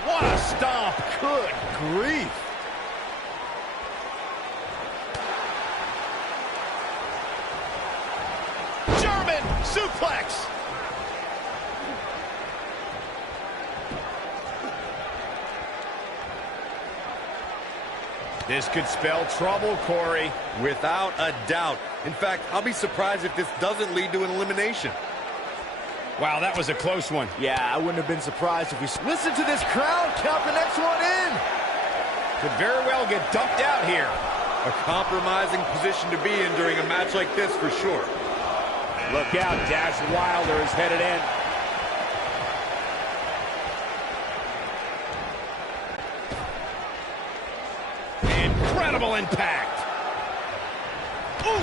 What a stomp. Good grief. German suplex. This could spell trouble, Corey. Without a doubt. In fact, I'll be surprised if this doesn't lead to an elimination. Wow, that was a close one. Yeah, I wouldn't have been surprised if we... Listen to this crowd count the next one in. Could very well get dumped out here. A compromising position to be in during a match like this for sure. Look out, Dash Wilder is headed in. Incredible impact. Ooh!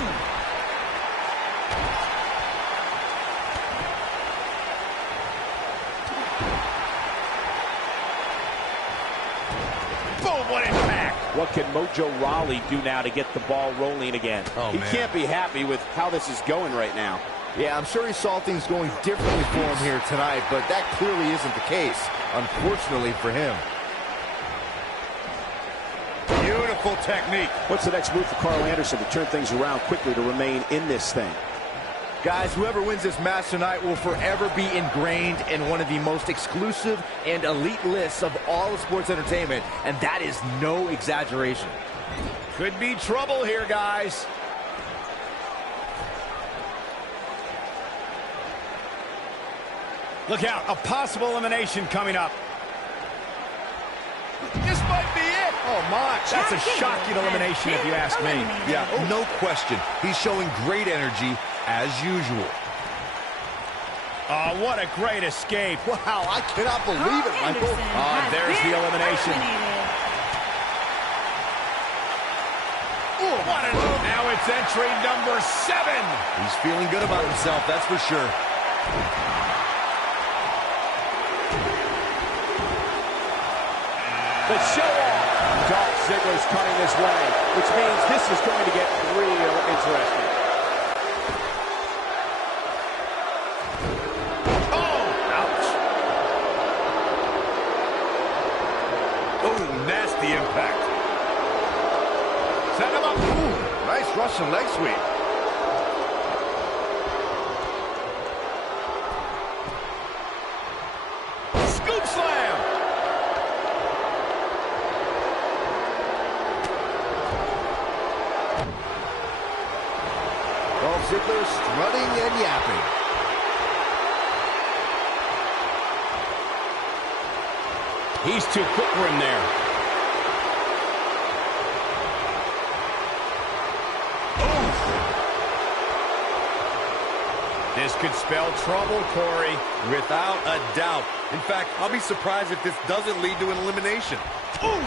Boom, what impact. What can Mojo Rawley do now to get the ball rolling again? Oh, he man. can't be happy with how this is going right now. Yeah, I'm sure he saw things going differently for him here tonight, but that clearly isn't the case, unfortunately for him. Beautiful technique. What's the next move for Carl Anderson to turn things around quickly to remain in this thing? Guys, whoever wins this match tonight will forever be ingrained in one of the most exclusive and elite lists of all of sports entertainment, and that is no exaggeration. Could be trouble here, guys. Look out, a possible elimination coming up. This might be it. Oh, my. That's a shocking elimination if you ask me. Yeah, no question. He's showing great energy as usual. Oh, what a great escape. Wow, I cannot believe it, Michael. There's the elimination. Now it's entry number 7. He's feeling good about himself, that's for sure. The show off. Ziggler's coming this way, which means this is going to get real interesting. Oh, ouch. Oh, nasty impact. Set him up. Ooh, nice Russian leg sweep. Scoop slam. Dolph Ziggler strutting and yapping. He's too quick for him there. This could spell trouble, Corey. Without a doubt. In fact, I'll be surprised if this doesn't lead to an elimination. Ooh.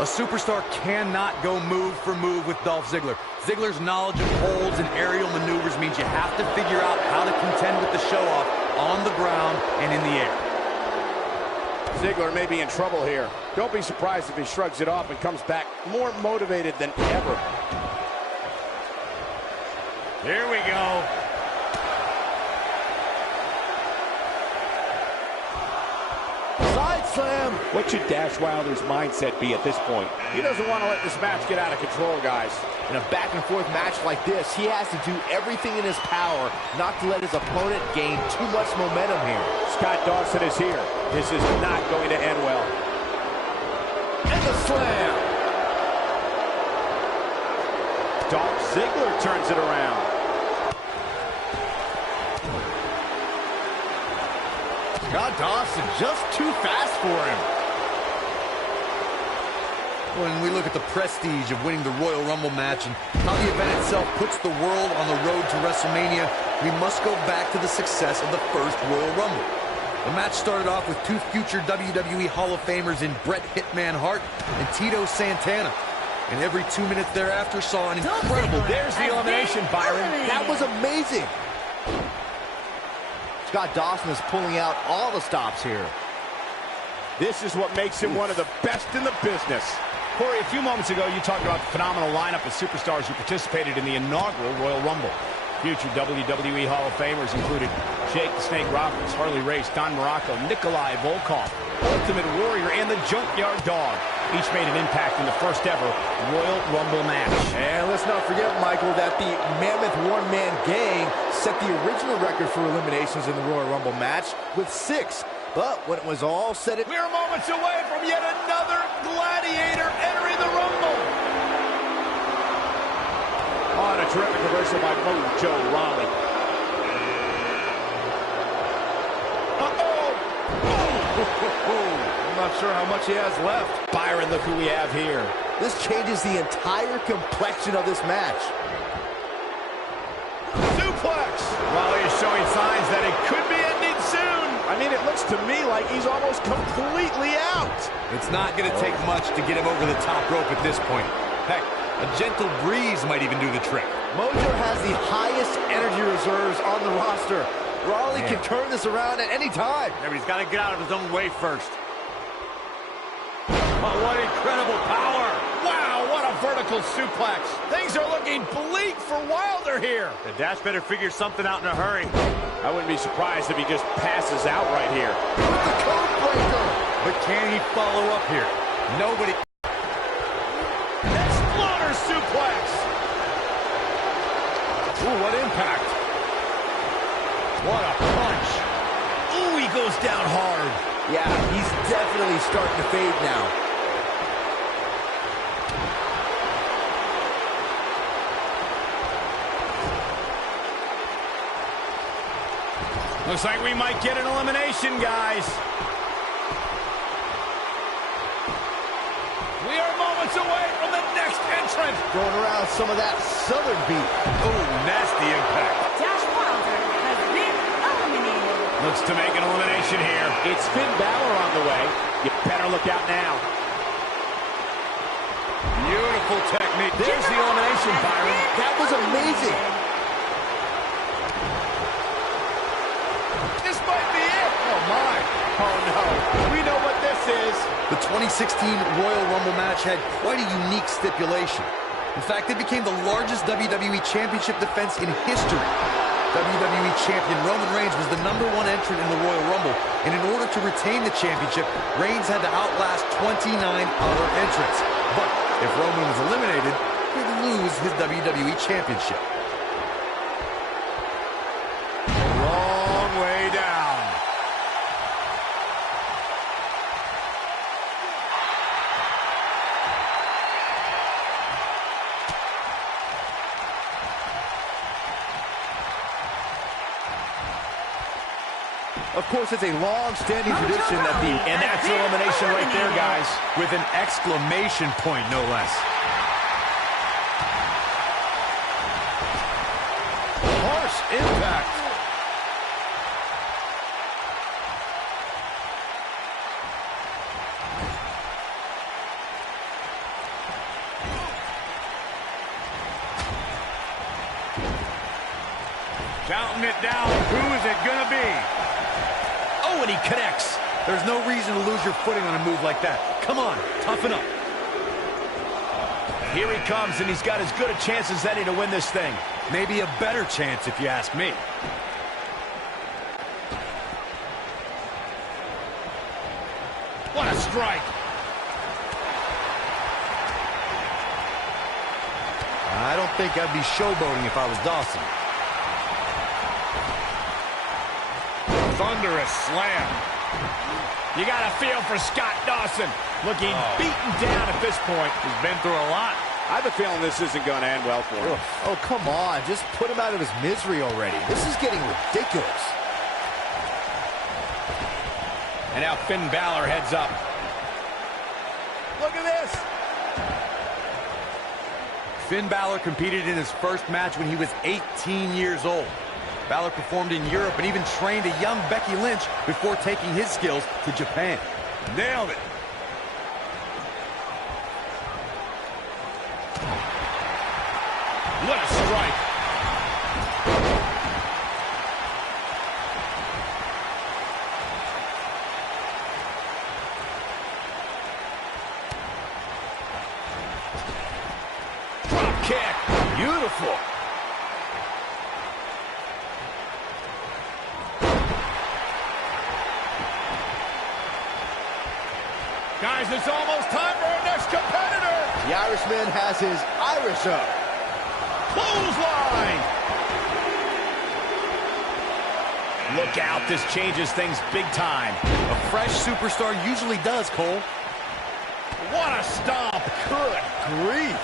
A superstar cannot go move for move with Dolph Ziggler. Ziggler's knowledge of holds and aerial maneuvers means you have to figure out how to contend with the show-off on the ground and in the air. Ziggler may be in trouble here. Don't be surprised if he shrugs it off and comes back more motivated than ever. Here we go. Side slam. What should Dash Wilder's mindset be at this point? He doesn't want to let this match get out of control, guys. In a back-and-forth match like this, he has to do everything in his power not to let his opponent gain too much momentum here. Scott Dawson is here. This is not going to end well. And the slam. Dolph Ziggler turns it around. Scott Dawson just too fast for him. When we look at the prestige of winning the Royal Rumble match and how the event itself puts the world on the road to WrestleMania, we must go back to the success of the first Royal Rumble. The match started off with two future WWE Hall of Famers in Bret Hitman Hart and Tito Santana. And every 2 minutes thereafter saw an incredible... There's the elimination, Byron. That was amazing. Scott Dawson is pulling out all the stops here. This is what makes him one of the best in the business. Corey, a few moments ago, you talked about the phenomenal lineup of superstars who participated in the inaugural Royal Rumble. Future WWE Hall of Famers included Jake the Snake Roberts, Harley Race, Don Morocco, Nikolai Volkov, Ultimate Warrior, and the Junkyard Dog. Each made an impact in the first ever Royal Rumble match. And let's not forget, Michael, that the Mammoth One-Man Gang set the original record for eliminations in the Royal Rumble match with 6. But when it was all said, We're moments away from yet another gladiator entering the Rumble. On a terrific reversal by Mojo Rawley. I'm not sure how much he has left. Byron, look who we have here. This changes the entire complexion of this match. Suplex. Rawley is showing signs that it could be ending soon. I mean, it looks to me like he's almost completely out. It's not going to take much to get him over the top rope at this point. Heck, a gentle breeze might even do the trick. Mojo has the highest energy reserves on the roster. Rawley can turn this around at any time. Yeah, but he's got to get out of his own way first. Oh, what incredible power! Wow, what a vertical suplex. Things are looking bleak for Wilder here. The Dash better figure something out in a hurry. I wouldn't be surprised if he just passes out right here. With the code breaker. But can he follow up here? Nobody... Exploder suplex. Ooh, what impact. What a punch. Ooh, he goes down hard. Yeah, he's definitely starting to fade now. Looks like we might get an elimination, guys. We are moments away from the next entrant. Throwing around some of that southern beat. Oh, nasty impact. Dash Wilder has been eliminated. Looks to make an elimination here. It's Finn Balor on the way. You better look out now. Beautiful technique. There's the elimination, Byron. That was amazing. This might be it. Oh, my. The 2016 Royal Rumble match had quite a unique stipulation. In fact, it became the largest WWE Championship defense in history. WWE Champion Roman Reigns was the #1 entrant in the Royal Rumble, and in order to retain the championship, Reigns had to outlast 29 other entrants. But if Roman was eliminated, he'd lose his WWE Championship. Long way down. Of course, it's a long-standing tradition that And that's elimination right there, guys. With an exclamation point, no less. Harsh impact. Counting it down. Who is it gonna be? Oh, and he connects. There's no reason to lose your footing on a move like that. Come on, toughen up. Here he comes, and he's got as good a chance as any to win this thing. Maybe a better chance, if you ask me. What a strike. I don't think I'd be showboating if I was Dawson. Thunderous slam. You got a feel for Scott Dawson. Looking beaten down at this point. He's been through a lot. I have a feeling this isn't going to end well for him. Oh, come on. Just put him out of his misery already. This is getting ridiculous. And now Finn Balor heads up. Look at this. Finn Balor competed in his first match when he was 18 years old. Balor performed in Europe and even trained a young Becky Lynch before taking his skills to Japan. Nailed it. What a strike. Drop kick. Beautiful. Guys, it's almost time for our next competitor. The Irishman has his Irish up. Clothesline. Look out. This changes things big time. A fresh superstar usually does, Cole. What a stomp. Good grief.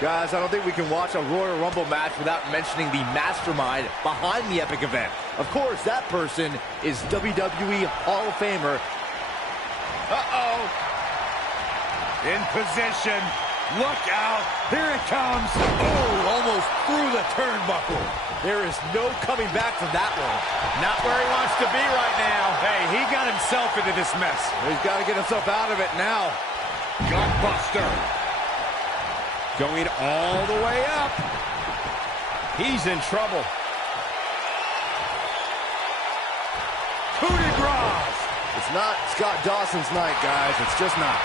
Guys, I don't think we can watch a Royal Rumble match without mentioning the mastermind behind the epic event. Of course, that person is WWE Hall of Famer. Uh-oh. In position. Look out. Here it comes. Oh, almost through the turnbuckle. There is no coming back from that one. Not where he wants to be right now. Hey, he got himself into this mess. He's got to get himself out of it now. Gutbuster. Going all the way up. He's in trouble. Coup de grace. It's not Scott Dawson's night, guys. It's just not.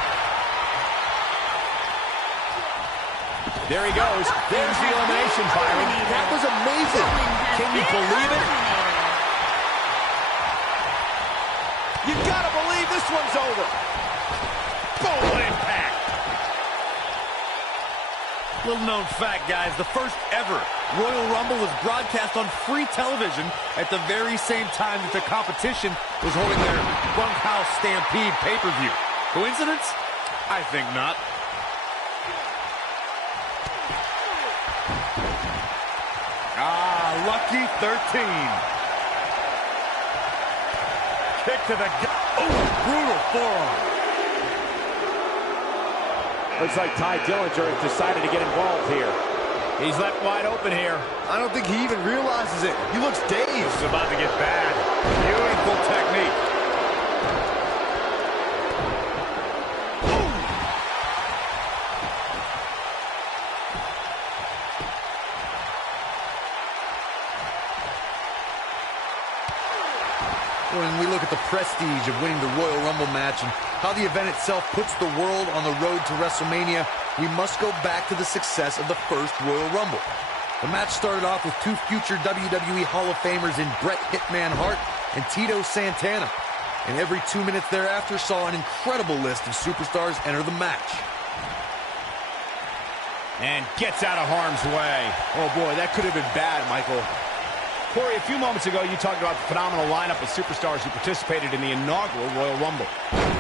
There he goes. There's the elimination, Byron. That was amazing. Can you believe it? You gotta believe this one's over. Boom impact. Little known fact, guys, the first ever Royal Rumble was broadcast on free television at the very same time that the competition was holding their Bunkhouse Stampede pay-per-view. Coincidence? I think not. Lucky 13. Kick to the gut. Oh, brutal forearm. Looks like Ty Dillinger has decided to get involved here. He's left wide open here. I don't think he even realizes it. He looks dazed. This is about to get bad. Beautiful technique. When we look at the prestige of winning the Royal Rumble match and how the event itself puts the world on the road to WrestleMania, we must go back to the success of the first Royal Rumble. The match started off with two future WWE Hall of Famers in Bret Hitman Hart and Tito Santana. And every 2 minutes thereafter saw an incredible list of superstars enter the match. And gets out of harm's way. Oh boy, that could have been bad, Michael. Corey, a few moments ago, you talked about the phenomenal lineup of superstars who participated in the inaugural Royal Rumble.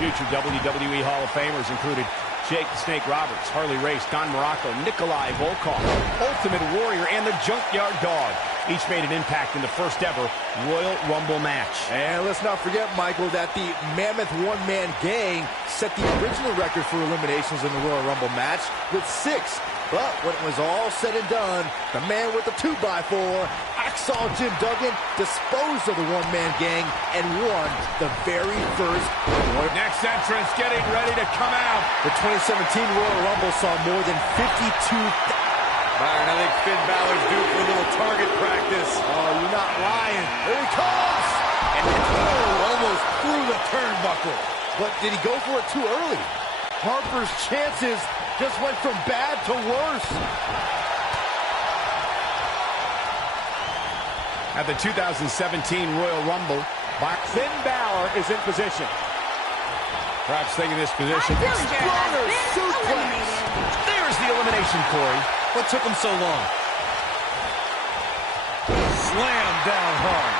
Future WWE Hall of Famers included Jake the Snake Roberts, Harley Race, Don Morocco, Nikolai Volkov, Ultimate Warrior, and the Junkyard Dog. Each made an impact in the first ever Royal Rumble match. And let's not forget, Michael, that the Mammoth One-Man Gang set the original record for eliminations in the Royal Rumble match with 6. But when it was all said and done, the man with the 2x4, Hacksaw Jim Duggan, disposed of the One-Man Gang and won the very first Royal. Next entrance getting ready to come out. The 2017 Royal Rumble saw more than 52. Byron, I think Finn Balor's due for a little target practice. Oh, you're not lying. Here he comes! And almost through the turnbuckle. But did he go for it too early? Harper's chances just went from bad to worse. At the 2017 Royal Rumble, Finn Balor is in position. Perhaps taking this position. Dillinger has been eliminated. There's the elimination, Corey. What took him so long? Slam down hard.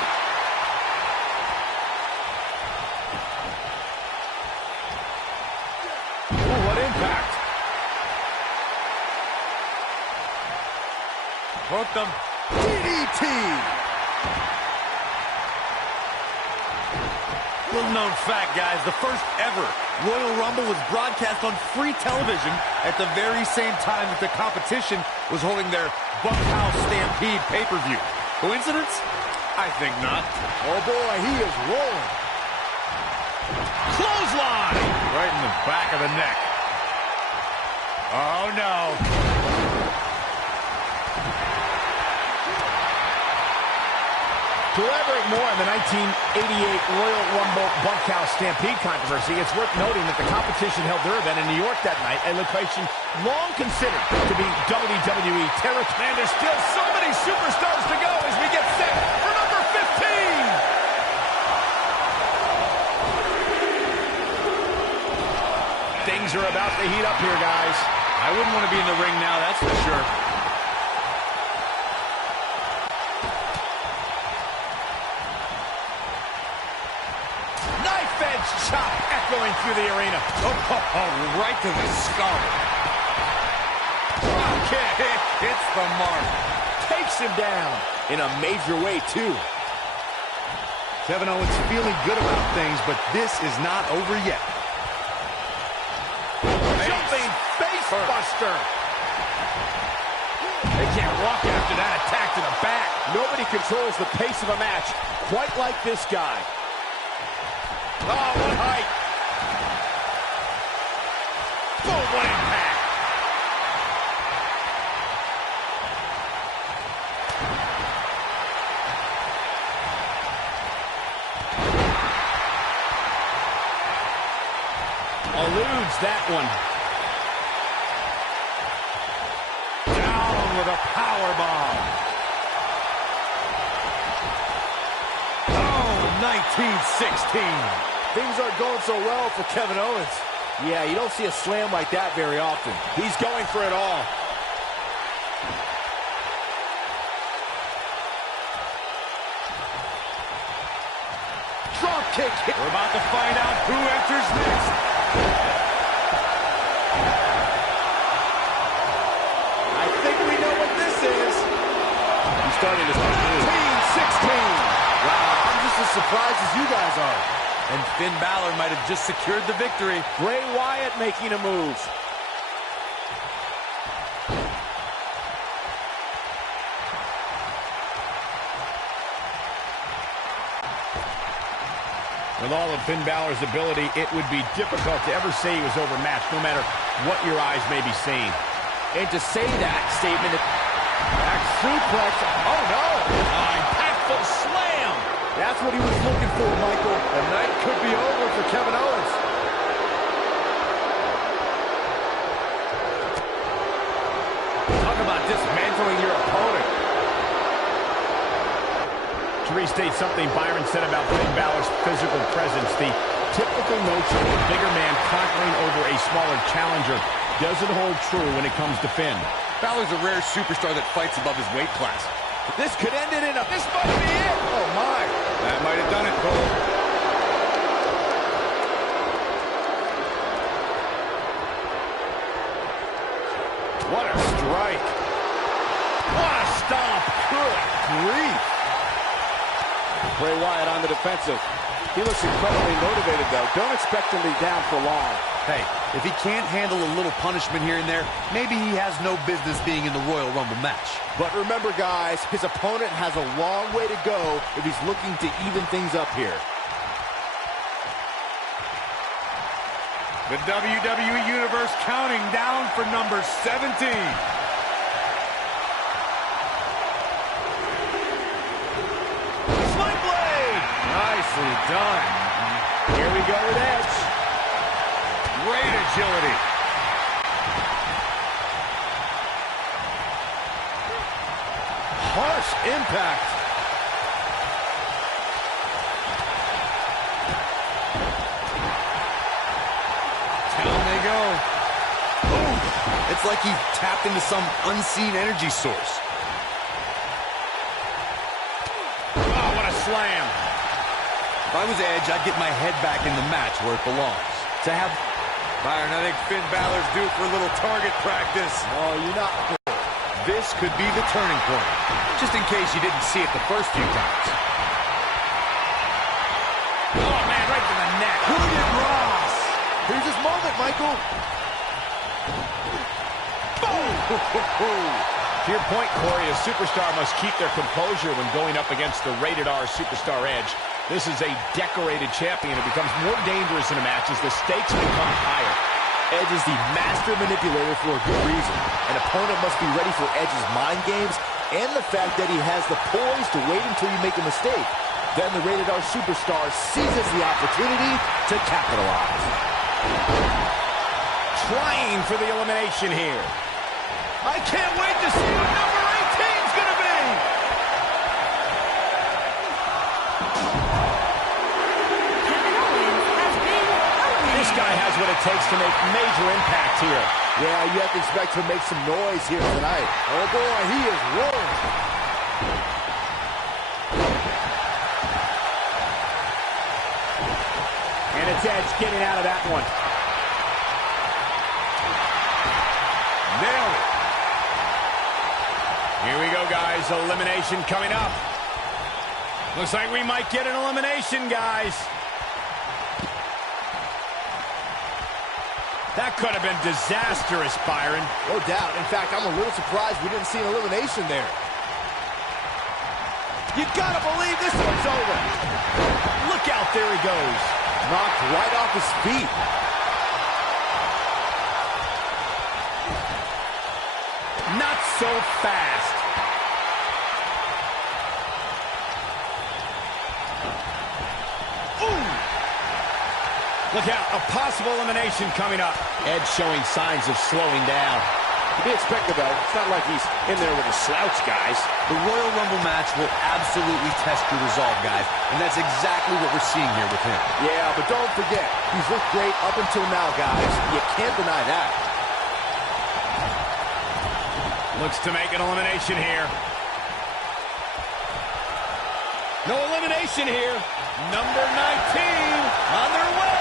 Ooh, what impact. Hooked him. DDT! Little known fact, guys, the first ever Royal Rumble was broadcast on free television at the very same time that the competition was holding their Bunkhouse Stampede pay-per-view. Coincidence? I think not. Oh boy, he is rolling. Clothesline! Right in the back of the neck. Oh, no. To elaborate more on the 1988 Royal Rumble Bunkhouse Stampede controversy, it's worth noting that the competition held their event in New York that night, a location long considered to be WWE territory. Man, there's still so many superstars to go as we get set for number 15. Things are about to heat up here, guys. I wouldn't want to be in the ring now, that's for sure. Chop echoing through the arena. Right to the skull. Drop kick. Hits the mark. Takes him down in a major way, too. Kevin Owens feeling good about things, but this is not over yet. Jumping face buster. They can't walk after that attack to the back. Nobody controls the pace of a match quite like this guy. Oh, what height. Boom, what impact. Eludes that one. Down with a powerbomb. Oh, 1916. Things aren't going so well for Kevin Owens. Yeah, you don't see a slam like that very often. He's going for it all. Drop kick. We're about to find out who enters next. I think we know what this is. He's starting to start. 16. Wow, I'm just as surprised as you guys are. And Finn Balor might have just secured the victory. Bray Wyatt making a move. With all of Finn Balor's ability, it would be difficult to ever say he was overmatched, no matter what your eyes may be seeing. And to say that statement, back suplex. Oh, no. Impactful slam. That's what he was looking for, Michael. The night could be over for Kevin Owens. Talk about dismantling your opponent. To restate something Byron said about Finn Balor's physical presence, the typical notion of a bigger man conquering over a smaller challenger doesn't hold true when it comes to Finn. Balor's a rare superstar that fights above his weight class. This could end it in a... This might be it! Oh, my. That might have done it, Cole. What a strike. What a stomp. Good grief. Bray Wyatt on the defensive. He looks incredibly motivated, though. Don't expect him to be down for long. Hey, if he can't handle a little punishment here and there, maybe he has no business being in the Royal Rumble match. But remember, guys, his opponent has a long way to go if he's looking to even things up here. The WWE Universe counting down for number 17. Sling blade! Nicely done. Here we go with Edge. Great agility. Harsh impact. Down they go. Boom! It's like he tapped into some unseen energy source. Oh, what a slam. If I was Edge, I'd get my head back in the match where it belongs. To have... Byron, I think Finn Balor's due for a little target practice. Oh, you're not... This could be the turning point. Just in case you didn't see it the first few times. Oh, man, right to the neck. Julian Ross! Here's his moment, Michael. Boom! To your point, Corey, a superstar must keep their composure when going up against the rated R superstar Edge. This is a decorated champion who becomes more dangerous in a match as the stakes become higher. Edge is the master manipulator for a good reason. An opponent must be ready for Edge's mind games and the fact that he has the poise to wait until you make a mistake. Then the rated R superstar seizes the opportunity to capitalize. Trying for the elimination here. I can't wait to see what number 18's going to be. Kevin Owens has been eliminated. This guy has what it takes to make major impact here. Yeah, you have to expect to make some noise here tonight. Oh, boy, he is rolling. And it's Edge getting out of that one. Nailed it. Here we go, guys. Elimination coming up. Looks like we might get an elimination, guys. That could have been disastrous, Byron. No doubt. In fact, I'm a little surprised we didn't see an elimination there. You gotta believe this one's over. Look out, there he goes. Knocked right off his feet. Not so fast. Ooh. Look out, a possible elimination coming up. Edge showing signs of slowing down. To be expected, though. It's not like he's in there with a slouch, guys. The Royal Rumble match will absolutely test your resolve, guys. And that's exactly what we're seeing here with him. Yeah, but don't forget, he's looked great up until now, guys. You can't deny that. Looks to make an elimination here. No elimination here. Number 19 on their way.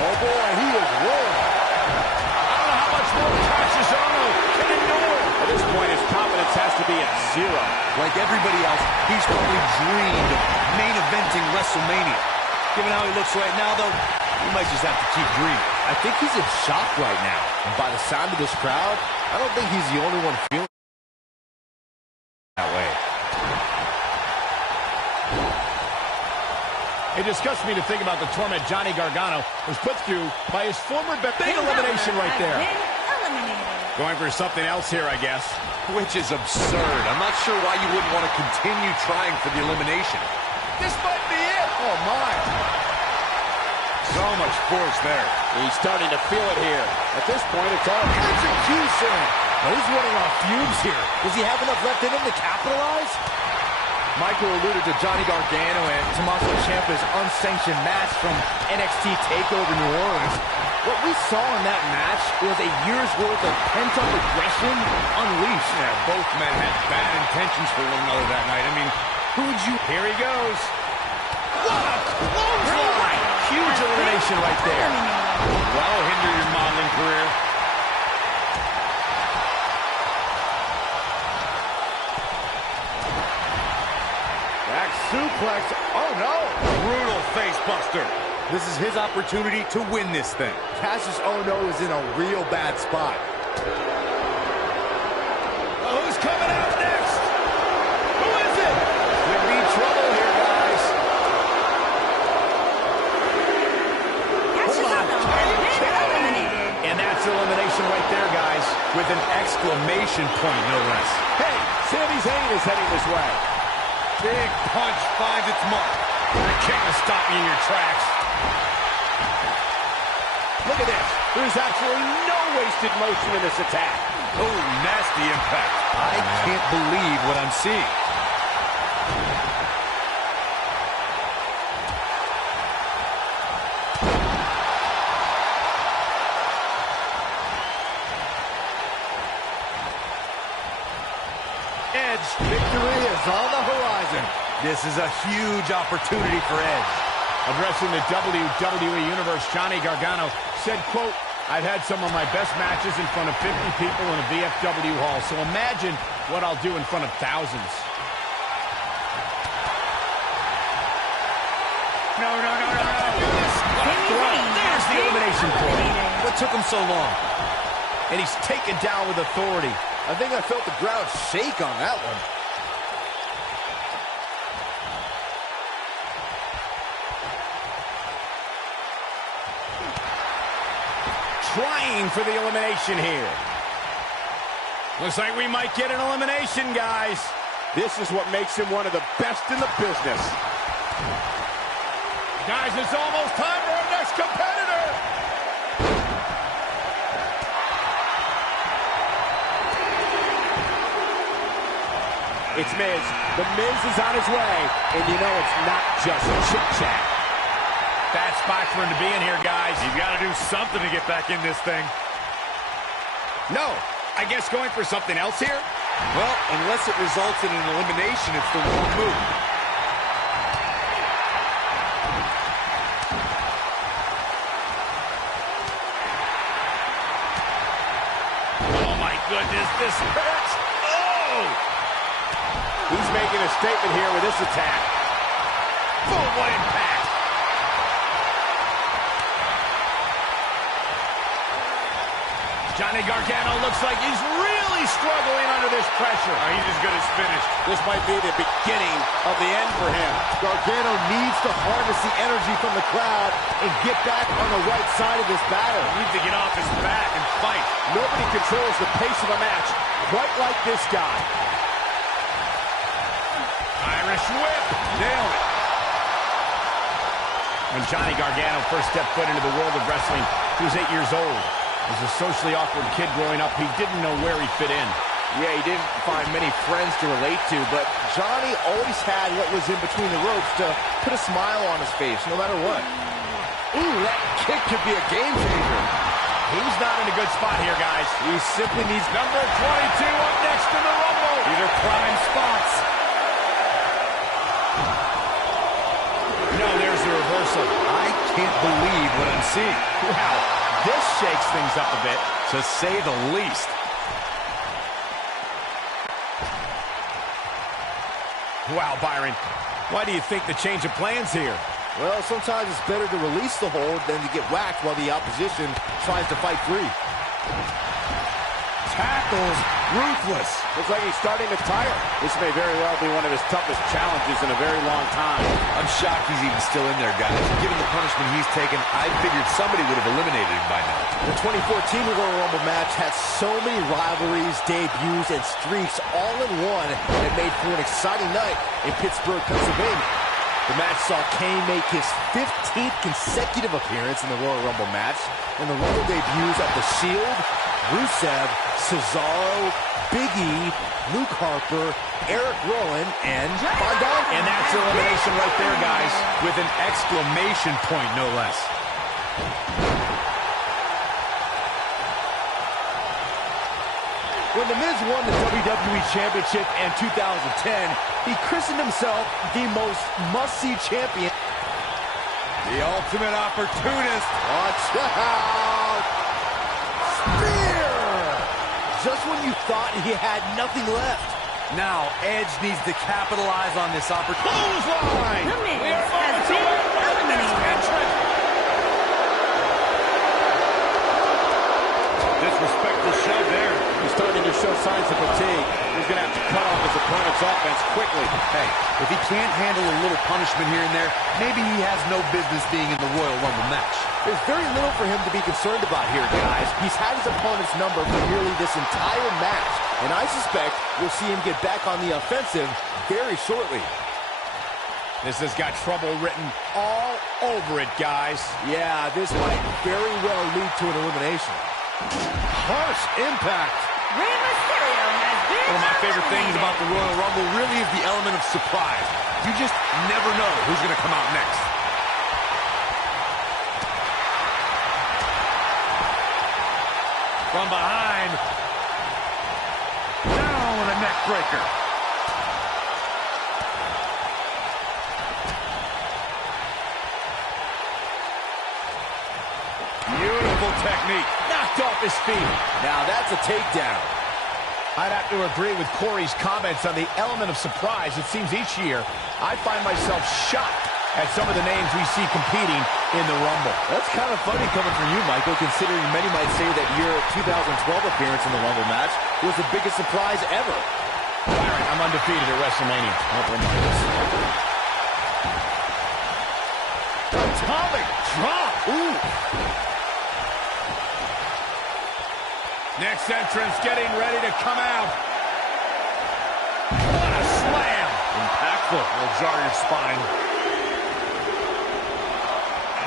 Oh, boy, he is rolling. I don't know how much more Cassiano can endure. At this point, his confidence has to be at zero. Like everybody else, he's probably dreamed of main eventing WrestleMania. Given how he looks right now, though, he might just have to keep dreaming. I think he's in shock right now. And by the sound of this crowd, I don't think he's the only one feeling that way. It disgusts me to think about the torment Johnny Gargano was put through by his former big elimination right there. Going for something else here, I guess. Which is absurd. I'm not sure why you wouldn't want to continue trying for the elimination. This might be it. Oh, my. So much force there. He's starting to feel it here. At this point, it's all Execution. Well, he's running on fumes here. Does he have enough left in him to capitalize? Michael alluded to Johnny Gargano and Tommaso Ciampa's unsanctioned match from NXT TakeOver New Orleans. What we saw in that match was a year's worth of pent-up aggression unleashed. Yeah, both men had bad intentions for one another that night. I mean, who would you... Here he goes. What a clothesline! Huge elimination right there. Well, hinder your modeling career. Back suplex. Oh, no. Brutal face buster. This is his opportunity to win this thing. Cassius Ohno is in a real bad spot. Well, who's coming out next? Who is it? Could be trouble here, guys. Cassius Ohno has been eliminated. And that's elimination right there, guys. With an exclamation point, no less. Hey, Sami Zayn is heading this way. Big punch finds its mark. That kick will stop you in your tracks. Look at this. There's absolutely no wasted motion in this attack. Oh, nasty impact. I can't believe what I'm seeing. Edge, victory is on the horizon. This is a huge opportunity for Edge. Addressing the WWE Universe, Johnny Gargano said, quote, I've had some of my best matches in front of 50 people in a VFW hall, so imagine what I'll do in front of thousands. No. There's the elimination point. What took him so long? And he's taken down with authority. I think I felt the ground shake on that one. Trying for the elimination here. Looks like we might get an elimination, guys. This is what makes him one of the best in the business. Guys, it's almost time for our next competitor. It's Miz. The Miz is on his way, and you know it's not just chit-chat. Bad spot for him to be in here, guys. You've got to do something to get back in this thing. No, I guess going for something else here? Well, unless it results in an elimination, it's the wrong move. Oh, my goodness, this hurts. Oh! He's making a statement here with this attack. Boom, what impact. Johnny Gargano looks like he's really struggling under this pressure. He's as good as finished. This might be the beginning of the end for him. Gargano needs to harness the energy from the crowd and get back on the right side of this battle. He needs to get off his back and fight. Nobody controls the pace of a match quite like this guy. Irish whip. Nailed it. When Johnny Gargano first stepped foot into the world of wrestling, he was 8 years old. As a socially awkward kid growing up, he didn't know where he fit in. Yeah, he didn't find many friends to relate to, but Johnny always had what was in between the ropes to put a smile on his face, no matter what. Ooh, that kick could be a game changer. He's not in a good spot here, guys. He simply needs... Number 22 up next in the Rumble. These are prime spots. No, there's the reversal. I can't believe what I'm seeing. Wow, this shakes things up a bit, to say the least. Wow, Byron, why do you think the change of plans here? Well, sometimes it's better to release the hold than to get whacked while the opposition tries to fight free. Tackles, ruthless. Looks like he's starting to tire. This may very well be one of his toughest challenges in a very long time. I'm shocked he's even still in there, guys. Given the punishment he's taken, I figured somebody would have eliminated him by now. The 2014 Royal Rumble match had so many rivalries, debuts, and streaks all in one that made for an exciting night in Pittsburgh, Pennsylvania. The match saw Kane make his 15th consecutive appearance in the Royal Rumble match. In the Rumble debuts of The Shield, Rusev, Cesaro, Big E, Luke Harper, Eric Rowan, and Von Donovan. And that's elimination right there, guys, with an exclamation point, no less. When The Miz won the WWE Championship in 2010, he christened himself the most must-see champion. The ultimate opportunist. Watch out! Spear! Just when you thought he had nothing left. Now, Edge needs to capitalize on this opportunity. Clothesline! The Miz has been eliminated. Disrespectful shove there. He's starting to show signs of fatigue. He's going to have to cut off his opponent's offense quickly. Hey, if he can't handle a little punishment here and there, maybe he has no business being in the Royal Rumble match. There's very little for him to be concerned about here, guys. He's had his opponent's number for nearly this entire match, and I suspect we'll see him get back on the offensive very shortly. This has got trouble written all over it, guys. Yeah, this might very well lead to an elimination. Harsh impact. Rey Mysterio has been One of my favorite things eliminated. about the Royal Rumble really is the element of surprise. You just never know who's going to come out next. From behind. Down with a neck breaker. Beautiful technique. Knocked off his feet. Now that's a takedown. I'd have to agree with Corey's comments on the element of surprise. It seems each year I find myself shocked at some of the names we see competing in the Rumble. That's kind of funny coming from you, Michael, considering many might say that your 2012 appearance in the Rumble match was the biggest surprise ever. Byron, I'm undefeated at WrestleMania. Atomic drop. Ooh. Next entrance getting ready to come out. What a slam. Impactful. Will jar your spine.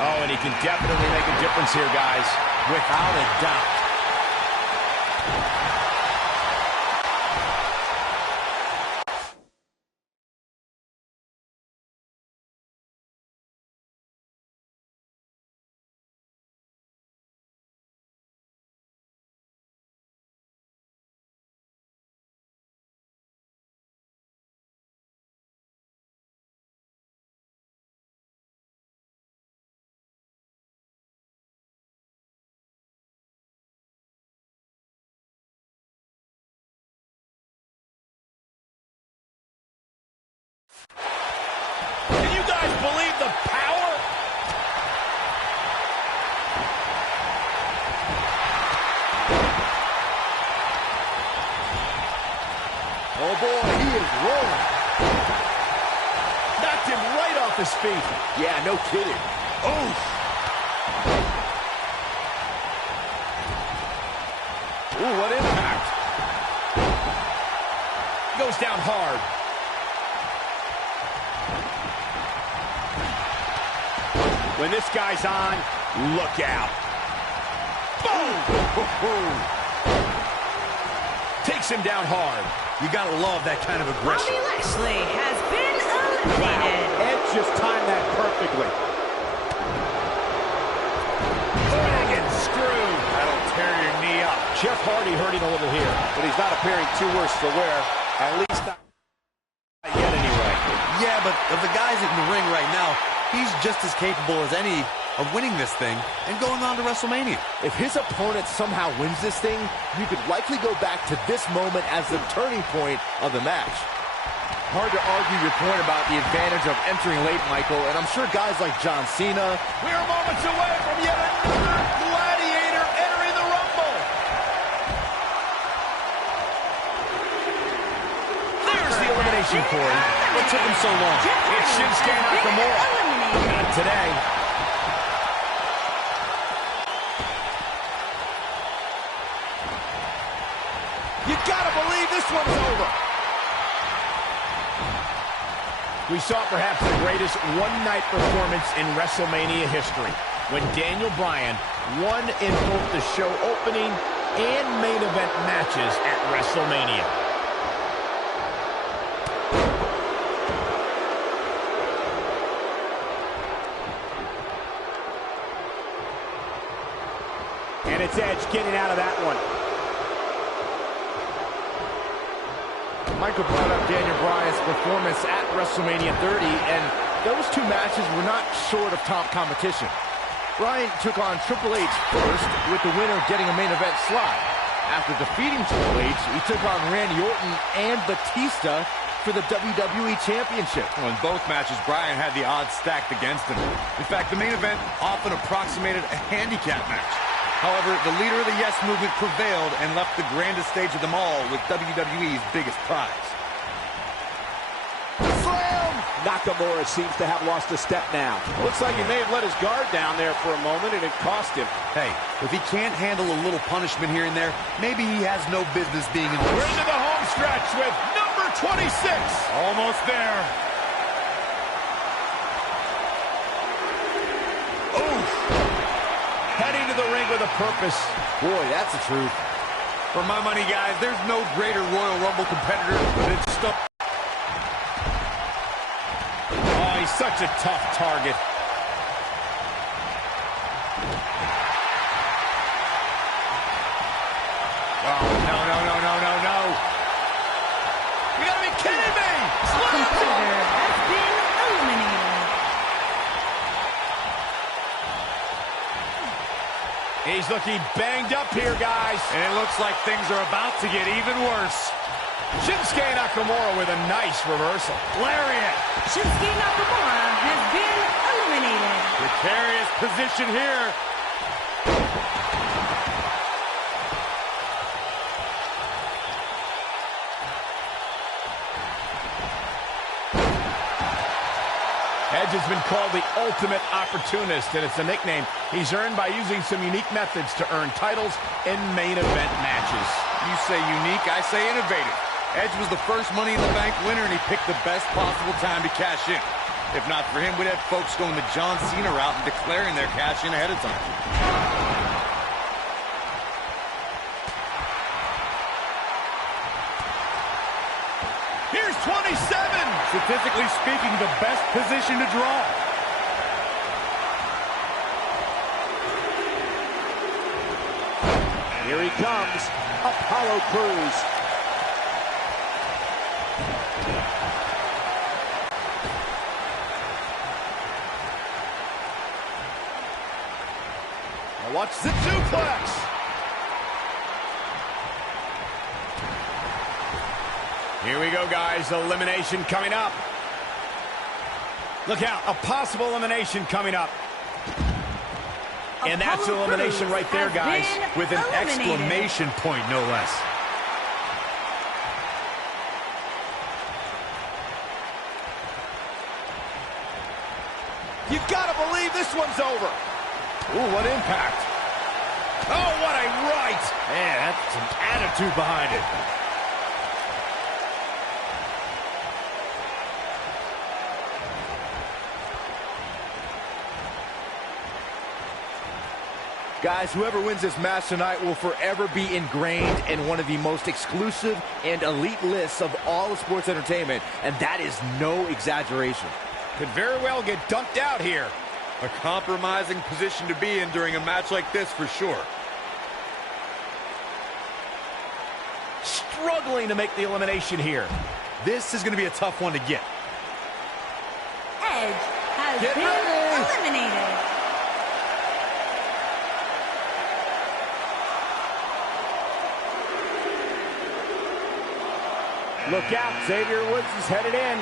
Oh, and he can definitely make a difference here, guys. Without a doubt. Can you guys believe the power? Oh boy, he is rolling. Knocked him right off his feet. Yeah, no kidding. Oof. Ooh, what impact. Goes down hard. When this guy's on, look out. Boom! Takes him down hard. You got to love that kind of aggression. Bobby Lashley has been eliminated. Edge just timed that perfectly. Dragon screw. That'll tear your knee up. Jeff Hardy hurting a little here, but he's not appearing too worse for wear. At least not yet anyway. Yeah, but of the guys in the ring right now, he's just as capable as any of winning this thing and going on to WrestleMania. If his opponent somehow wins this thing, you could likely go back to this moment as the turning point of the match. Hard to argue your point about the advantage of entering late, Michael, and I'm sure guys like John Cena... We are moments away from yet another gladiator entering the Rumble. There's the elimination, Corey. What took him so long? It's Shinsuke Nakamura. Not today. You gotta believe this one's over. We saw perhaps the greatest one-night performance in WrestleMania history when Daniel Bryan won in both the show opening and main event matches at WrestleMania. And it's Edge getting out of that one. Michael brought up Daniel Bryan's performance at WrestleMania 30, and those two matches were not short of top competition. Bryan took on Triple H first, with the winner getting a main event slot. After defeating Triple H, he took on Randy Orton and Batista for the WWE Championship. Well, in both matches, Bryan had the odds stacked against him. In fact, the main event often approximated a handicap match. However, the leader of the Yes Movement prevailed and left the grandest stage of them all with WWE's biggest prize. Slam! Nakamura seems to have lost a step now. Looks like he may have let his guard down there for a moment, and it cost him. Hey, if he can't handle a little punishment here and there, maybe he has no business being in the We're into the home stretch with number 26. Almost there. Heading to the ring with a purpose. Boy, that's the truth. For my money, guys, there's no greater Royal Rumble competitor than Stone. Oh, he's such a tough target. Oh, no. You gotta be kidding me! A competitor has been eliminated. He's looking banged up here, guys. And it looks like things are about to get even worse. Shinsuke Nakamura with a nice reversal. Lariat. Shinsuke Nakamura has been eliminated. Precarious position here. Edge has been called the ultimate opportunist, and it's a nickname he's earned by using some unique methods to earn titles in main event matches. You say unique, I say innovative. Edge was the first Money in the Bank winner, and he picked the best possible time to cash in. If not for him, we'd have folks going the John Cena route and declaring their cash in ahead of time. Here's 27. Statistically speaking, the best position to draw. Here he comes, Apollo Crews. Now watch the suplex. Here we go, guys. Elimination coming up. Look out, a possible elimination coming up. And that's Apollo elimination Crews right there, has guys. been With an eliminated. exclamation point, no less. You gotta believe this one's over. Ooh, what impact. Oh, what a right. Man, that's some attitude behind it. Guys, whoever wins this match tonight will forever be ingrained in one of the most exclusive and elite lists of all of sports entertainment, and that is no exaggeration. Could very well get dumped out here. A compromising position to be in during a match like this, for sure. Struggling to make the elimination here. This is going to be a tough one to get. Edge has Get been ready. eliminated. Look out, Xavier Woods is headed in.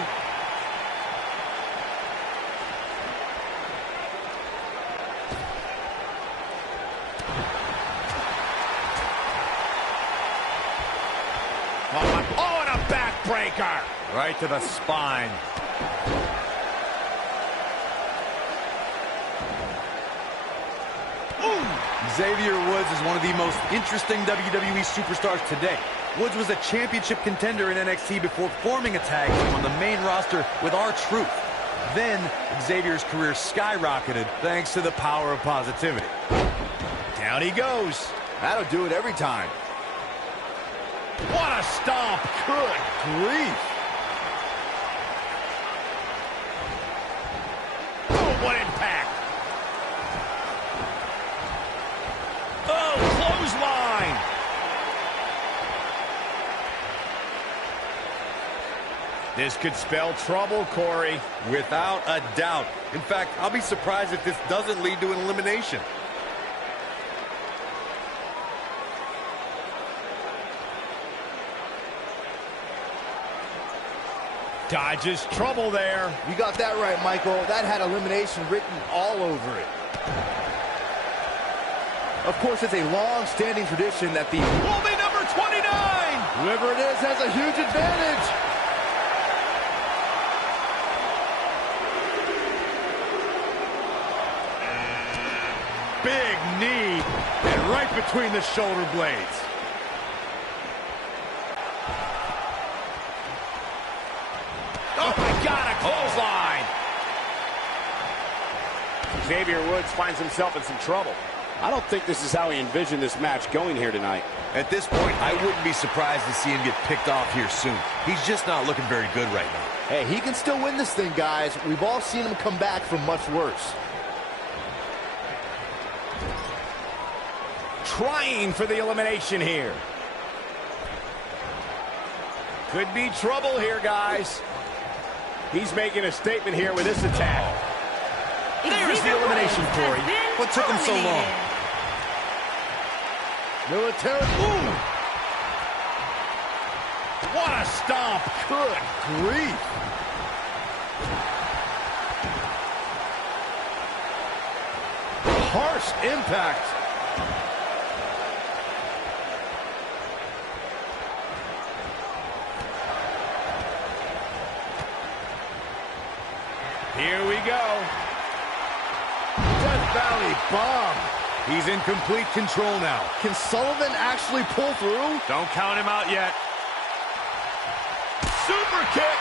Oh, and a backbreaker. Right to the spine. Xavier Woods is one of the most interesting WWE superstars today. Woods was a championship contender in NXT before forming a tag team on the main roster with R-Truth. Then, Xavier's career skyrocketed thanks to the power of positivity. Down he goes. That'll do it every time. What a stomp. Good grief. Oh, what impact. Oh, clothesline. This could spell trouble, Corey. Without a doubt. In fact, I'll be surprised if this doesn't lead to an elimination. Dodges trouble there. You got that right, Michael. That had elimination written all over it. Of course, it's a long-standing tradition that the Woman number 29. whoever it is has a huge advantage. Big knee, and right between the shoulder blades. Oh, my God, a clothesline. Xavier Woods finds himself in some trouble. I don't think this is how he envisioned this match going here tonight. At this point, I wouldn't be surprised to see him get picked off here soon. He's just not looking very good right now. Hey, he can still win this thing, guys. We've all seen him come back from much worse. Trying for the elimination here. Could be trouble here, guys. He's making a statement here with this attack. There's the elimination, Corey. What took him so long? Military. Ooh. What a stomp. Good grief. Harsh impact. Here we go. Death Valley bomb. He's in complete control now. Can Sullivan actually pull through? Don't count him out yet. Super kick.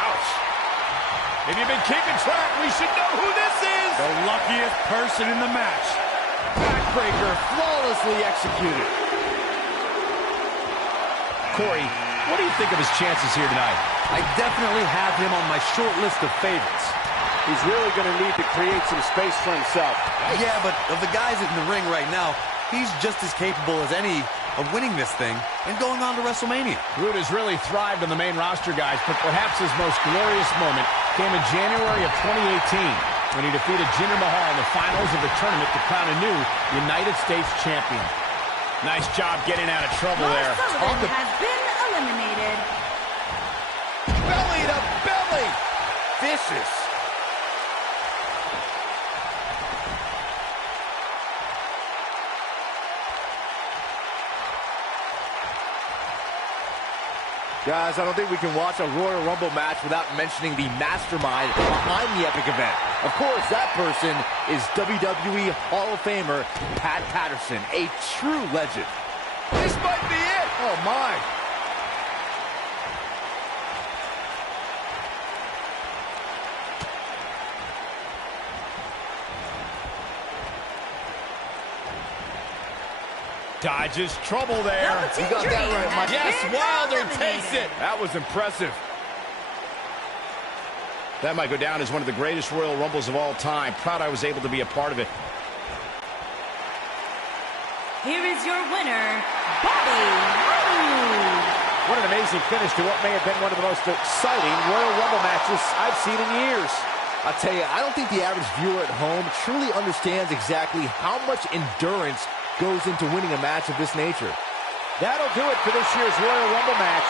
Ouch. If you've been keeping track, we should know who this is. The luckiest person in the match. Backbreaker flawlessly executed. Corey, what do you think of his chances here tonight? I definitely have him on my short list of favorites. He's really going to need to create some space for himself. Yeah, but of the guys in the ring right now, he's just as capable as any of winning this thing and going on to WrestleMania. Roode has really thrived on the main roster, guys, but perhaps his most glorious moment came in January of 2018 when he defeated Jinder Mahal in the finals of the tournament to crown a new United States champion. Nice job getting out of trouble there. Sullivan has been eliminated. Belly to belly. Vicious. Guys, I don't think we can watch a Royal Rumble match without mentioning the mastermind behind the epic event. Of course, that person is WWE Hall of Famer Pat Patterson, a true legend. This might be it. Oh, my. Dodges trouble there. You got that right, Mike. Yes, Wilder eliminated. takes it. That was impressive. That might go down as one of the greatest Royal Rumbles of all time. Proud I was able to be a part of it. Here is your winner, Bobby Roode. What an amazing finish to what may have been one of the most exciting Royal Rumble matches I've seen in years. I'll tell you, I don't think the average viewer at home truly understands exactly how much endurance goes into winning a match of this nature. That'll do it for this year's Royal Rumble match.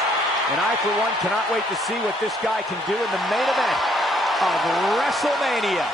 And I, for one, cannot wait to see what this guy can do in the main event of WrestleMania.